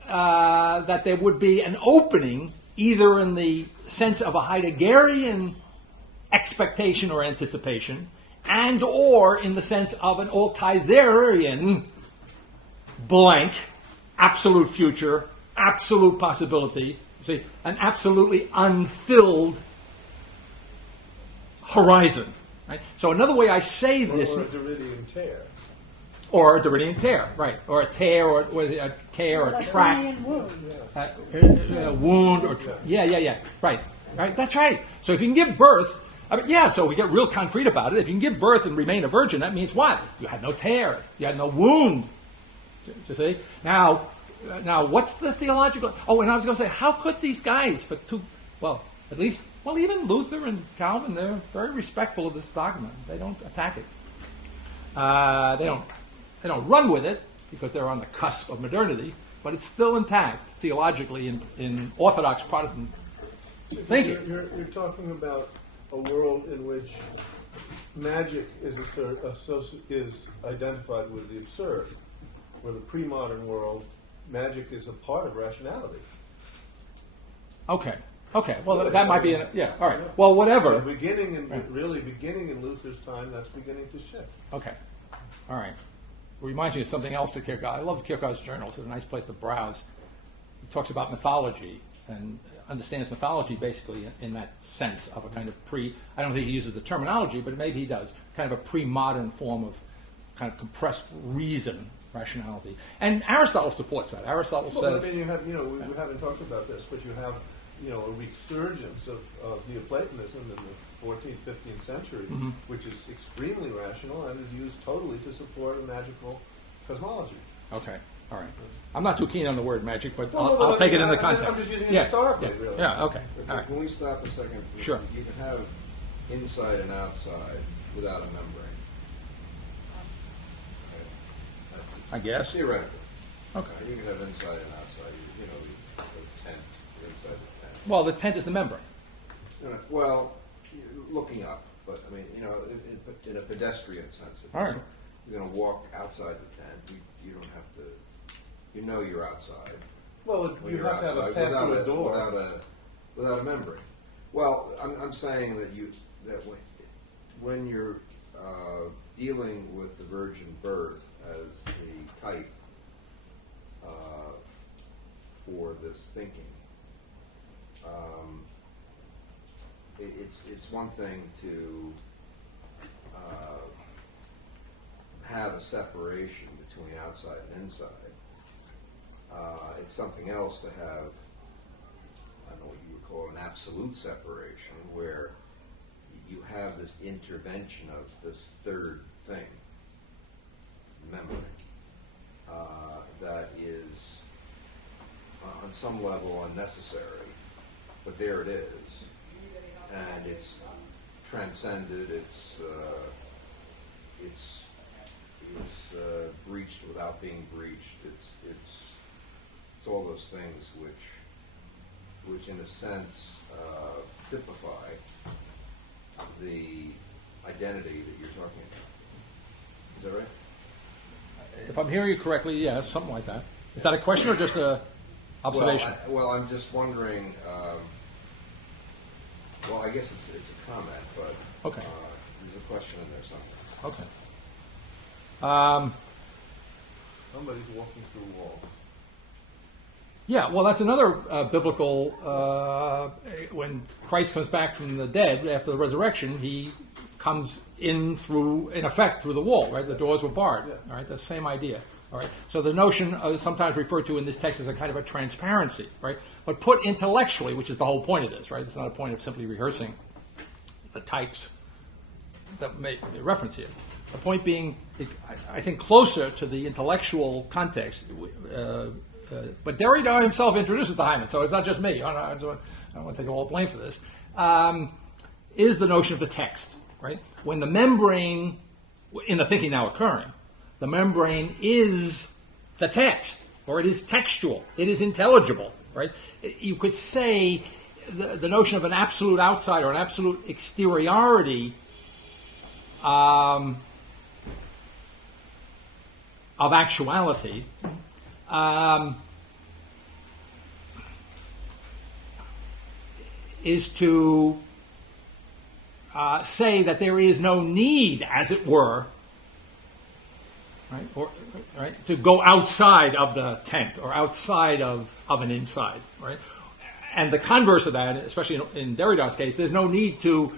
That there would be an opening either in the sense of a Heideggerian expectation or anticipation, and or in the sense of an Althuserian blank, absolute future, absolute possibility, you see, an absolutely unfilled horizon. Right? So another way I say this... Or a Derridian tear. Or a Derridian tear, right. Or a tear, or a tear, or a track. A wound, or... Yeah. Right. That's right. So if you can give birth... so we get real concrete about it. If you can give birth and remain a virgin, that means what? You had no tear. You had no wound. You see? Now, what's the theological... Oh, and I was going to say, how could these guys, even Luther and Calvin, they're very respectful of this dogma. They don't attack it. They don't run with it, because they're on the cusp of modernity, but it's still intact theologically in Orthodox Protestant thinking. You're talking about a world in which magic is identified with the absurd, where the pre-modern world, magic is a part of rationality. Okay. Well, that might be all right. Well, whatever. Beginning in Luther's time, that's beginning to shift. Okay. All right. It reminds me of something else that Kierkegaard. I love Kierkegaard's journals. It's a nice place to browse. He talks about mythology and understands mythology basically in that sense of a kind of I don't think he uses the terminology, but maybe he does, kind of a pre-modern form of kind of compressed reason, rationality. And Aristotle supports that. Aristotle says... I mean, you have, we haven't talked about this, but you have, a resurgence of Neoplatonism in the 14th, 15th century, which is extremely rational and is used totally to support a magical cosmology. Okay, all right. I'm not too keen on the word magic, but I'll take it in the context. I'm just using it historically, really. Yeah, okay. Okay, All right. can we stop a second? Sure. You can have inside and outside without a membrane. Okay. I guess. Theoretically. Okay. You can have inside and outside. The tent, inside the tent. Well, the tent is the membrane. Well, looking up, but I mean, in a pedestrian sense. All right. You're going to walk outside the tent. You don't have to. You're outside. Well, When you you're have to have a outside pass through a door. without a membrane. Well, I'm saying that when you're dealing with the virgin birth as the type for this thinking, it's one thing to have a separation between outside and inside. It's something else to have, I don't know what you would call an absolute separation, where you have this intervention of this third thing, memory, that is on some level unnecessary, but there it is, and it's transcended. It's breached without being breached. It's all those things which in a sense typify the identity that you're talking about. Is that right? If I'm hearing you correctly, yes, something like that. Is that a question or just a observation? Well, I'm just wondering. Well, I guess it's a comment, but Okay. There's a question in there somewhere. Okay. Somebody's walking through walls. Yeah, well, that's another biblical. When Christ comes back from the dead after the resurrection, he comes in effect, through the wall. Right, the doors were barred. Yeah. All right, the same idea. All right, so the notion sometimes referred to in this text as a kind of a transparency, right? But put intellectually, which is the whole point of this, right? It's not a point of simply rehearsing the types that make reference here. The point being, I think, closer to the intellectual context. But Derrida himself introduces the hymen, so it's not just me. I don't want to take all the blame for this. Is the notion of the text, right? When the membrane, in the thinking now occurring, the membrane is the text, or it is textual, it is intelligible, right? You could say the notion of an absolute outside or an absolute exteriority of actuality is to say that there is no need, as it were, right, to go outside of the tent or outside of an inside, right? And the converse of that, especially in Derrida's case, there's no need to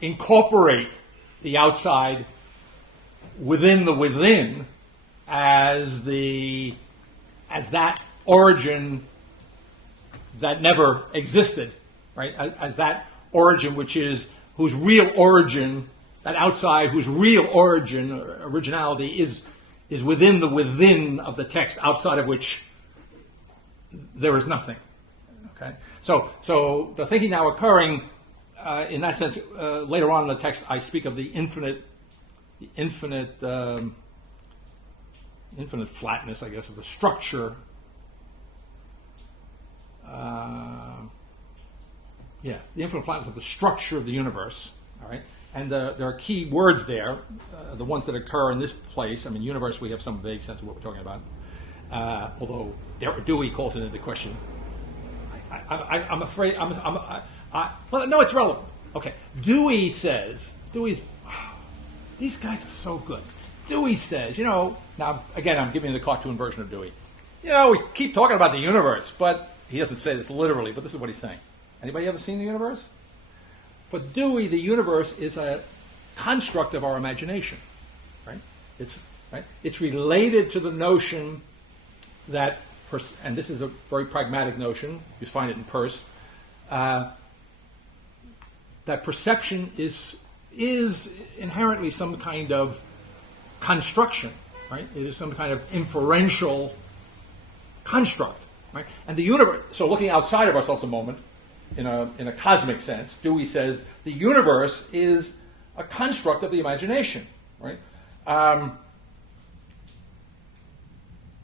incorporate the outside within the within as that origin that never existed, right? As that origin whose real origin, that outside whose real origin or originality is within the within of the text, outside of which there is nothing. Okay, so the thinking now occurring in that sense. Later on in the text, I speak of the infinite infinite flatness, I guess, of the structure. The infinite flatness of the structure of the universe. All right, and there are key words there, the ones that occur in this place. I mean, universe, we have some vague sense of what we're talking about. Although Dewey calls it into question. I'm afraid. Well, no, it's relevant. Okay, Dewey says. These guys are so good. Dewey says, now again, I'm giving you the cartoon version of Dewey. We keep talking about the universe, but he doesn't say this literally. But this is what he's saying. Anybody ever seen the universe? For Dewey, the universe is a construct of our imagination, right? It's related to the notion that, and this is a very pragmatic notion, you find it in Peirce, that perception is inherently some kind of construction, right? It is some kind of inferential construct, right? And the universe, so looking outside of ourselves a moment, in a cosmic sense, Dewey says the universe is a construct of the imagination, right?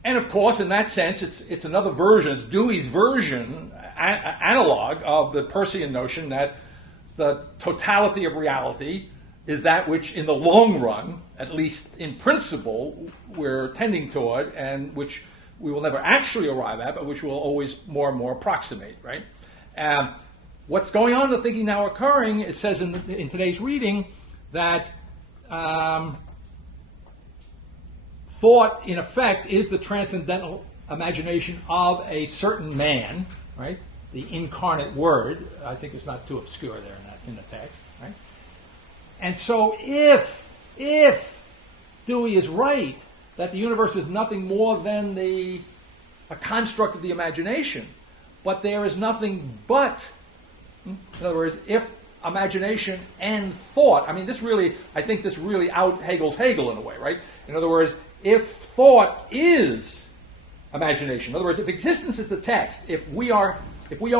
And of course, in that sense, it's another version. It's Dewey's version, analog of the Peircean notion that the totality of reality is that which, in the long run, at least in principle, we're tending toward, and which we will never actually arrive at, but which will always more and more approximate, right? What's going on in the thinking now occurring, it says in today's reading that thought, in effect, is the transcendental imagination of a certain man, right? The incarnate word, I think, is not too obscure there in the text, right? And so if Dewey is right that the universe is nothing more than a construct of the imagination, but there is nothing but, in other words, if imagination and thought, I think this really out Hegel's Hegel in a way, right? In other words, if thought is imagination, in other words, if existence is the text, if we are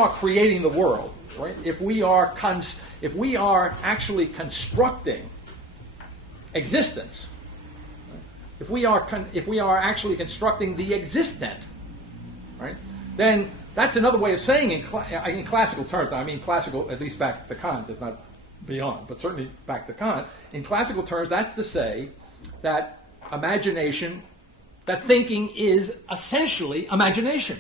creating the world, right? If we are actually constructing existence, if we are actually constructing the existent, right? Then that's another way of saying in classical terms. Now, I mean classical, at least back to Kant, if not beyond, but certainly back to Kant. In classical terms, that's to say that imagination, that thinking is essentially imagination,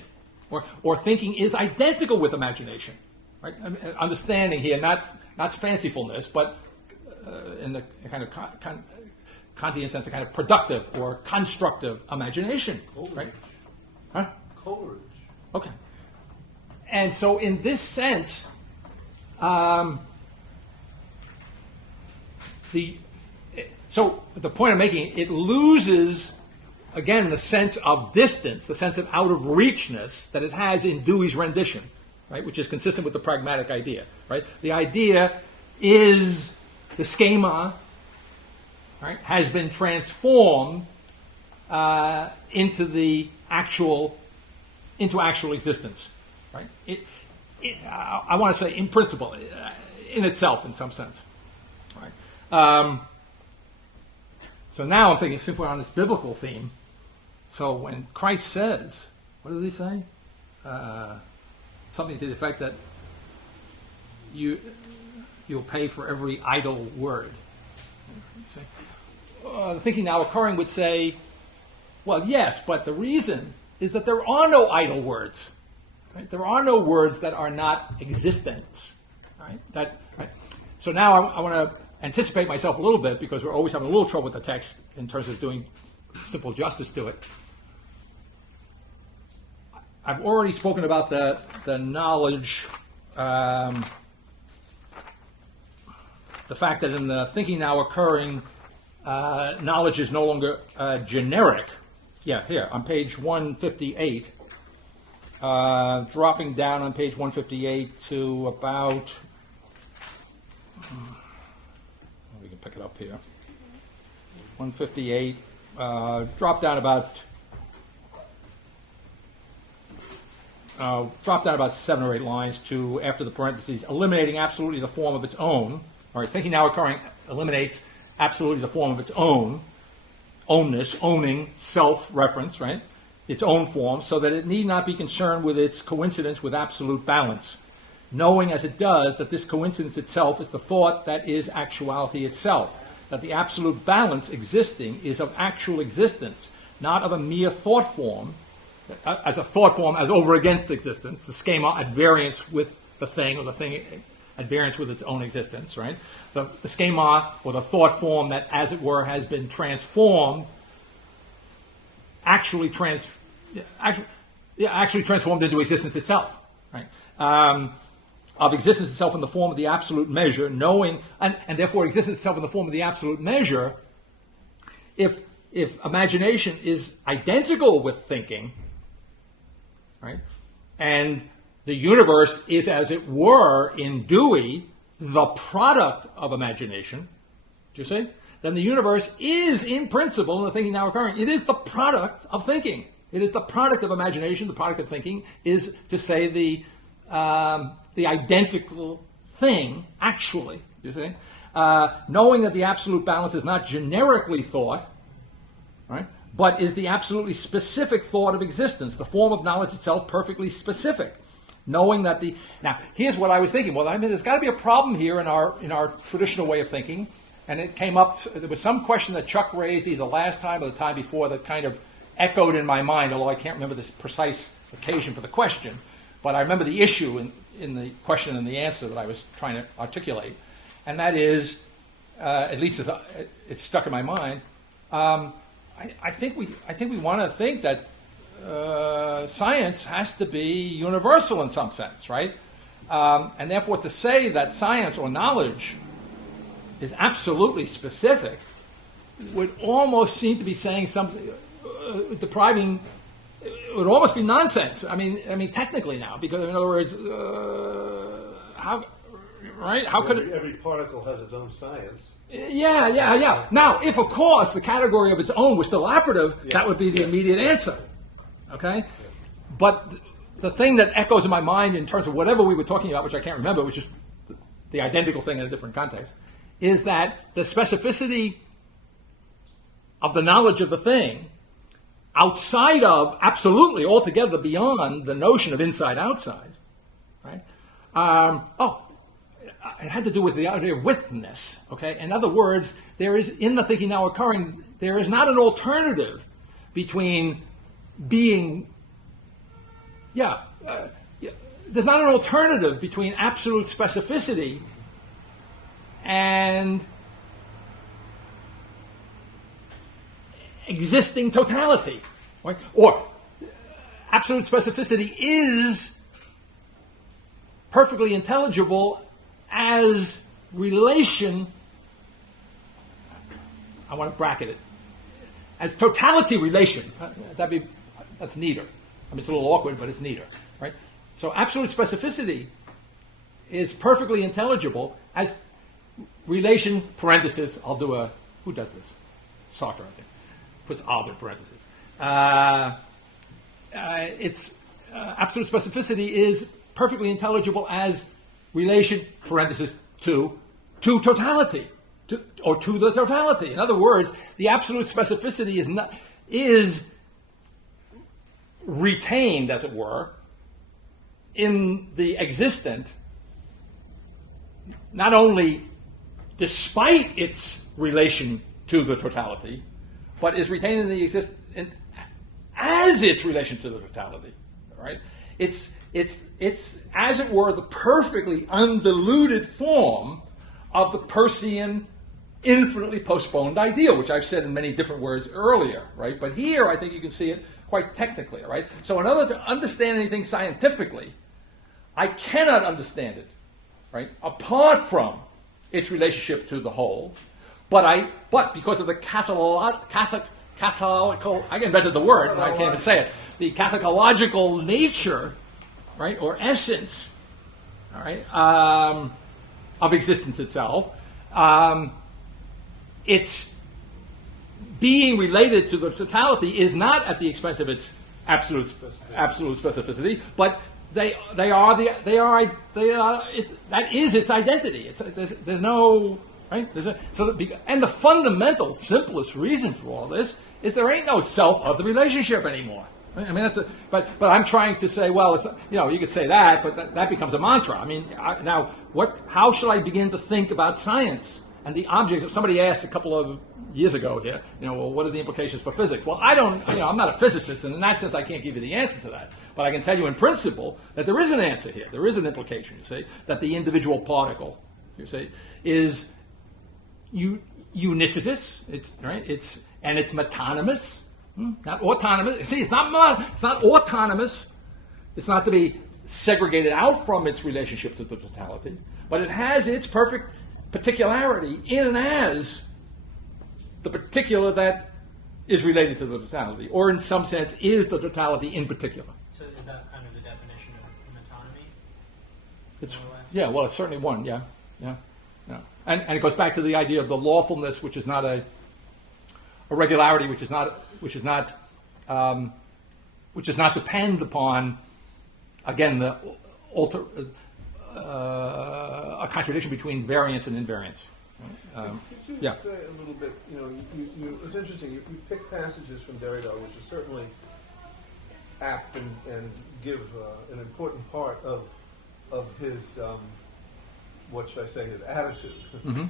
or thinking is identical with imagination. Right? I mean, understanding here, not fancifulness, but in the kind of Kantian sense, a kind of productive or constructive imagination. Coleridge. Right? Huh? Coleridge. Okay. And so in this sense, the point I'm making, it loses, again, the sense of distance, the sense of out-of-reachness that it has in Dewey's rendition, right, which is consistent with the pragmatic idea. Right? The idea is the schema, right, has been transformed into actual existence. Right? I want to say, in principle, in itself, in some sense. Right? So now I'm thinking simply on this biblical theme. So when Christ says, what did he say? Something to the effect that you'll pay for every idle word. The thinking now occurring would say, well, yes, but the reason is that there are no idle words. Right? There are no words that are not existence. Right? Right? So now I want to anticipate myself a little bit, because we're always having a little trouble with the text in terms of doing simple justice to it. I've already spoken about the knowledge, the fact that in the thinking now occurring, knowledge is no longer generic. Yeah, here on page 158, dropping down on page 158 to about, we can pick it up here, 158, drop down about 7 or 8 lines to, after the parentheses, eliminating absolutely the form of its own. All right, thinking now occurring eliminates absolutely the form of its own. ownness, owning, self-reference, right? Its own form, so that it need not be concerned with its coincidence with absolute balance, knowing as it does that this coincidence itself is the thought that is actuality itself, that the absolute balance existing is of actual existence, not of a mere thought form, as a thought form as over against existence, the schema at variance with the thing, or the thing at variance with its own existence, right? The schema, or the thought form that, as it were, has been transformed, actually transformed into existence itself, right? Of existence itself in the form of the absolute measure, knowing, and therefore existence itself in the form of the absolute measure, if imagination is identical with thinking, right, and the universe is, as it were, in Dewey, the product of imagination, do you see? Then the universe is, in principle, in the thinking now occurring, it is the product of thinking. It is the product of imagination. The product of thinking is, to say, the identical thing, actually, you see? Knowing that the absolute balance is not generically thought, right, but is the absolutely specific thought of existence, the form of knowledge itself perfectly specific. Knowing that now, here's what I was thinking. Well, I mean, there's got to be a problem here in our traditional way of thinking. And it came up, there was some question that Chuck raised either last time or the time before that kind of echoed in my mind, although I can't remember this precise occasion for the question. But I remember the issue in the question and the answer that I was trying to articulate. And that is, at least as it stuck in my mind, I think we want to think that science has to be universal in some sense, right? And therefore to say that science or knowledge is absolutely specific would almost seem to be saying something, depriving, it would almost be nonsense. I mean, technically now, because in other words, how could it? Every particle has its own science. Yeah. Now, if of course the category of its own was still operative, that would be the immediate answer. Okay, but the thing that echoes in my mind in terms of whatever we were talking about, which I can't remember, which is the identical thing in a different context, is that the specificity of the knowledge of the thing, outside of, absolutely, altogether beyond the notion of inside-outside, right? It had to do with the idea of withness, okay? In other words, there is, in the thinking now occurring, there is not an alternative between being, there's not an alternative between absolute specificity and existing totality, right? Or absolute specificity is perfectly intelligible as relation, I want to bracket it, as totality relation. That's neater. I mean, it's a little awkward, but it's neater, right? So absolute specificity is perfectly intelligible as relation, parenthesis, I'll do a, who does this? Sartre, I think. Puts other parentheses. It's absolute specificity is perfectly intelligible as relation, parenthesis, to totality, to the totality. In other words, the absolute specificity is retained, as it were, in the existent, not only despite its relation to the totality, but is retained in the existent as its relation to the totality. Right? It's as it were the perfectly undiluted form of the Peircean infinitely postponed ideal, which I've said in many different words earlier, right? But here I think you can see it quite technically, right? So in order to understand anything scientifically, I cannot understand it, right, apart from its relationship to the whole, but because of the catholical, I invented the word, and I can't even say it, the catholicological nature, right, or essence, all right, of existence itself, its being related to the totality is not at the expense of its absolute specificity, but that is its identity. There's no right. And the fundamental, simplest reason for all this is there ain't no self of the relationship anymore. I mean, but I'm trying to say, well, it's, you could say that, but that becomes a mantra. I mean, now, how should I begin to think about science and the object? Somebody asked a couple of years ago here, well, what are the implications for physics? Well, I don't, I'm not a physicist, and in that sense, I can't give you the answer to that. But I can tell you in principle that there is an answer here. There is an implication, you see, that the individual particle, you see, is unicitous. It's right. It's metonymous. Not autonomous. See, it's not autonomous. It's not to be segregated out from its relationship to the totality, but it has its perfect particularity in and as the particular that is related to the totality, or in some sense is the totality in particular. So is that kind of the definition of autonomy? It's well, it's certainly one. Yeah. And it goes back to the idea of the lawfulness, which is not a regularity, which does not depend upon, again, a contradiction between variance and invariance. Could you say a little bit? It's interesting. You pick passages from Derrida, which is certainly apt and give an important part of his what should I say, his attitude. Mm-hmm.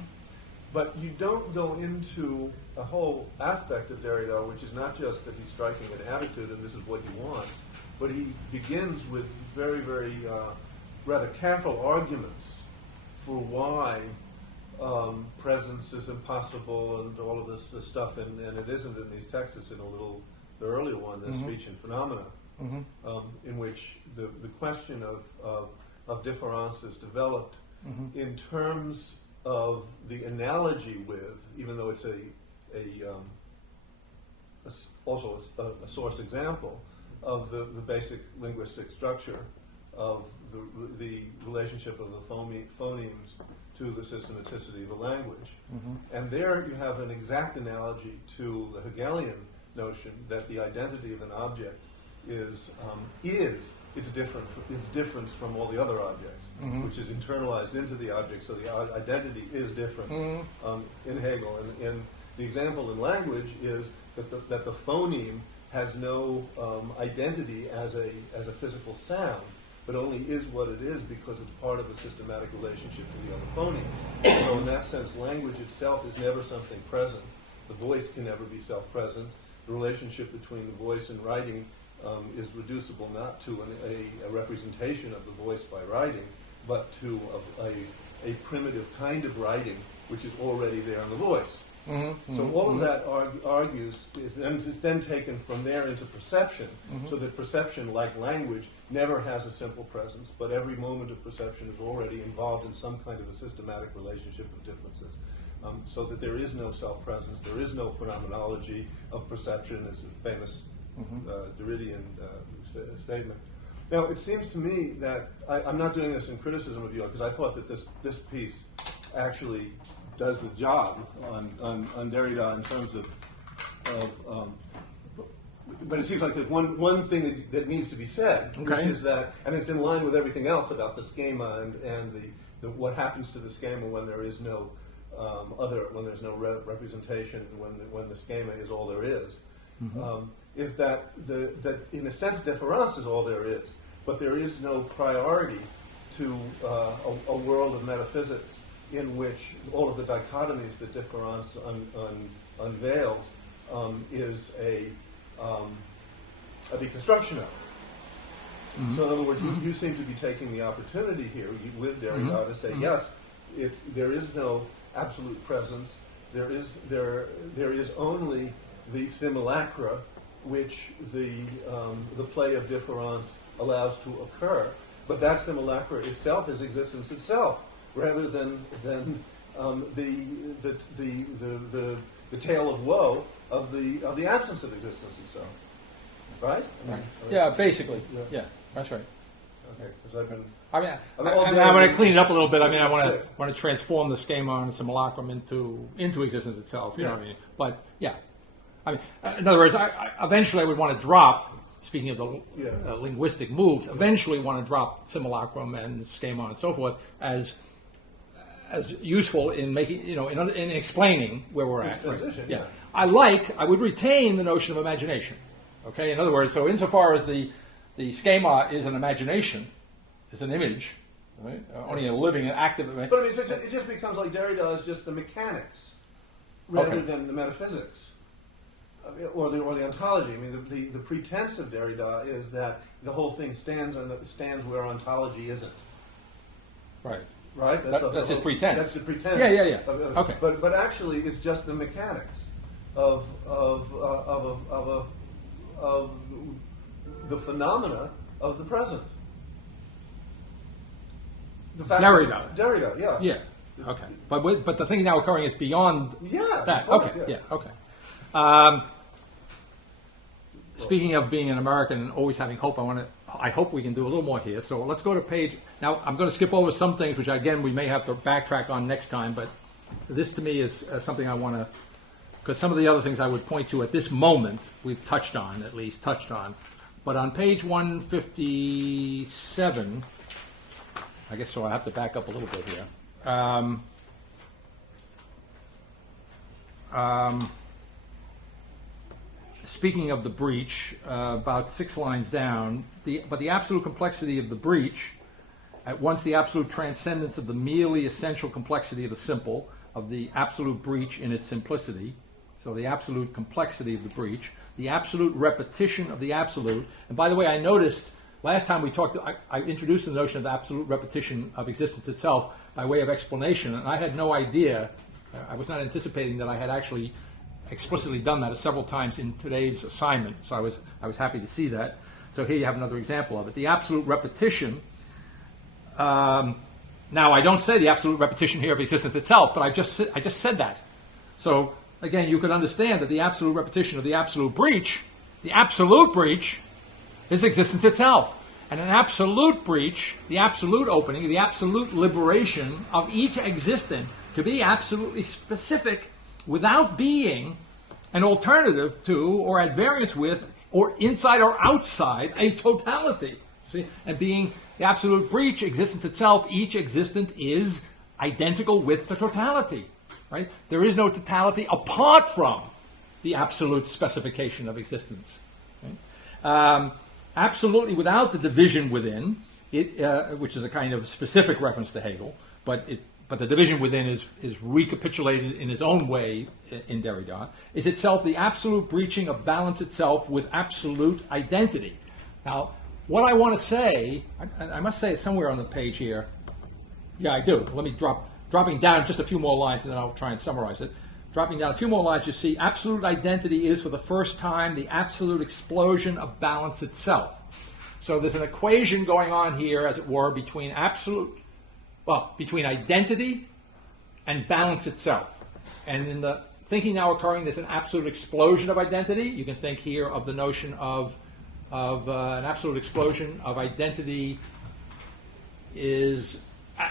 But you don't go into a whole aspect of Derrida, which is not just that he's striking an attitude and this is what he wants, but he begins with very, very rather careful arguments for why presence is impossible and all of this stuff, and it isn't in these texts. It's in the earlier one, the Speech and Phenomena, in which the question of difference is developed in terms of the analogy with, even though it's also a source example of the basic linguistic structure of the relationship of the phonemes to the systematicity of the language. And there you have an exact analogy to the Hegelian notion that the identity of an object is its difference from all the other objects, which is internalized into the object. So the identity is difference in Hegel. And the example in language is that the phoneme has no identity as a physical sound, but only is what it is because it's part of a systematic relationship to the other phonemes. So in that sense, language itself is never something present. The voice can never be self-present. The relationship between the voice and writing is reducible not to a representation of the voice by writing, but to a primitive kind of writing which is already there in the voice. So all of that argues is then taken from there into perception, so that perception, like language, never has a simple presence, but every moment of perception is already involved in some kind of a systematic relationship of differences. So that there is no self-presence, there is no phenomenology of perception. It's a famous Derridian statement. Now, it seems to me that I'm not doing this in criticism of you, because I thought that this piece actually does the job on Derrida in terms of but it seems like there's one thing that needs to be said, which is that, and it's in line with everything else about the schema and the what happens to the schema when there is no when there's no representation, when the schema is all there is that that in a sense difference is all there is, but there is no priority to a world of metaphysics in which all of the dichotomies that difference unveils is a deconstruction of it. So in other words, you seem to be taking the opportunity here with Derrida to say, yes, there is no absolute presence. There is only the simulacra which the play of difference allows to occur. But that simulacra itself is existence itself, rather than the tale of woe of the absence of existence itself. Right? Yeah, basically. Yeah, that's right. Okay, because I've been. I mean, I want to clean it up a little bit. I mean, I want to transform the schema and the simulacrum into existence itself. You know what I mean? But yeah, I mean, in other words, I eventually would want to drop. Speaking of the linguistic moves, eventually want to drop simulacrum and schema and so forth as useful in making in explaining where we're at. Transition, right? Yeah, I would retain the notion of imagination. Okay, in other words, so insofar as the schema is an imagination, is an image, right? Only a living and active. But I mean, it just becomes like Derrida is just the mechanics rather than the metaphysics, or the ontology. I mean, the pretense of Derrida is that the whole thing stands where ontology isn't. Right. Right. That's his pretense. That's the pretense. Yeah. Okay. But actually, it's just the mechanics of the phenomena of the present. The fact Derrida. Derrida, yeah. Yeah. Okay. But the thing now occurring is beyond that. Of course, Okay. Yeah. Okay. Speaking of being an American and always having hope, I hope we can do a little more here. So let's go to page. Now I'm going to skip over some things, which again we may have to backtrack on next time. But this to me is something I want to, because some of the other things I would point to at this moment we've touched on. But on page 157, I guess so. I have to back up a little bit here. Speaking of the breach, about 6 lines down, but the absolute complexity of the breach, at once the absolute transcendence of the merely essential complexity of the simple, of the absolute breach in its simplicity, so the absolute complexity of the breach, the absolute repetition of the absolute. And by the way, I noticed last time we talked, I introduced the notion of the absolute repetition of existence itself by way of explanation, and I had no idea, I was not anticipating that I had actually explicitly done that several times in today's assignment, so I was happy to see that. So here you have another example of it. The absolute repetition, now I don't say the absolute repetition here of existence itself, but I just said that. So again, you could understand that the absolute repetition of the absolute breach is existence itself. And an absolute breach, the absolute opening, the absolute liberation of each existent to be absolutely specific without being an alternative to or at variance with or inside or outside a totality. See? And being the absolute breach, existence itself, each existent is identical with the totality. Right? There is no totality apart from the absolute specification of existence. Right? Absolutely without the division within, which is a kind of specific reference to Hegel, but the division within is recapitulated in his own way in Derrida, is itself the absolute breaching of balance itself with absolute identity. Now, what I want to say, I must say it somewhere on the page here. Yeah, I do. Let me dropping down just a few more lines, and then I'll try and summarize it. Dropping down a few more lines, you see absolute identity is for the first time the absolute explosion of balance itself. So there's an equation going on here, as it were, between identity and balance itself. And in the thinking now occurring, there's an absolute explosion of identity. You can think here of the notion of an absolute explosion of identity is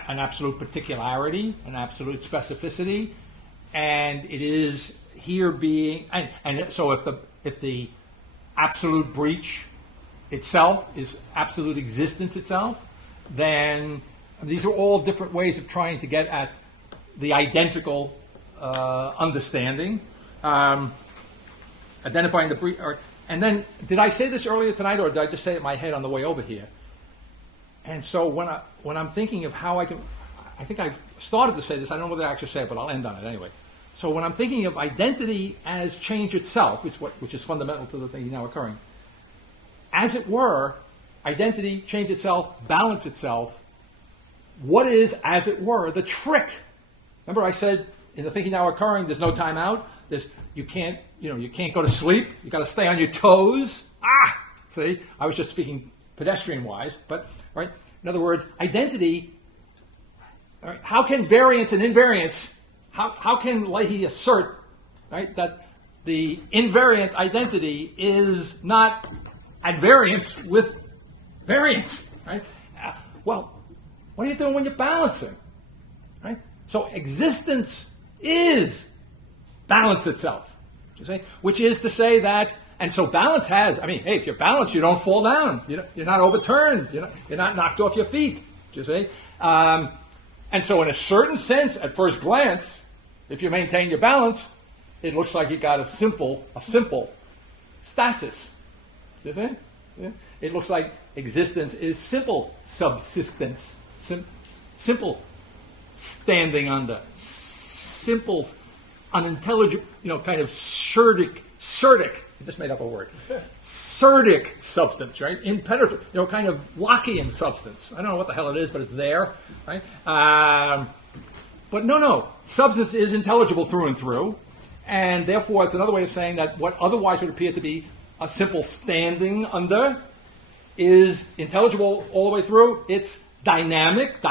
an absolute particularity, an absolute specificity, and it is here being, and so if the absolute breach itself is absolute existence itself, then these are all different ways of trying to get at the identical understanding, identifying the breach. And then, did I say this earlier tonight, or did I just say it in my head on the way over here? And so when I'm thinking of how I think I started to say this. I don't know whether I actually say it, but I'll end on it anyway. So when I'm thinking of identity as change itself, which is fundamental to the thing now occurring, as it were, identity, change itself, balance itself. What is, as it were, the trick? Remember, I said in the thinking now occurring, there's no time out. You can't go to sleep. You got to stay on your toes. See, I was just speaking pedestrian-wise, but right. In other words, identity. Right, how can variance and invariance? How can Leahy assert, right, that the invariant identity is not at variance with variance? Right. Well, what are you doing when you're balancing? Right. So existence is balance itself. You see? Which is to say that, and so balance has, hey, if you're balanced, you don't fall down. You're not overturned. You're not knocked off your feet. You see? And so in a certain sense, at first glance, if you maintain your balance, it looks like it got a simple stasis. You see? Yeah. It looks like existence is simple subsistence, simple standing under, simple, unintelligible, kind of surdic, I just made up a word, surdic substance, right? Impenetrable, kind of Lockean substance. I don't know what the hell it is, but it's there, right? But no, substance is intelligible through and through, and therefore it's another way of saying that what otherwise would appear to be a simple standing under is intelligible all the way through. It's dynamic.